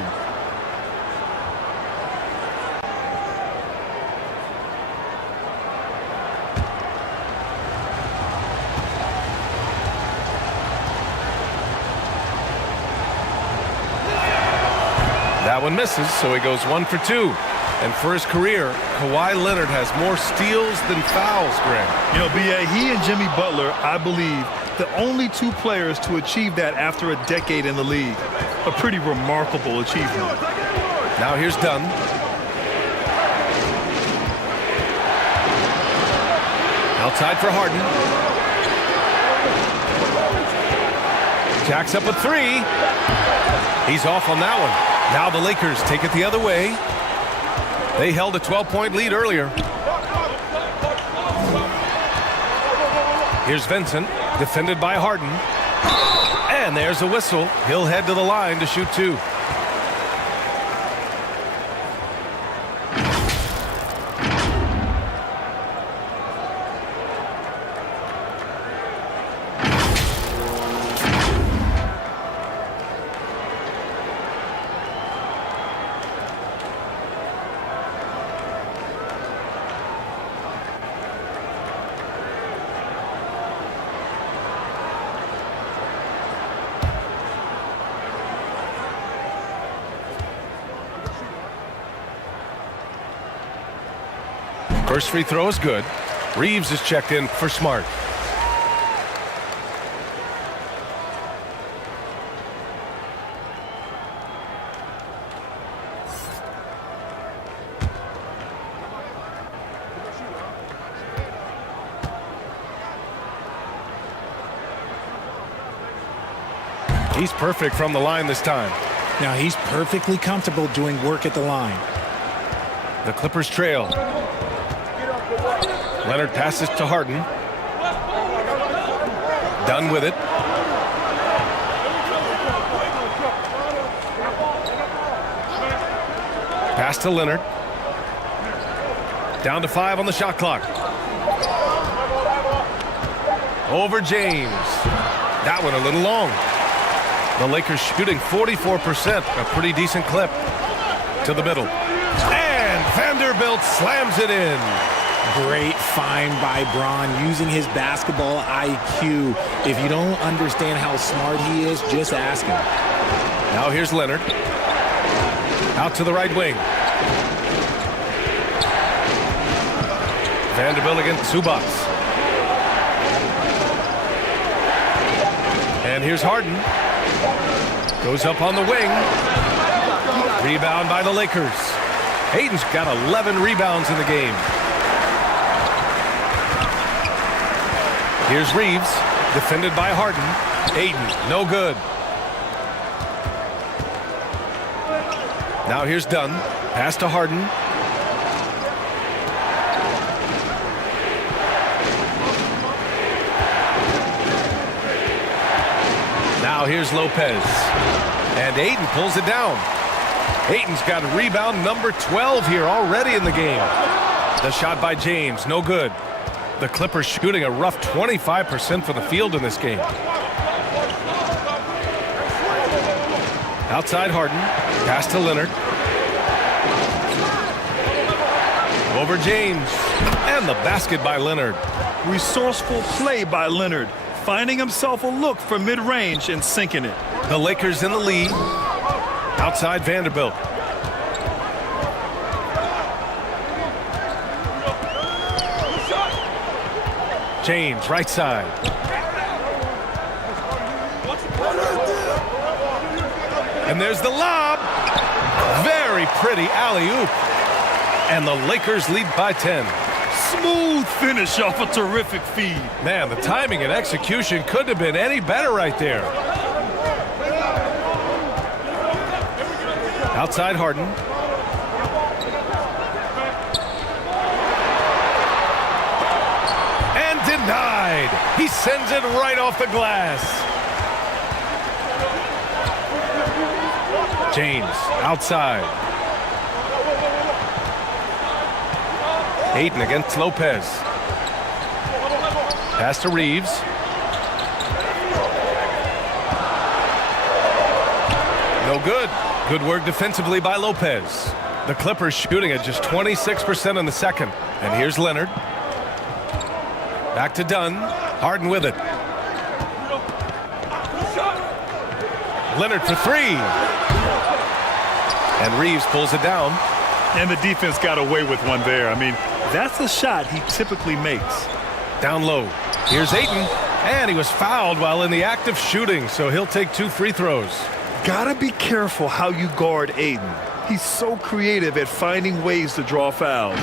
That one misses, so he goes 1 for 2. And for his career, Kawhi Leonard has more steals than fouls, Greg. You know, B.A., he and Jimmy Butler, I believe, the only 2 players to achieve that after a decade in the league. A pretty remarkable achievement. Now here's Dunn. Outside for Harden. Jacks up a 3. He's off on that one. Now the Lakers take it the other way. They held a 12-point lead earlier. Here's Vincent, defended by Harden. And there's a whistle. He'll head to the line to shoot 2. First free throw is good. Reeves is checked in for Smart. He's perfect from the line this time. Now he's perfectly comfortable doing work at the line. The Clippers trail. Leonard passes to Harden. Done with it. Pass to Leonard. Down to 5 on the shot clock. Over James. That one a little long. The Lakers shooting 44%, a pretty decent clip. To the middle. And Vanderbilt slams it in. Great find by Braun, using his basketball IQ. If you don't understand how smart he is, just ask him. Now here's Leonard. Out to the right wing. Vanderbilt against Zubac. And here's Harden. Goes up on the wing. Rebound by the Lakers. Hayden's got 11 rebounds in the game. Here's Reeves, defended by Harden. Ayton, no good. Now here's Dunn. Pass to Harden. Now here's Lopez. And Ayton pulls it down. Ayton's got rebound number 12 here already in the game. The shot by James, no good. The Clippers shooting a rough 25% from the field in this game. Outside Harden. Pass to Leonard. Over James. And the basket by Leonard. Resourceful play by Leonard, finding himself a look from mid-range and sinking it. The Lakers in the lead. Outside Vanderbilt. James, right side. And there's the lob. Very pretty alley-oop. And the Lakers lead by 10. Smooth finish off a terrific feed. Man, the timing and execution couldn't have been any better right there. Outside Harden. And denied. He sends it right off the glass. James outside. Ayton against Lopez. Pass to Reeves. No good. Good work defensively by Lopez. The Clippers shooting at just 26% in the second. And here's Leonard. Back to Dunn. Harden with it. Leonard for 3. And Reeves pulls it down. And the defense got away with one there. I mean, that's a shot he typically makes. Down low. Here's Ayton. And he was fouled while in the act of shooting, so he'll take 2 free throws. Gotta be careful how you guard Ayton. He's so creative at finding ways to draw fouls.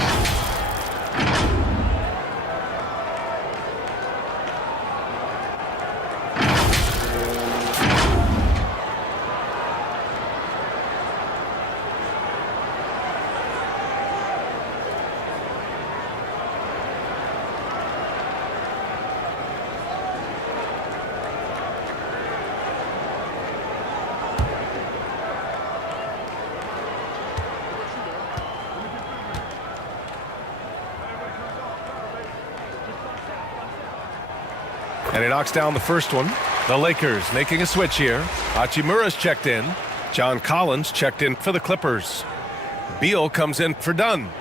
And he knocks down the first one. The Lakers making a switch here. Hachimura's checked in. John Collins checked in for the Clippers. Beal comes in for Dunn.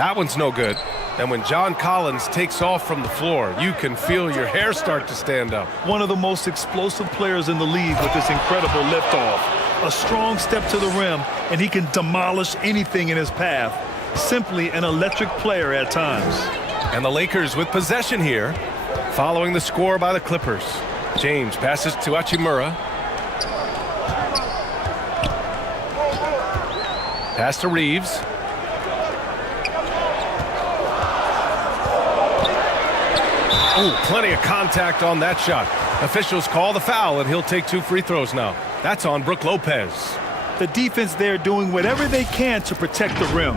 That one's no good. And when John Collins takes off from the floor, you can feel your hair start to stand up. One of the most explosive players in the league with this incredible liftoff. A strong step to the rim, and he can demolish anything in his path. Simply an electric player at times. And the Lakers with possession here, following the score by the Clippers. James passes to Hachimura. Pass to Reeves. Ooh, plenty of contact on that shot. Officials call the foul, and he'll take 2 free throws now. That's on Brook Lopez. The defense there doing whatever they can to protect the rim.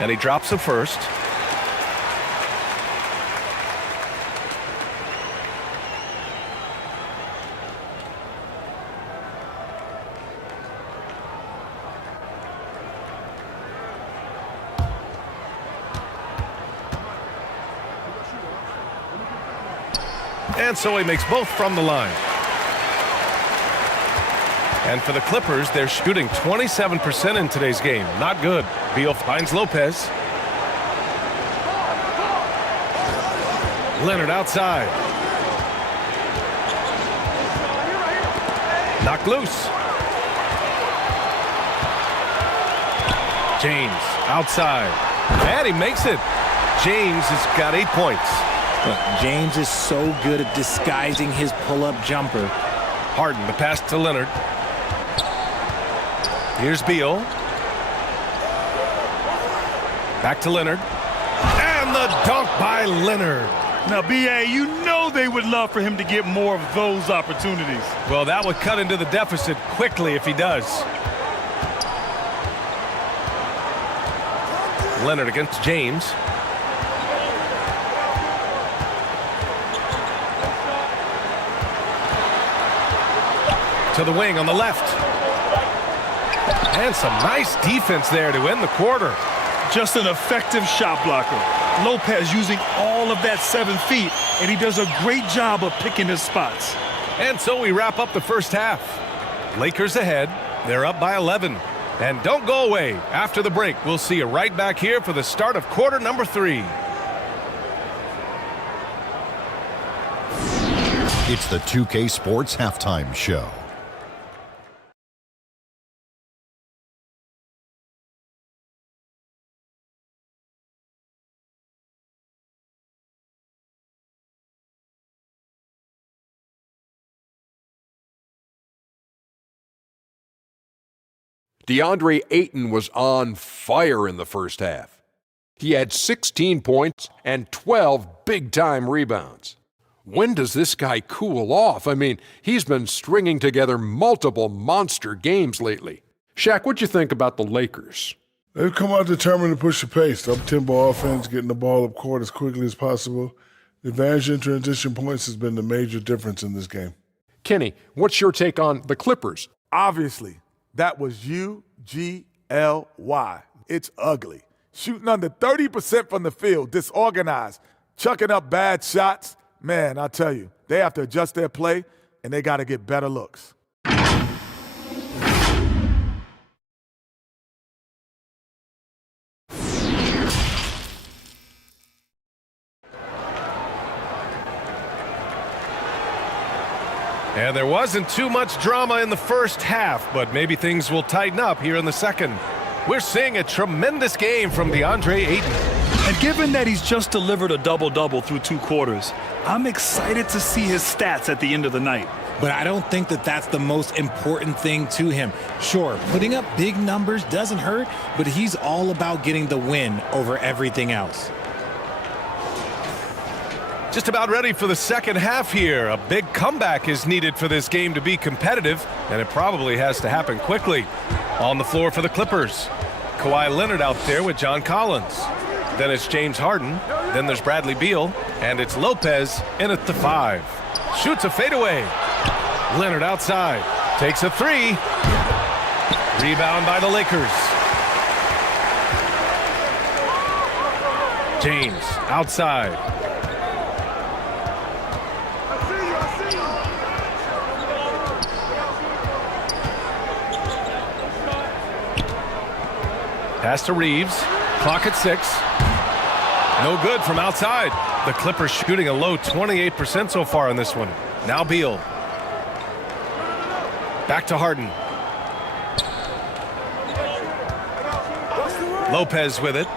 And he drops the first. And so he makes both from the line. And for the Clippers, they're shooting 27% in today's game. Not good. Beal finds Lopez. Leonard outside. Knocked loose. James outside. And he makes it. James has got 8 points. Look, James is so good at disguising his pull-up jumper. Harden, the pass to Leonard. Here's Beal. Back to Leonard. And the dunk by Leonard. Now, B.A., you know they would love for him to get more of those opportunities. Well, that would cut into the deficit quickly if he does. Leonard against James. To the wing on the left. And some nice defense there to end the quarter. Just an effective shot blocker. Lopez using all of that 7 feet, and he does a great job of picking his spots. And so we wrap up the first half. Lakers ahead. They're up by 11. And don't go away. After the break, we'll see you right back here for the start of quarter number 3. It's the 2K Sports Halftime Show. DeAndre Ayton was on fire in the first half. He had 16 points and 12 big-time rebounds. When does this guy cool off? I mean, he's been stringing together multiple monster games lately. Shaq, what'd you think about the Lakers? They've come out determined to push the pace. Up-tempo offense, getting the ball up court as quickly as possible. The advantage in transition points has been the major difference in this game. Kenny, what's your take on the Clippers? Obviously, that was U-G-L-Y. It's ugly. Shooting under 30% from the field, disorganized, chucking up bad shots. Man, I tell you, they have to adjust their play, and they got to get better looks. And there wasn't too much drama in the first half, but maybe things will tighten up here in the second. We're seeing a tremendous game from DeAndre Ayton. And given that he's just delivered a double-double through 2 quarters, I'm excited to see his stats at the end of the night. But I don't think that that's the most important thing to him. Sure, putting up big numbers doesn't hurt, but he's all about getting the win over everything else. Just about ready for the second half here. A big comeback is needed for this game to be competitive, and it probably has to happen quickly. On the floor for the Clippers, Kawhi Leonard out there with John Collins. Then it's James Harden. Then there's Bradley Beal. And it's Lopez in at the 5. Shoots a fadeaway. Leonard outside. Takes a 3. Rebound by the Lakers. James outside. Pass to Reeves. Clock at 6. No good from outside. The Clippers shooting a low 28% so far in this one. Now Beal. Back to Harden. Lopez with it.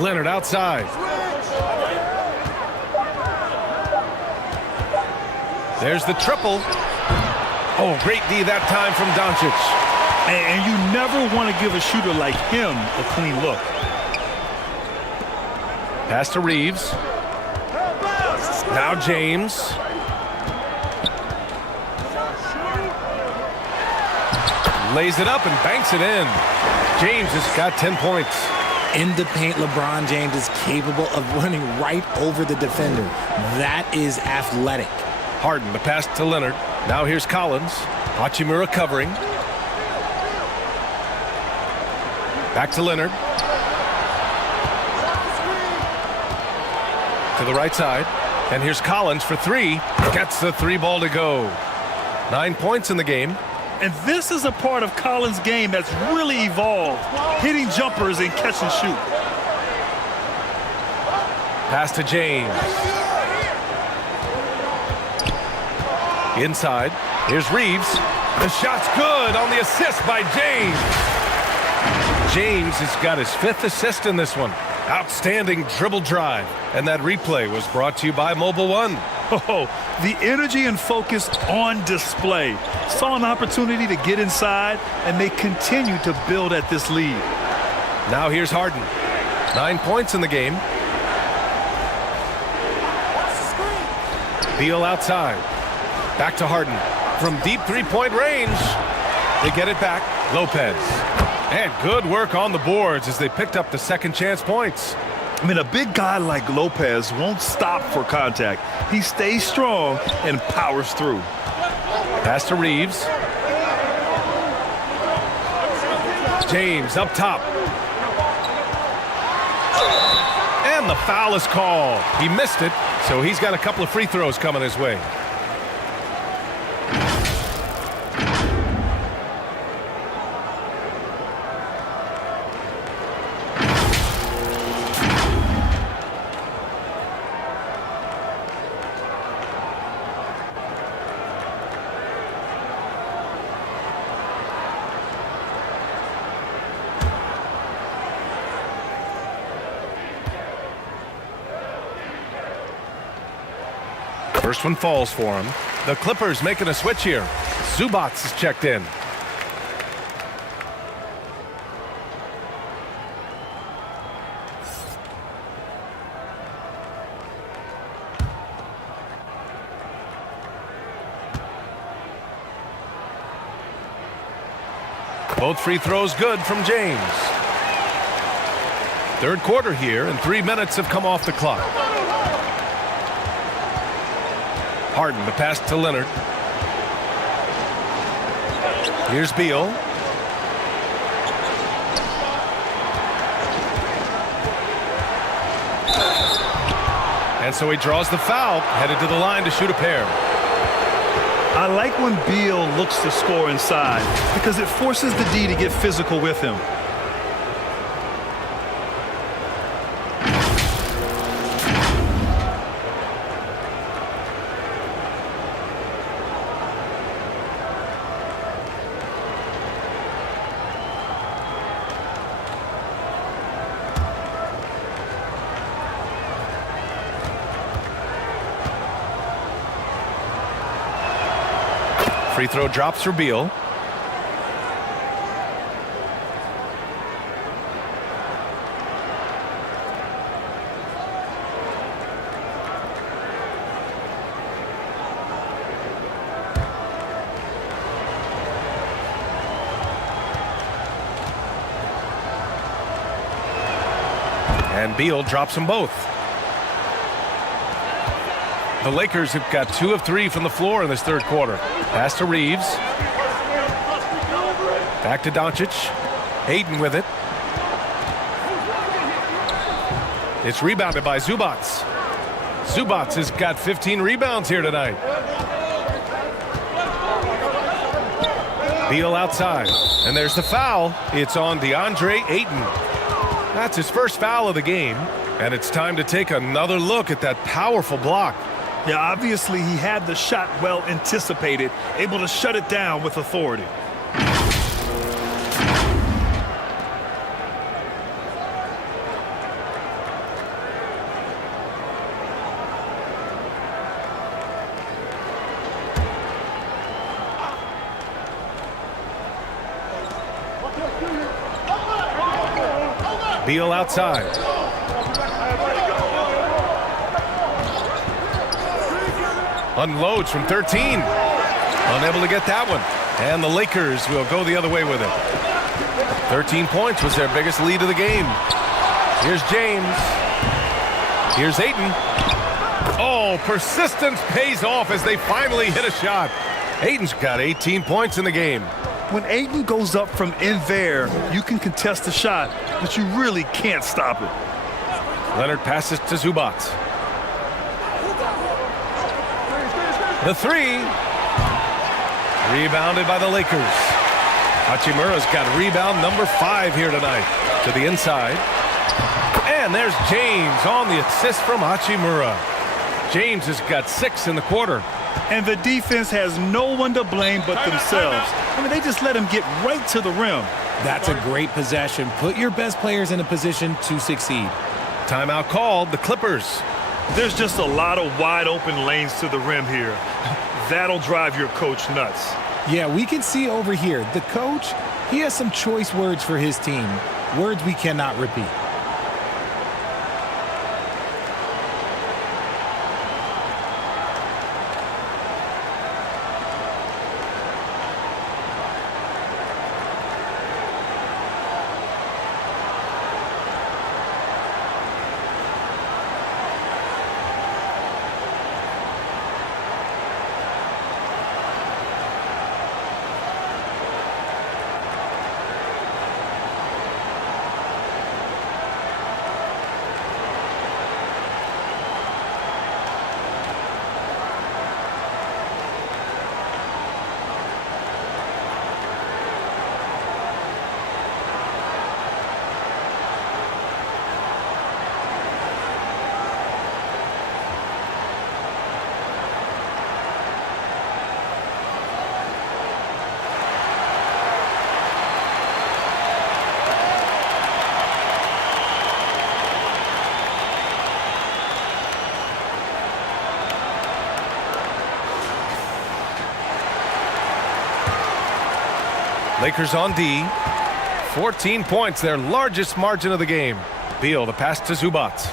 Leonard outside. There's the triple. Oh, great D that time from Doncic. And you never want to give a shooter like him a clean look. Pass to Reeves. Now James. Lays it up and banks it in. James has got 10 points. In the paint, LeBron James is capable of running right over the defender. That is athletic. Harden, the pass to Leonard. Now here's Collins. Hachimura covering. Back to Leonard. To the right side. And here's Collins for 3. Gets the 3 ball to go. 9 points in the game. And this is a part of Collins' game that's really evolved. Hitting jumpers and catch and shoot. Pass to James. Inside. Here's Reeves. The shot's good on the assist by James. James has got his 5th assist in this one. Outstanding dribble drive. And that replay was brought to you by Mobile One. Oh, the energy and focus on display. Saw an opportunity to get inside, and they continue to build at this lead. Now here's Harden. 9 points in the game. Beal outside. Back to Harden. From deep three-point range. They get it back. Lopez. And good work on the boards as they picked up the second chance points. I mean, a big guy like Lopez won't stop for contact. He stays strong and powers through. Pass to Reeves. James up top. And the foul is called. He missed it, so he's got a couple of free throws coming his way. First one falls for him. The Clippers making a switch here. Zubac is checked in. Both free throws good from James. Third quarter here, and 3 minutes have come off the clock. Harden, the pass to Leonard. Here's Beal. And so he draws the foul, headed to the line to shoot a pair. I like when Beal looks to score inside because it forces the D to get physical with him. Free throw drops for Beal. And Beal drops them both. The Lakers have got 2 of 3 from the floor in this third quarter. Pass to Reeves. Back to Doncic. Ayton with it. It's rebounded by Zubac. Zubac has got 15 rebounds here tonight. Beal outside. And there's the foul. It's on DeAndre Ayton. That's his first foul of the game. And it's time to take another look at that powerful block. Yeah, obviously he had the shot well anticipated, able to shut it down with authority. Beal outside. Unloads from 13. Unable to get that one. And the Lakers will go the other way with it. 13 points was their biggest lead of the game. Here's James. Here's Ayton. Oh, persistence pays off as they finally hit a shot. Ayton's got 18 points in the game. When Ayton goes up from in there, you can contest the shot, but you really can't stop it. Leonard passes to Zubac. The three. Rebounded by the Lakers. Hachimura's got rebound number 5 here tonight. To the inside. And there's James on the assist from Hachimura. James has got 6 in the quarter. And the defense has no one to blame but themselves. I mean, they just let him get right to the rim. That's a great possession. Put your best players in a position to succeed. Timeout called, the Clippers. There's just a lot of wide open lanes to the rim here. That'll drive your coach nuts. Yeah, we can see over here, the coach, he has some choice words for his team. Words we cannot repeat. Lakers on D. 14 points, their largest margin of the game. Beal, the pass to Zubac.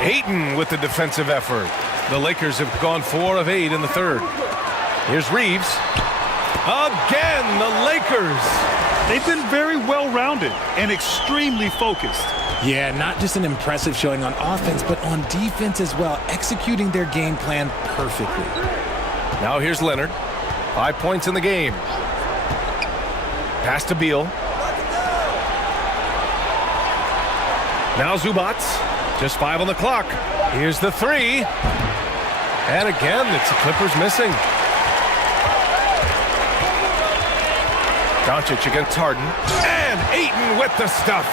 Ayton with the defensive effort. The Lakers have gone 4 of 8 in the third. Here's Reeves. Again, the Lakers. They've been very well-rounded and extremely focused. Yeah, not just an impressive showing on offense, but on defense as well, executing their game plan perfectly. Now here's Leonard. 5 points in the game. Pass to Beal. Now Zubac. Just 5 on the clock. Here's the 3. And again, it's the Clippers missing. Doncic against Harden. And Ayton with the stuff.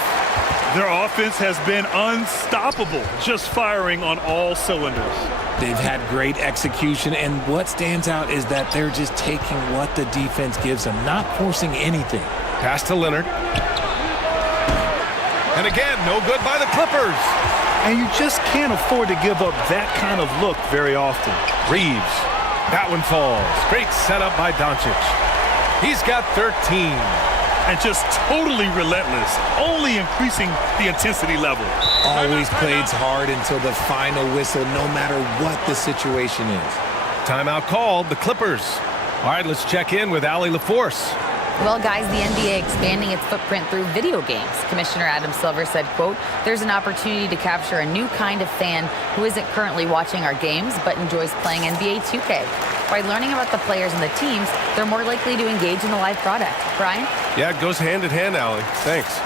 Their offense has been unstoppable, just firing on all cylinders. They've had great execution, and what stands out is that they're just taking what the defense gives them, not forcing anything. Pass to Leonard. And again, no good by the Clippers. And you just can't afford to give up that kind of look very often. Reeves. That one falls. Great setup by Doncic. He's got 13. And just totally relentless, only increasing the intensity level. Always plays hard until the final whistle, no matter what the situation is. Timeout called, the Clippers. All right, let's check in with Allie LaForce. Well, guys, the NBA expanding its footprint through video games. Commissioner Adam Silver said, quote, "There's an opportunity to capture a new kind of fan who isn't currently watching our games but enjoys playing NBA 2K. By learning about the players and the teams, they're more likely to engage in the live product." Brian? Yeah, it goes hand in hand, Allie. Thanks.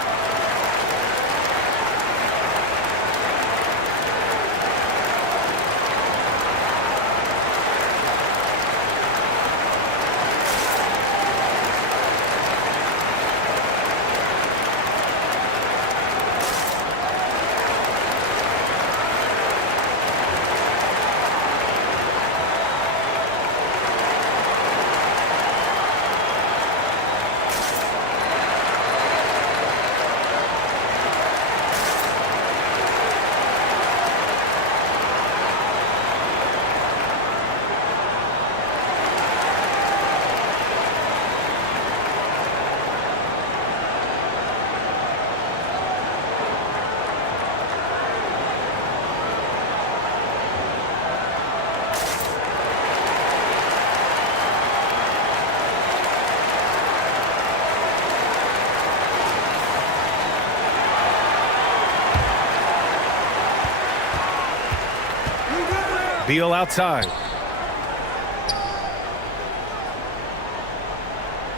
Beal outside.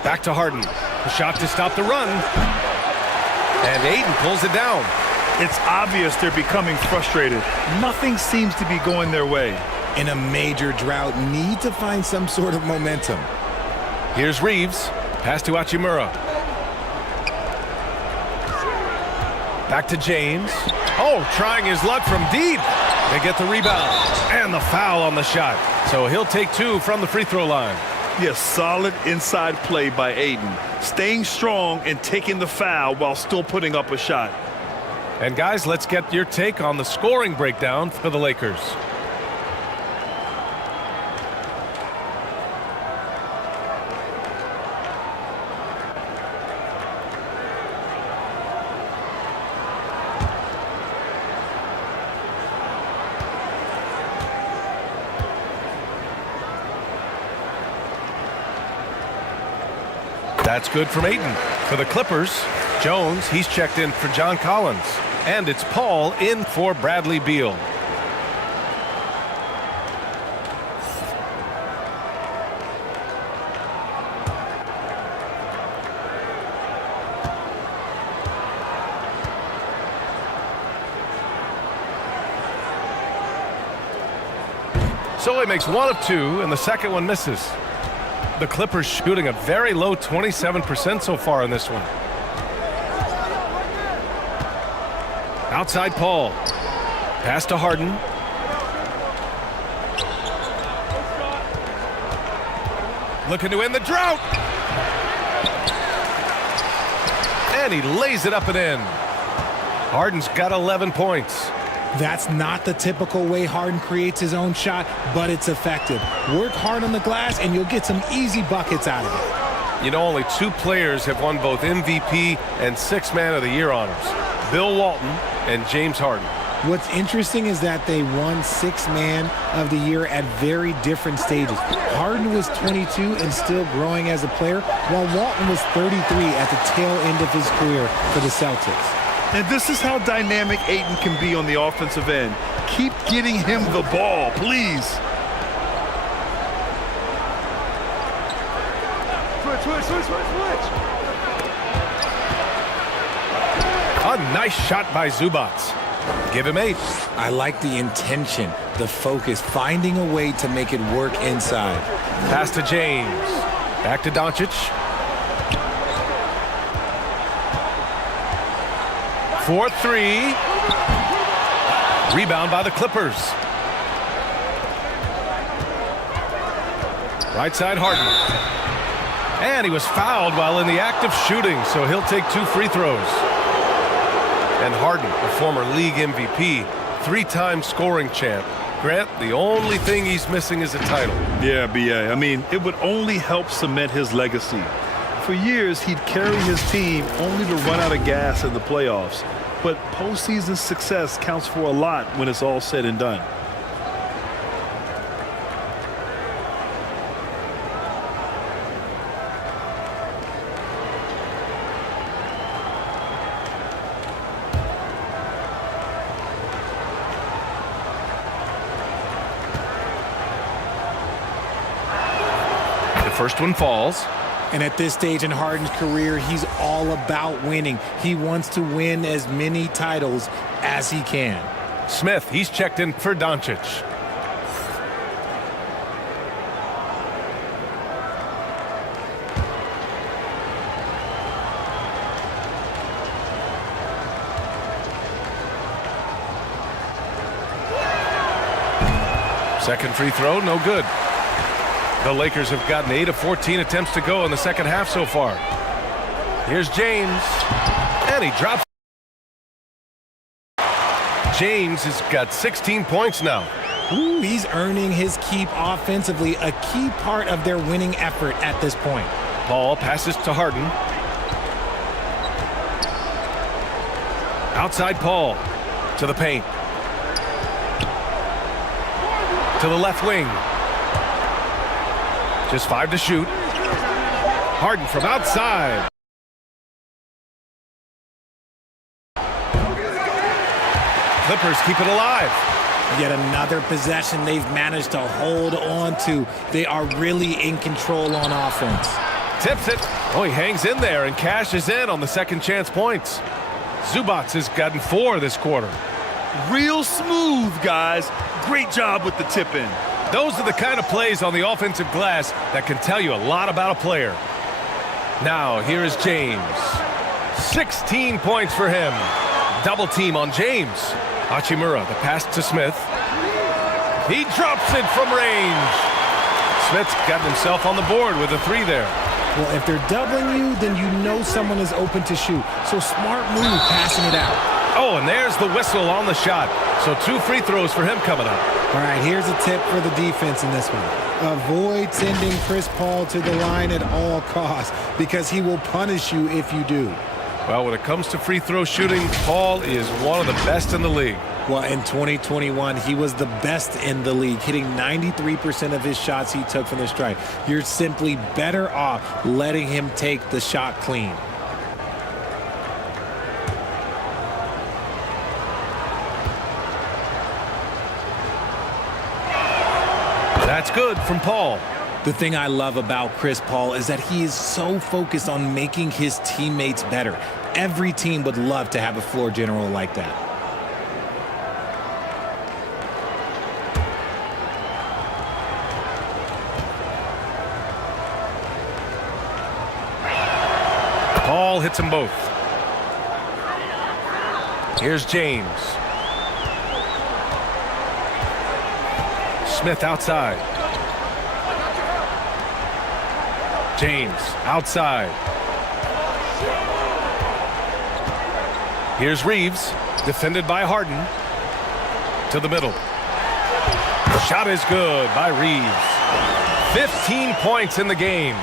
Back to Harden. A shot to stop the run. And Ayton pulls it down. It's obvious they're becoming frustrated. Nothing seems to be going their way. In a major drought, need to find some sort of momentum. Here's Reeves. Pass to Hachimura. Back to James. Oh, trying his luck from deep. They get the rebound. And the foul on the shot. So he'll take 2 from the free throw line. Yes, solid inside play by Ayton. Staying strong and taking the foul while still putting up a shot. And guys, let's get your take on the scoring breakdown for the Lakers. That's good from Ayton. For the Clippers, Jones, he's checked in for John Collins. And it's Paul in for Bradley Beal. So he makes 1 of 2, and the second one misses. The Clippers shooting a very low 27% so far in this one. Outside Paul. Pass to Harden. Looking to end the drought. And he lays it up and in. Harden's got 11 points. That's not the typical way Harden creates his own shot, but it's effective. Work hard on the glass and you'll get some easy buckets out of it. You know, only 2 players have won both MVP and 6th Man of the Year honors. Bill Walton and James Harden. What's interesting is that they won 6th Man of the Year at very different stages. Harden was 22 and still growing as a player, while Walton was 33 at the tail end of his career for the Celtics. And this is how dynamic Ayton can be on the offensive end. Keep getting him the ball, please. Switch. A nice shot by Zubats. Give him 8. I like the intention, the focus, finding a way to make it work inside. Pass to James. Back to Doncic. 4-3. Rebound by the Clippers. Right side Harden. And he was fouled while in the act of shooting, so he'll take 2 free throws. And Harden, a former league MVP, 3-time scoring champ. Grant, the only thing he's missing is a title. Yeah, B.A. I mean, it would only help cement his legacy. For years, he'd carry his team only to run out of gas in the playoffs. But postseason success counts for a lot when it's all said and done. First one falls. And at this stage in Harden's career, he's all about winning. He wants to win as many titles as he can. Smith, he's checked in for Doncic. Second free throw, no good. The Lakers have gotten 8 of 14 attempts to go in the second half so far. Here's James, and he drops. James has got 16 points now. Ooh, he's earning his keep offensively, a key part of their winning effort at this point. Ball passes to Harden. Outside Paul to the paint. To the left wing. Just 5 to shoot. Harden from outside. Clippers keep it alive. Yet another possession they've managed to hold on to. They are really in control on offense. Tips it. Oh, he hangs in there and cashes in on the second chance points. Zubac has gotten 4 this quarter. Real smooth, guys. Great job with the tip in. Those are the kind of plays on the offensive glass that can tell you a lot about a player. Now, here is James. 16 points for him. Double team on James. Hachimura, the pass to Smith. He drops it from range. Smith's got himself on the board with a 3 there. Well, if they're doubling you, then you know someone is open to shoot. So smart move passing it out. Oh, and there's the whistle on the shot. So 2 free throws for him coming up. All right, here's a tip for the defense in this one. Avoid sending Chris Paul to the line at all costs because he will punish you if you do. Well, when it comes to free throw shooting, Paul is one of the best in the league. Well, in 2021, he was the best in the league, hitting 93% of his shots he took from the stripe. You're simply better off letting him take the shot clean. That's good from Paul. The thing I love about Chris Paul is that he is so focused on making his teammates better. Every team would love to have a floor general like that. Paul hits them both. Here's James. Smith outside. James outside. Here's Reeves, defended by Harden. To the middle. Shot is good by Reeves. 15 points in the game.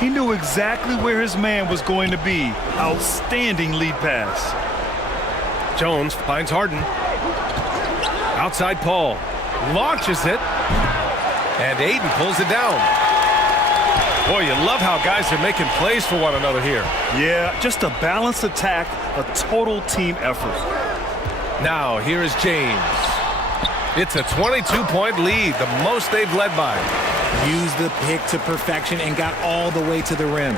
He knew exactly where his man was going to be. Outstanding lead pass. Jones finds Harden. Outside Paul. Launches it. And Aiden pulls it down. Boy, you love how guys are making plays for one another here. Yeah, just a balanced attack, a total team effort. Now, here is James. It's a 22-point lead, the most they've led by. Used the pick to perfection and got all the way to the rim.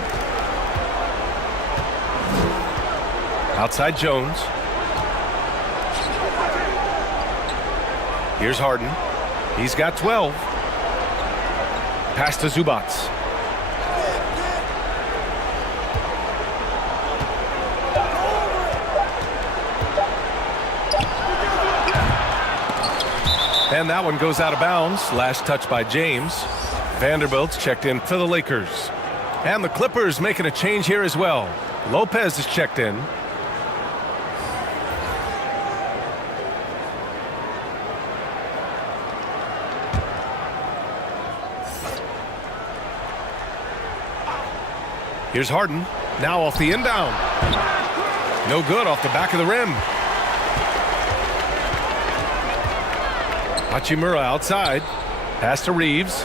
Outside Jones. Here's Harden. He's got 12. Pass to Zubac. And that one goes out of bounds. Last touch by James. Vanderbilt's checked in for the Lakers. And the Clippers making a change here as well. Lopez is checked in. Here's Harden. Now off the inbound. No good off the back of the rim. Hachimura outside. Pass to Reeves.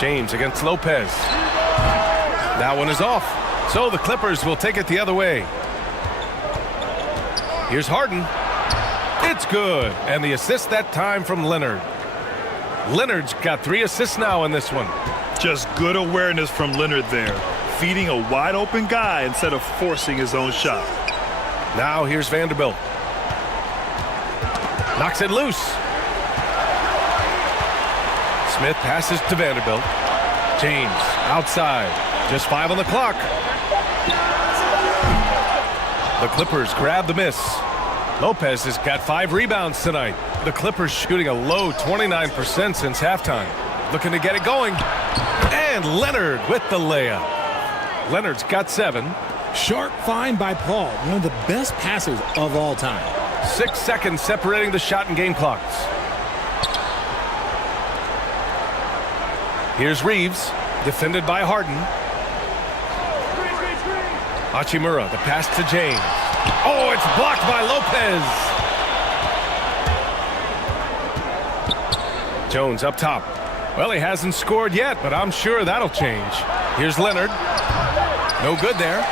James against Lopez. That one is off. So the Clippers will take it the other way. Here's Harden. It's good. And the assist that time from Leonard. Leonard's got 3 assists now in this one. Just good awareness from Leonard there, feeding a wide open guy instead of forcing his own shot. Now here's Vanderbilt. Knocks it loose. Smith passes to Vanderbilt. James outside. Just 5 on the clock. The Clippers grab the miss. Lopez has got 5 rebounds tonight. The Clippers shooting a low 29% since halftime. Looking to get it going. And Leonard with the layup. Leonard's got 7. Sharp find by Paul, one of the best passers of all time. 6 seconds separating the shot and game clocks. Here's Reeves, defended by Harden. Hachimura, the pass to James. Oh, it's blocked by Lopez. Jones up top. Well, he hasn't scored yet, but I'm sure that'll change. Here's Leonard. No good there.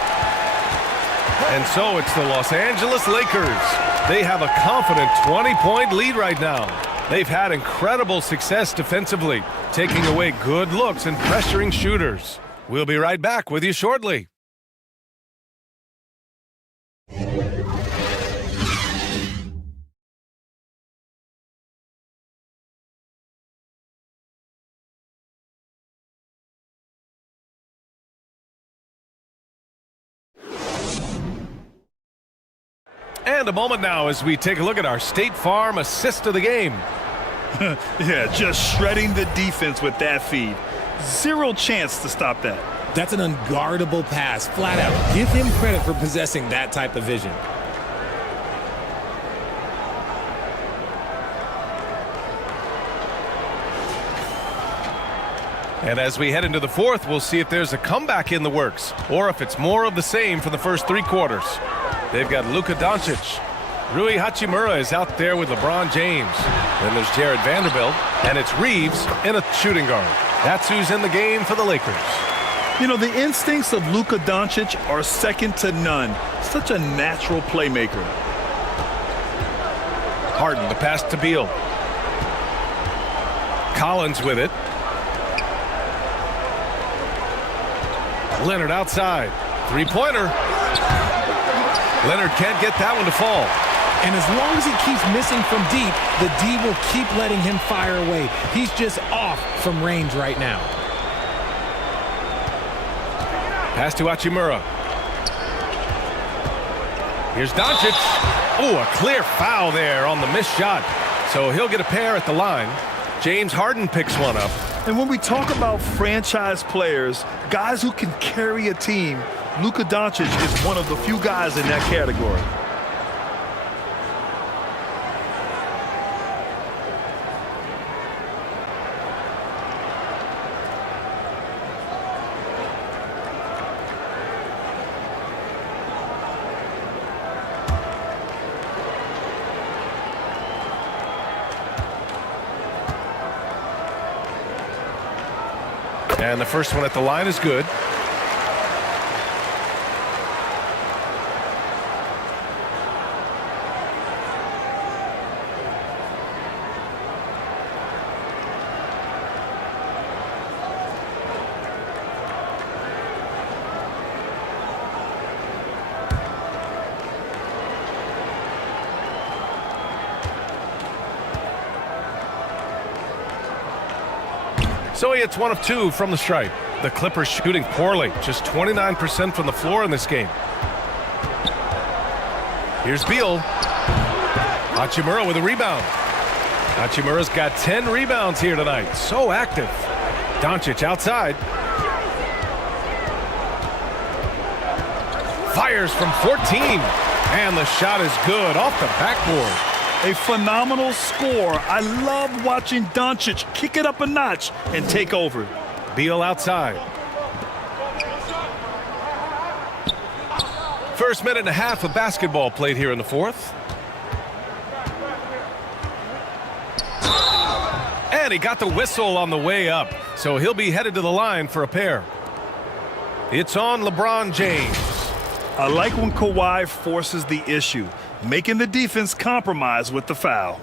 And so it's the Los Angeles Lakers. They have a confident 20-point lead right now. They've had incredible success defensively, taking away good looks and pressuring shooters. We'll be right back with you shortly. And a moment now as we take a look at our State Farm assist of the game. Yeah, just shredding the defense with that feed. 0 chance to stop that. That's an unguardable pass, flat out. Give him credit for possessing that type of vision. And as we head into the 4th, we'll see if there's a comeback in the works or if it's more of the same for the first 3 quarters. They've got Luka Doncic. Rui Hachimura is out there with LeBron James. Then there's Jared Vanderbilt, and it's Reeves in a shooting guard. That's who's in the game for the Lakers. You know, the instincts of Luka Doncic are second to none. Such a natural playmaker. Harden, the pass to Beal. Collins with it. Leonard outside. 3-pointer. Leonard can't get that one to fall. And as long as he keeps missing from deep, the D will keep letting him fire away. He's just off from range right now. Pass to Hachimura. Here's Doncic. Oh, a clear foul there on the missed shot. So he'll get a pair at the line. James Harden picks one up. And when we talk about franchise players, guys who can carry a team, Luka Doncic is one of the few guys in that category. And the first one at the line is good. So he hits 1 of 2 from the stripe. The Clippers shooting poorly, just 29% from the floor in this game. Here's Beal. Hachimura with a rebound. Hachimura's got 10 rebounds here tonight. So active. Doncic outside. Fires from 14. And the shot is good off the backboard. A phenomenal score. I love watching Doncic kick it up a notch and take over. Beal outside. First minute and a half of basketball played here in the 4th. And he got the whistle on the way up, so he'll be headed to the line for a pair. It's on LeBron James. I like when Kawhi forces the issue, making the defense compromise with the foul.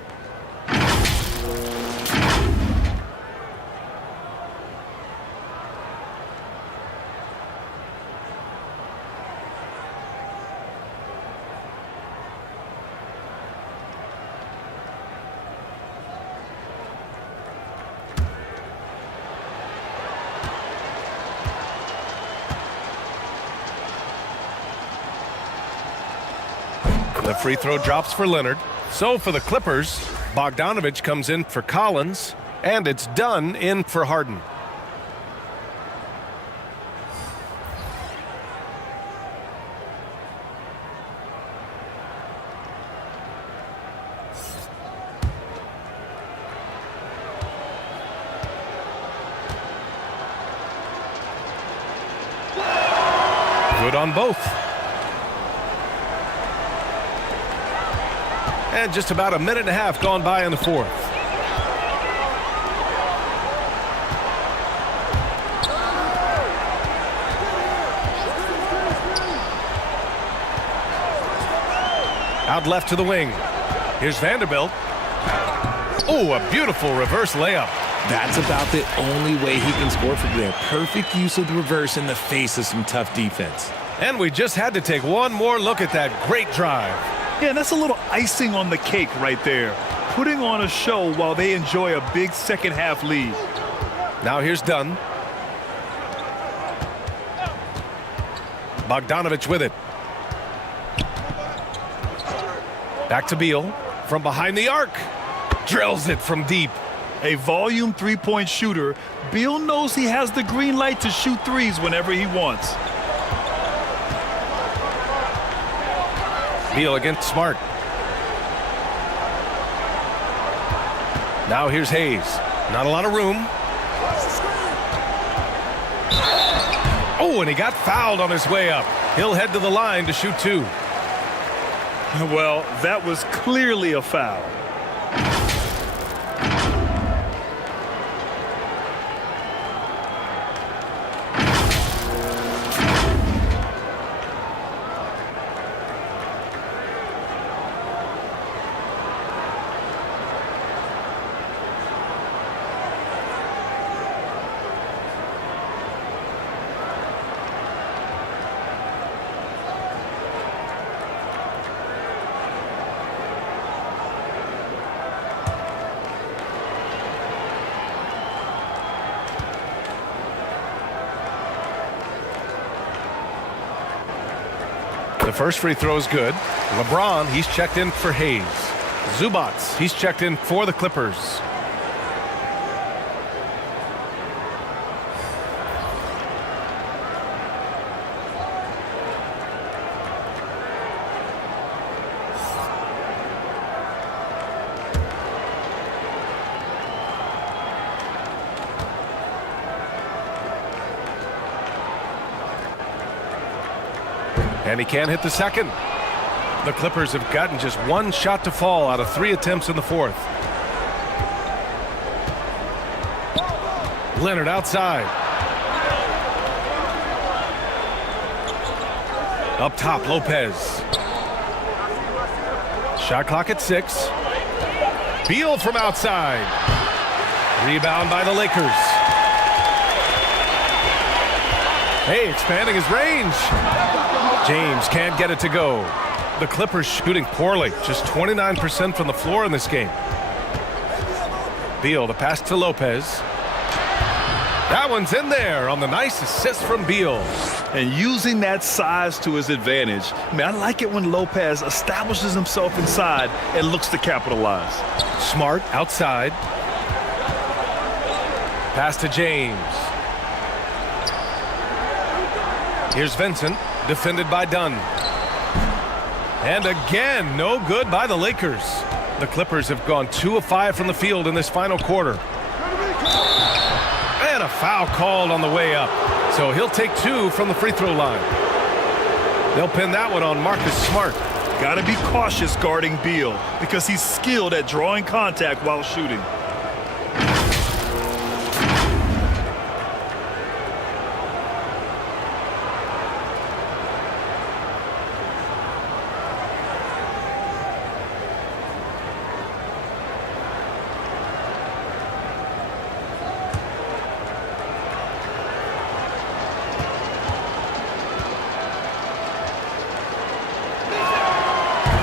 The free throw drops for Leonard. So for the Clippers, Bogdanovich comes in for Collins, and it's done in for Harden. Good on both. And just about a minute and a half gone by in the fourth. Out left to the wing. Here's Vanderbilt. Oh, a beautiful reverse layup. That's about the only way he can score from there. Perfect use of the reverse in the face of some tough defense. And we just had to take one more look at that great drive. Yeah, that's a little icing on the cake right there. Putting on a show while they enjoy a big second half lead. Now here's Dunn. Bogdanovich with it. Back to Beal. From behind the arc. Drills it from deep. A volume three-point shooter, Beal knows he has the green light to shoot threes whenever he wants. Beal against Smart. Now here's Hayes. Not a lot of room. Oh, and he got fouled on his way up. He'll head to the line to shoot two. Well, that was clearly a foul. The first free throw is good. LeBron, he's checked in for Hayes. Zubats, he's checked in for the Clippers. And he can't hit the second. The Clippers have gotten just one shot to fall out of 3 attempts in the fourth. Leonard outside. Up top, Lopez. Shot clock at 6. Beal from outside. Rebound by the Lakers. Hey, expanding his range. James can't get it to go. The Clippers shooting poorly, just 29% from the floor in this game. Beal, the pass to Lopez. That one's in there on the nice assist from Beal. And using that size to his advantage. I mean, I like it when Lopez establishes himself inside and looks to capitalize. Smart outside. Pass to James. Here's Vincent, defended by Dunn. And again, no good by the Lakers. The Clippers have gone 2 of 5 from the field in this final quarter. And a foul called on the way up. So he'll take 2 from the free throw line. They'll pin that one on Marcus Smart. Got to be cautious guarding Beal because he's skilled at drawing contact while shooting.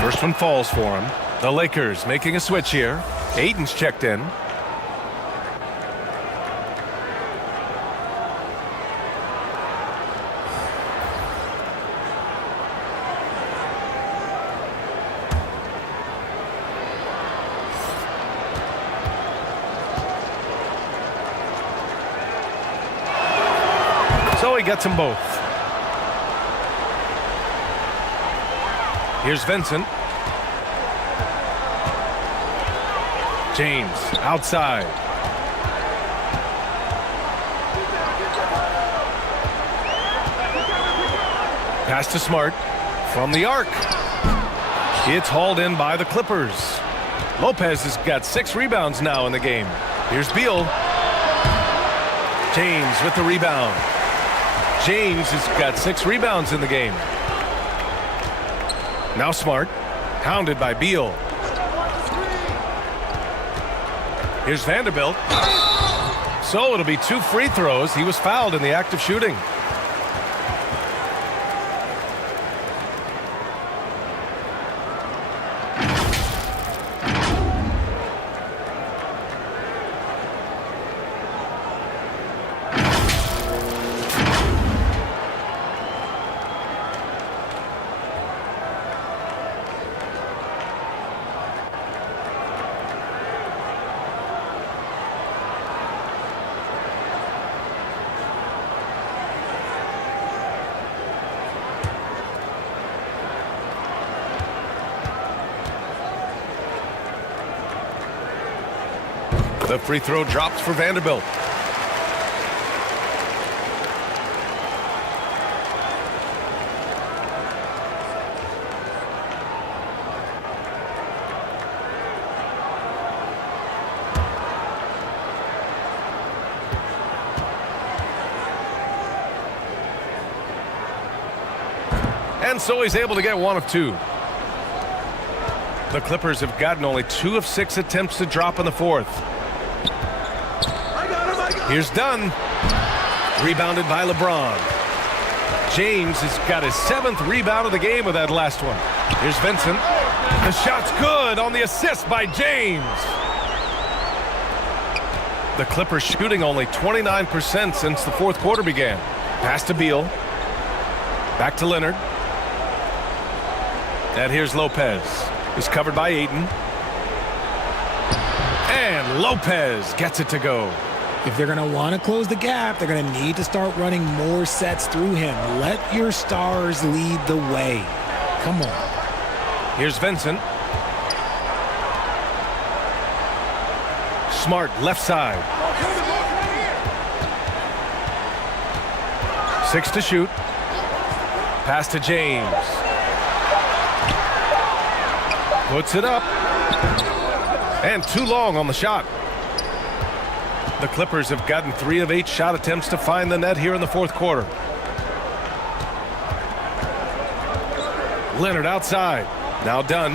First one falls for him. The Lakers making a switch here. Aiton's checked in. he gets them both. Here's Vincent. James outside. Pass to Smart from the arc. It's hauled in by the Clippers. Lopez has got 6 rebounds now in the game. Here's Beal. James with the rebound. James has got 6 rebounds in the game. Now Smart, hounded by Beal. Here's Vanderbilt. So it'll be 2 free throws. He was fouled in the act of shooting. The free throw drops for Vanderbilt. And so he's able to get 1 of 2. The Clippers have gotten only 2 of 6 attempts to drop in the 4th. Here's Dunn. Rebounded by LeBron. James has got his 7th rebound of the game with that last one. Here's Vincent. The shot's good on the assist by James. The Clippers shooting only 29% since the 4th quarter began. Pass to Beal. Back to Leonard. And here's Lopez. He's covered by Ayton. And Lopez gets it to go. If they're going to want to close the gap, they're going to need to start running more sets through him. Let your stars lead the way. Come on. Here's Vincent. Smart left side. 6 to shoot. Pass to James. Puts it up. And too long on the shot. The Clippers have gotten 3 of 8 shot attempts to find the net here in the 4th quarter. Leonard outside. Now Dunn.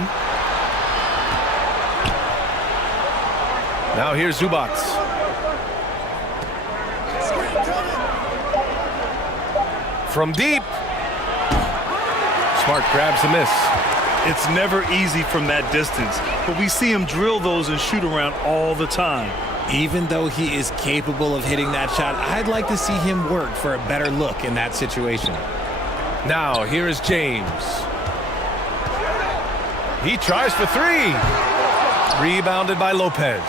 Now here's Zubac. From deep. Smart grabs the miss. It's never easy from that distance, but we see him drill those and shoot around all the time. Even though he is capable of hitting that shot, I'd like to see him work for a better look in that situation. Now here is James. He tries for 3. Rebounded by Lopez.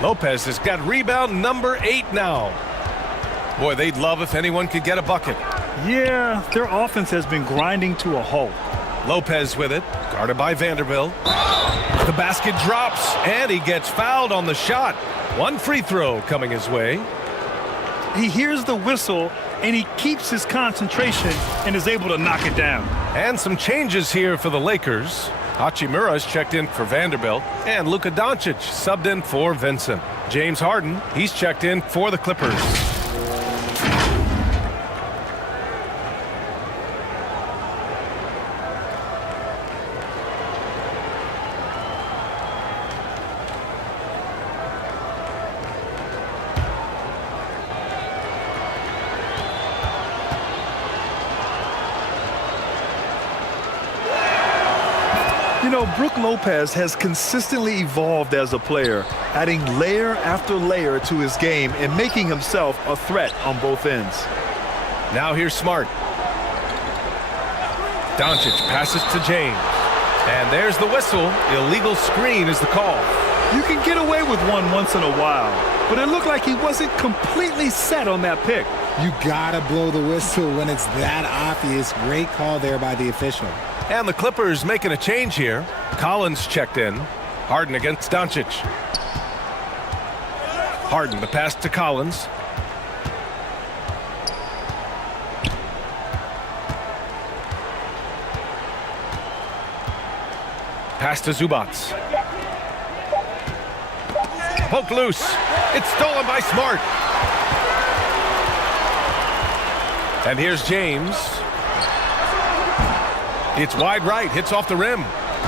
Lopez has got rebound number 8 now. Boy, they'd love if anyone could get a bucket. Yeah, their offense has been grinding to a halt. Lopez with it, guarded by Vanderbilt. The basket drops, and he gets fouled on the shot. 1 free throw coming his way. He hears the whistle, and he keeps his concentration and is able to knock it down. And some changes here for the Lakers. Hachimura's checked in for Vanderbilt, and Luka Doncic subbed in for Vincent. James Harden, he's checked in for the Clippers. You know, Brook Lopez has consistently evolved as a player, adding layer after layer to his game and making himself a threat on both ends. Now here's Smart. Doncic passes to James. And there's the whistle. Illegal screen is the call. You can get away with one once in a while, but it looked like he wasn't completely set on that pick. You gotta blow the whistle when it's that obvious. Great call there by the official. And the Clippers making a change here. Collins checked in. Harden against Doncic. Harden, the pass to Collins. Pass to Zubats. Poked loose. It's stolen by Smart. And here's James. It's wide right. Hits off the rim.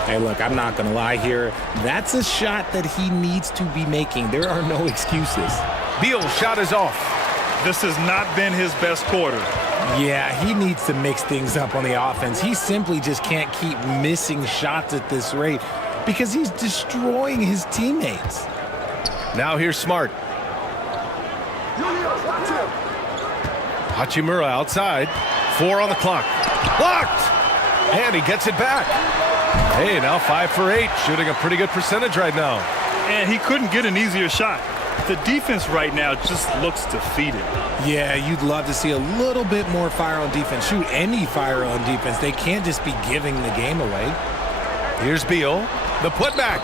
Hey, look, I'm not going to lie here. That's a shot that he needs to be making. There are no excuses. Beal's shot is off. This has not been his best quarter. Yeah, he needs to mix things up on the offense. He simply just can't keep missing shots at this rate because he's destroying his teammates. Now here's Smart. Hachimura outside. 4 on the clock. Blocked! And he gets it back. Hey, now 5 for 8. Shooting a pretty good percentage right now. And he couldn't get an easier shot. The defense right now just looks defeated. Yeah, you'd love to see a little bit more fire on defense. Shoot, any fire on defense. They can't just be giving the game away. Here's Beal. The putback.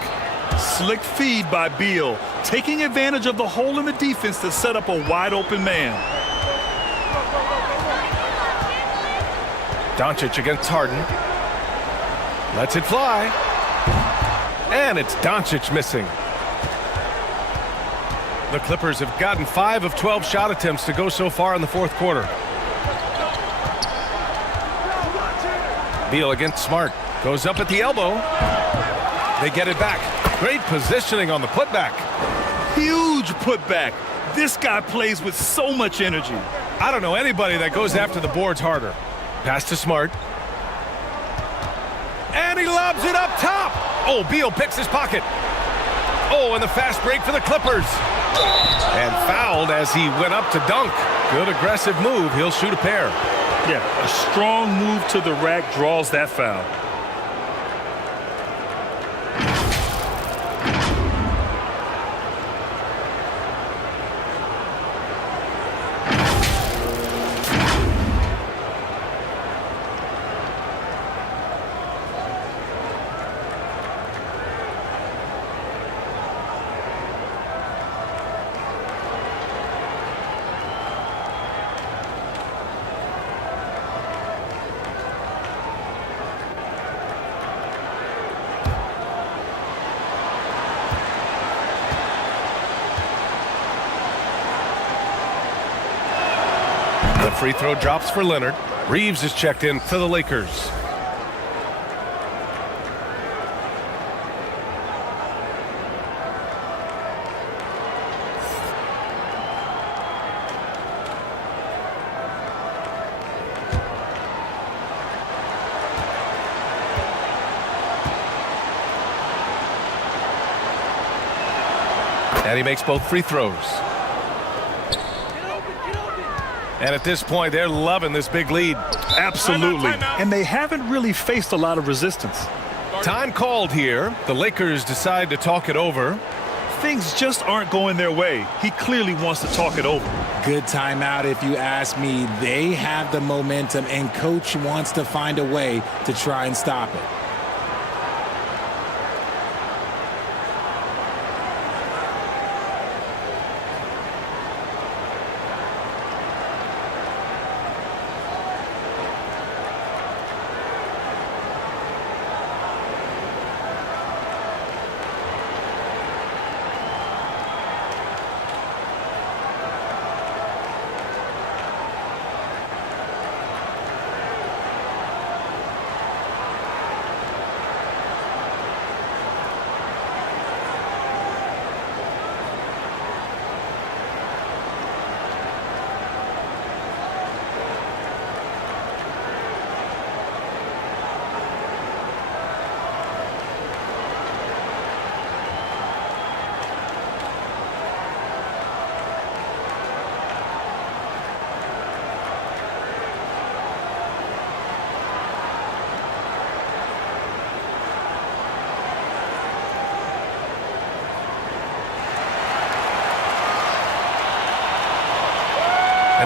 Slick feed by Beal, taking advantage of the hole in the defense to set up a wide open man. Doncic against Harden. Lets it fly. And it's Doncic missing. The Clippers have gotten 5 of 12 shot attempts to go so far in the fourth quarter. Beal against Smart. Goes up at the elbow. They get it back. Great positioning on the putback. Huge putback. This guy plays with so much energy. I don't know anybody that goes after the boards harder. Pass to Smart. And he lobs it up top. Oh, Beal picks his pocket. Oh, and the fast break for the Clippers. And fouled as he went up to dunk. Good aggressive move. He'll shoot a pair. Yeah, a strong move to the rack draws that foul. The free throw drops for Leonard. Reeves is checked in for the Lakers. And he makes both free throws. And at this point, they're loving this big lead. Absolutely. And they haven't really faced a lot of resistance. Time called here. The Lakers decide to talk it over. Things just aren't going their way. He clearly wants to talk it over. Good timeout if you ask me. They have the momentum, and coach wants to find a way to try and stop it.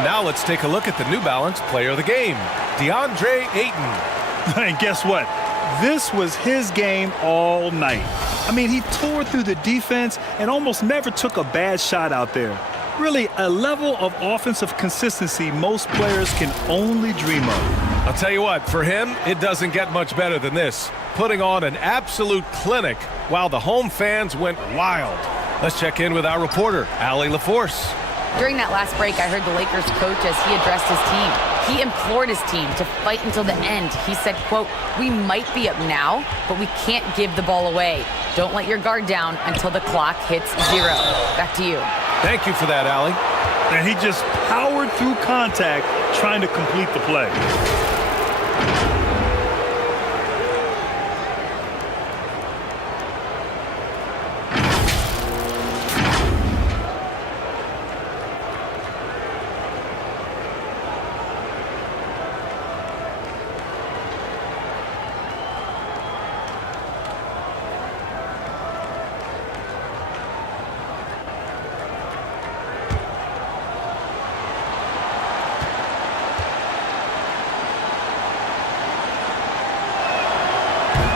And now let's take a look at the New Balance Player of the Game, DeAndre Ayton. And guess what? This was his game all night. I mean, he tore through the defense and almost never took a bad shot out there. Really, a level of offensive consistency most players can only dream of. I'll tell you what, for him, it doesn't get much better than this. Putting on an absolute clinic while the home fans went wild. Let's check in with our reporter, Allie LaForce. During that last break, I heard the Lakers coach as he addressed his team. He implored his team to fight until the end. He said, quote, "We might be up now, but we can't give the ball away. Don't let your guard down until the clock hits 0. Back to you. Thank you for that, Allie. And he just powered through contact trying to complete the play.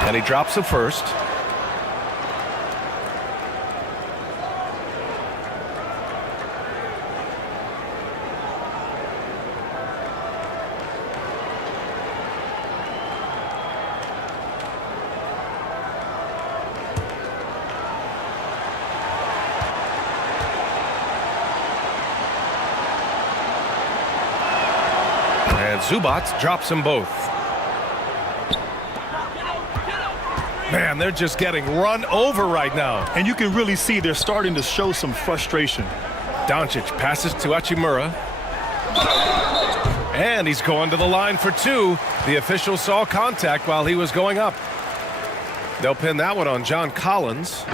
And he drops the first. And Zubac drops them both. Man, they're just getting run over right now. And you can really see they're starting to show some frustration. Doncic passes to Hachimura. And he's going to the line for 2. The official saw contact while he was going up. They'll pin that one on John Collins.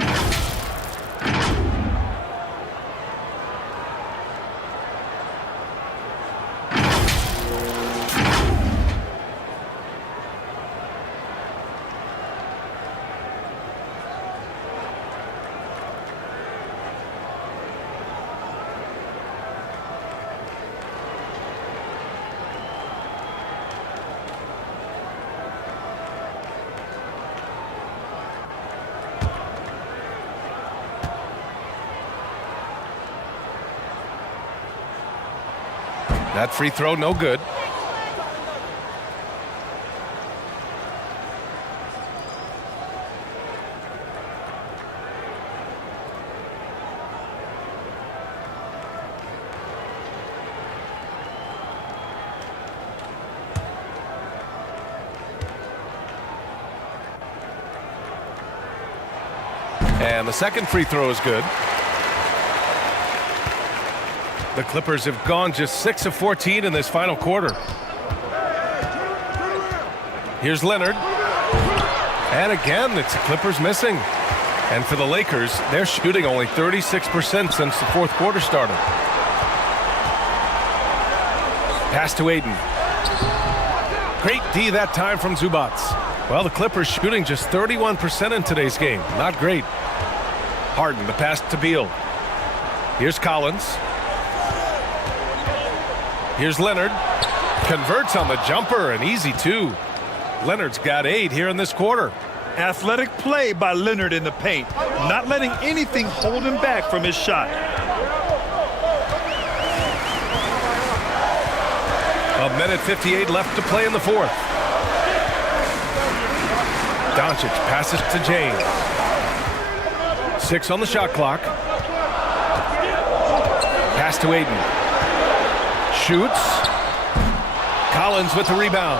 That free throw, no good. And the second free throw is good. The Clippers have gone just 6 of 14 in this final quarter. Here's Leonard. And again, it's the Clippers missing. And for the Lakers, they're shooting only 36% since the fourth quarter started. Pass to Ayton. Great D that time from Zubac. Well, the Clippers shooting just 31% in today's game. Not great. Harden, the pass to Beal. Here's Collins. Here's Leonard. Converts on the jumper, an easy 2. Leonard's got 8 here in this quarter. Athletic play by Leonard in the paint, not letting anything hold him back from his shot. A minute 58 left to play in the fourth. Doncic passes to James. 6 on the shot clock. Pass to Ayton. Shoots. Collins with the rebound.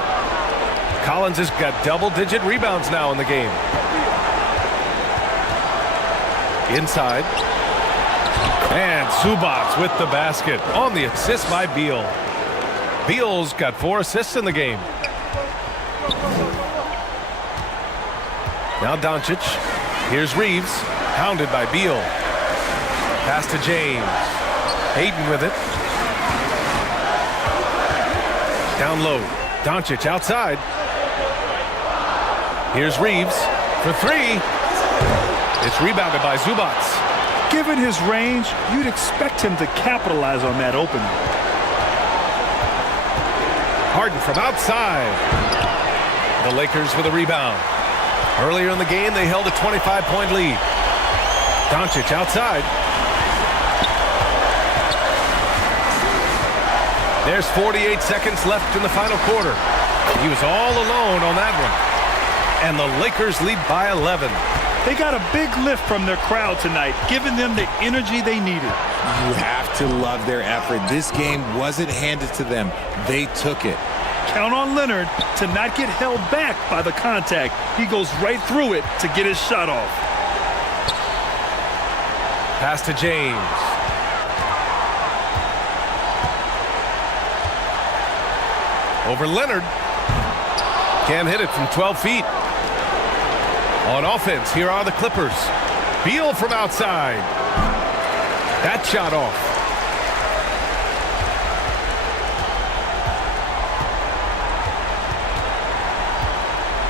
Collins has got double-digit rebounds now in the game. Inside. And Zubac with the basket on the assist by Beal. Beal's got 4 assists in the game. Now Doncic. Here's Reeves. Hounded by Beal. Pass to James. Ayton with it. Down low. Doncic outside. Here's Reeves for 3. It's rebounded by Zubac. Given his range, you'd expect him to capitalize on that opening. Harden from outside. The Lakers with a rebound. Earlier in the game, they held a 25-point lead. Doncic outside. There's 48 seconds left in the final quarter. He was all alone on that one. And the Lakers lead by 11. They got a big lift from their crowd tonight, giving them the energy they needed. You have to love their effort. This game wasn't handed to them. They took it. Count on Leonard to not get held back by the contact. He goes right through it to get his shot off. Pass to James. Over Leonard. Can't hit it from 12 feet. On offense, here are the Clippers. Beal from outside. That shot off.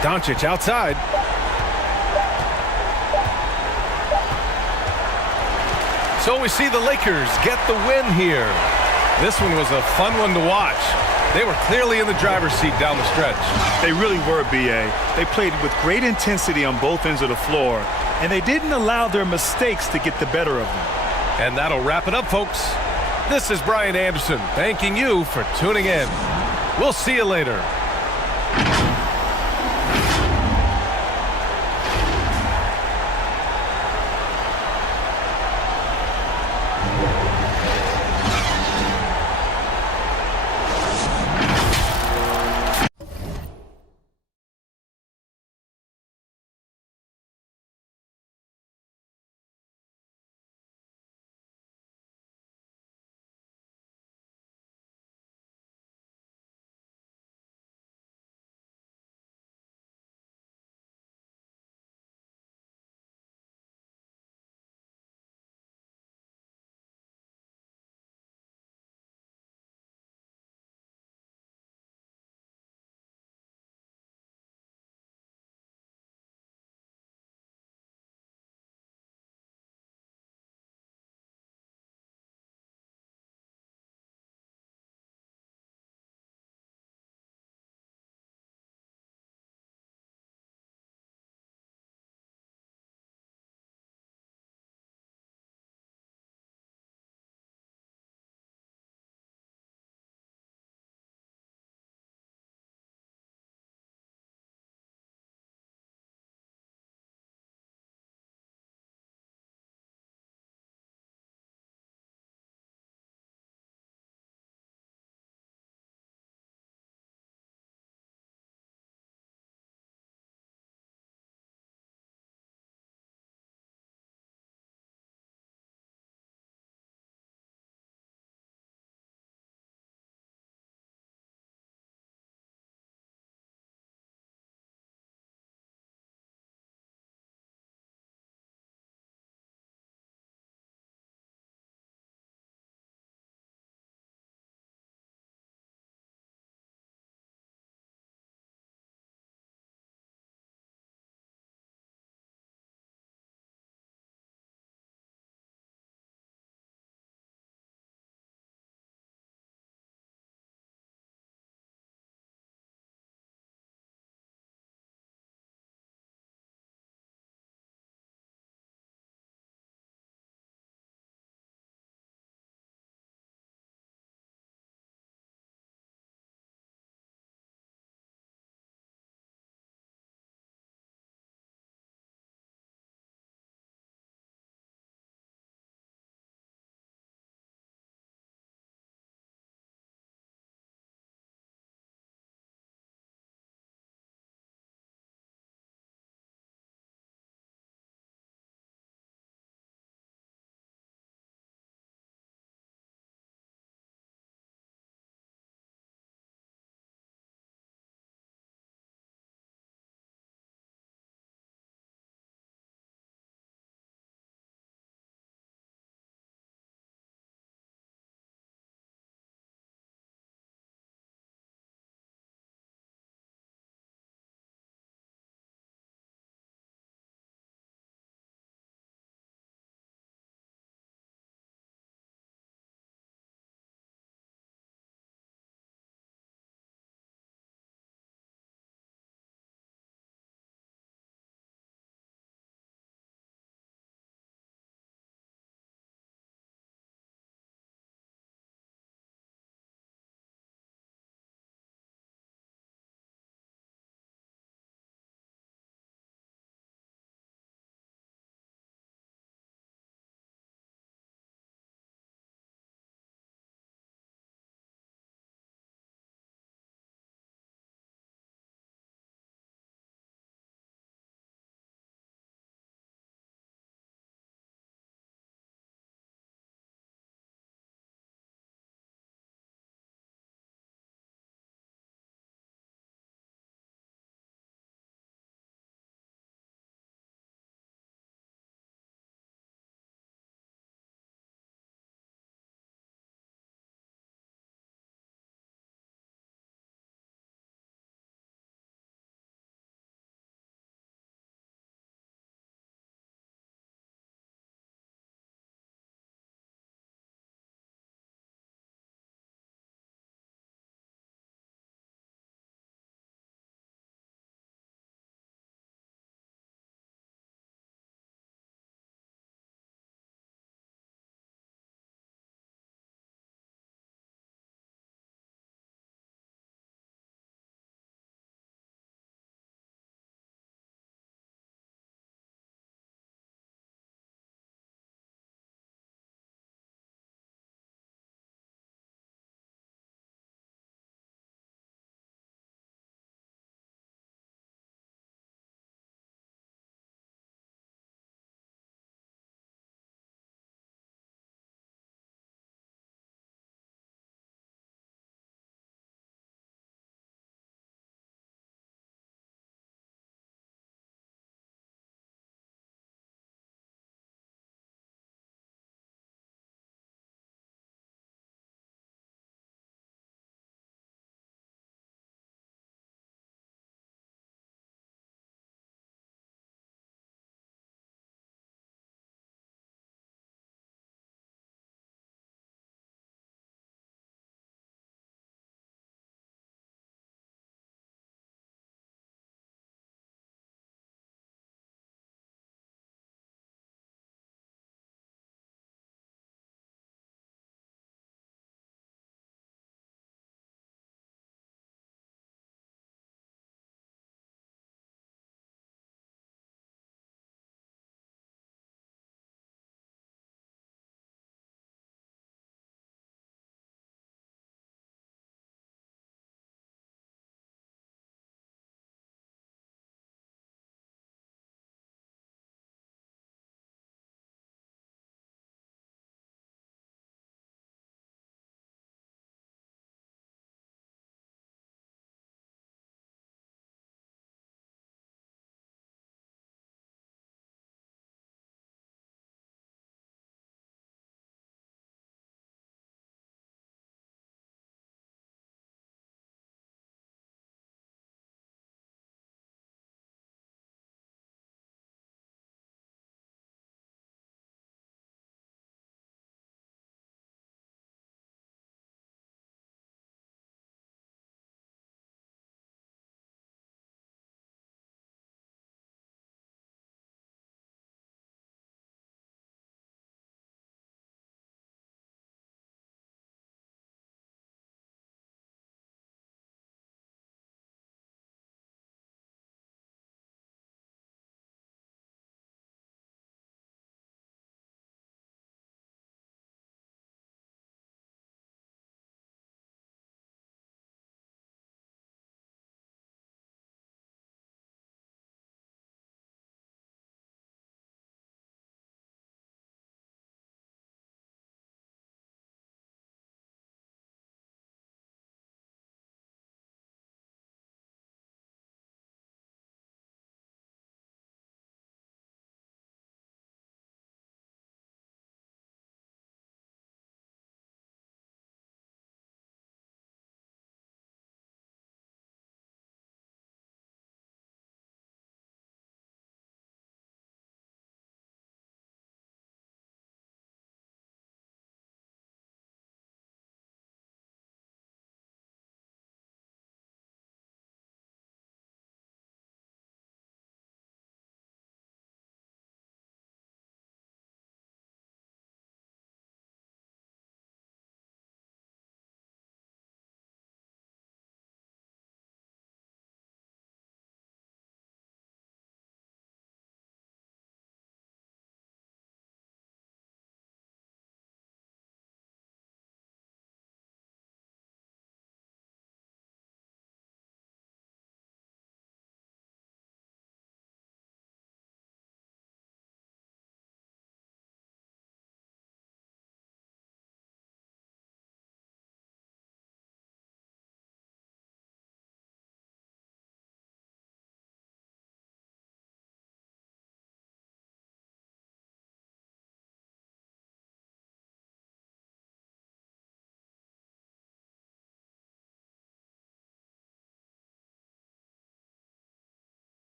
Doncic outside. So we see the Lakers get the win here. This one was a fun one to watch. They were clearly in the driver's seat down the stretch. They really were, B.A. They played with great intensity on both ends of the floor, and they didn't allow their mistakes to get the better of them. And that'll wrap it up, folks. This is Brian Anderson thanking you for tuning in. We'll see you later.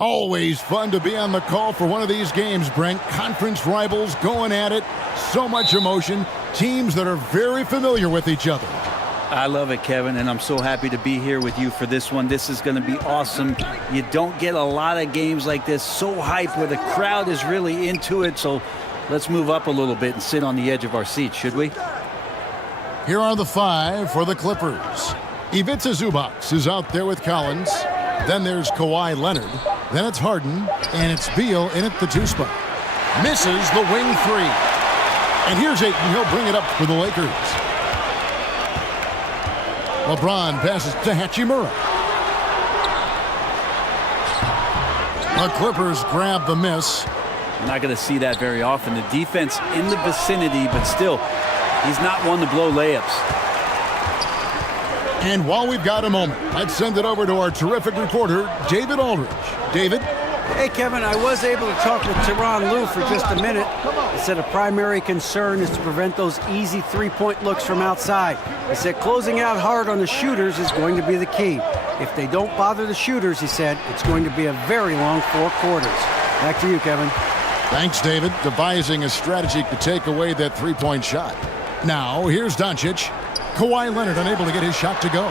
Always fun to be on the call for one of these games, Brent. Conference rivals going at it. So much emotion. Teams that are very familiar with each other. I love it, Kevin, and I'm so happy to be here with you for this one. This is going to be awesome. You don't get a lot of games like this, so hype, where the crowd is really into it. So let's move up a little bit and sit on the edge of our seats, should we? Here are the 5 for the Clippers. Ivica Zubac is out there with Collins. Then there's Kawhi Leonard. Then it's Harden, and it's Beal in at the 2 spot. Misses the wing 3. And here's Ayton. He'll bring it up for the Lakers. LeBron passes to Hachimura. The Clippers grab the miss. You're not going to see that very often. The defense in the vicinity, but still, he's not one to blow layups. And while we've got a moment, let's send it over to our terrific reporter, David Aldridge. David? Hey, Kevin, I was able to talk with Tyronn Lue for just a minute. He said a primary concern is to prevent those easy three-point looks from outside. He said closing out hard on the shooters is going to be the key. If they don't bother the shooters, he said, it's going to be a very long 4 quarters. Back to you, Kevin. Thanks, David. Devising a strategy to take away that three-point shot. Now, here's Doncic. Kawhi Leonard unable to get his shot to go.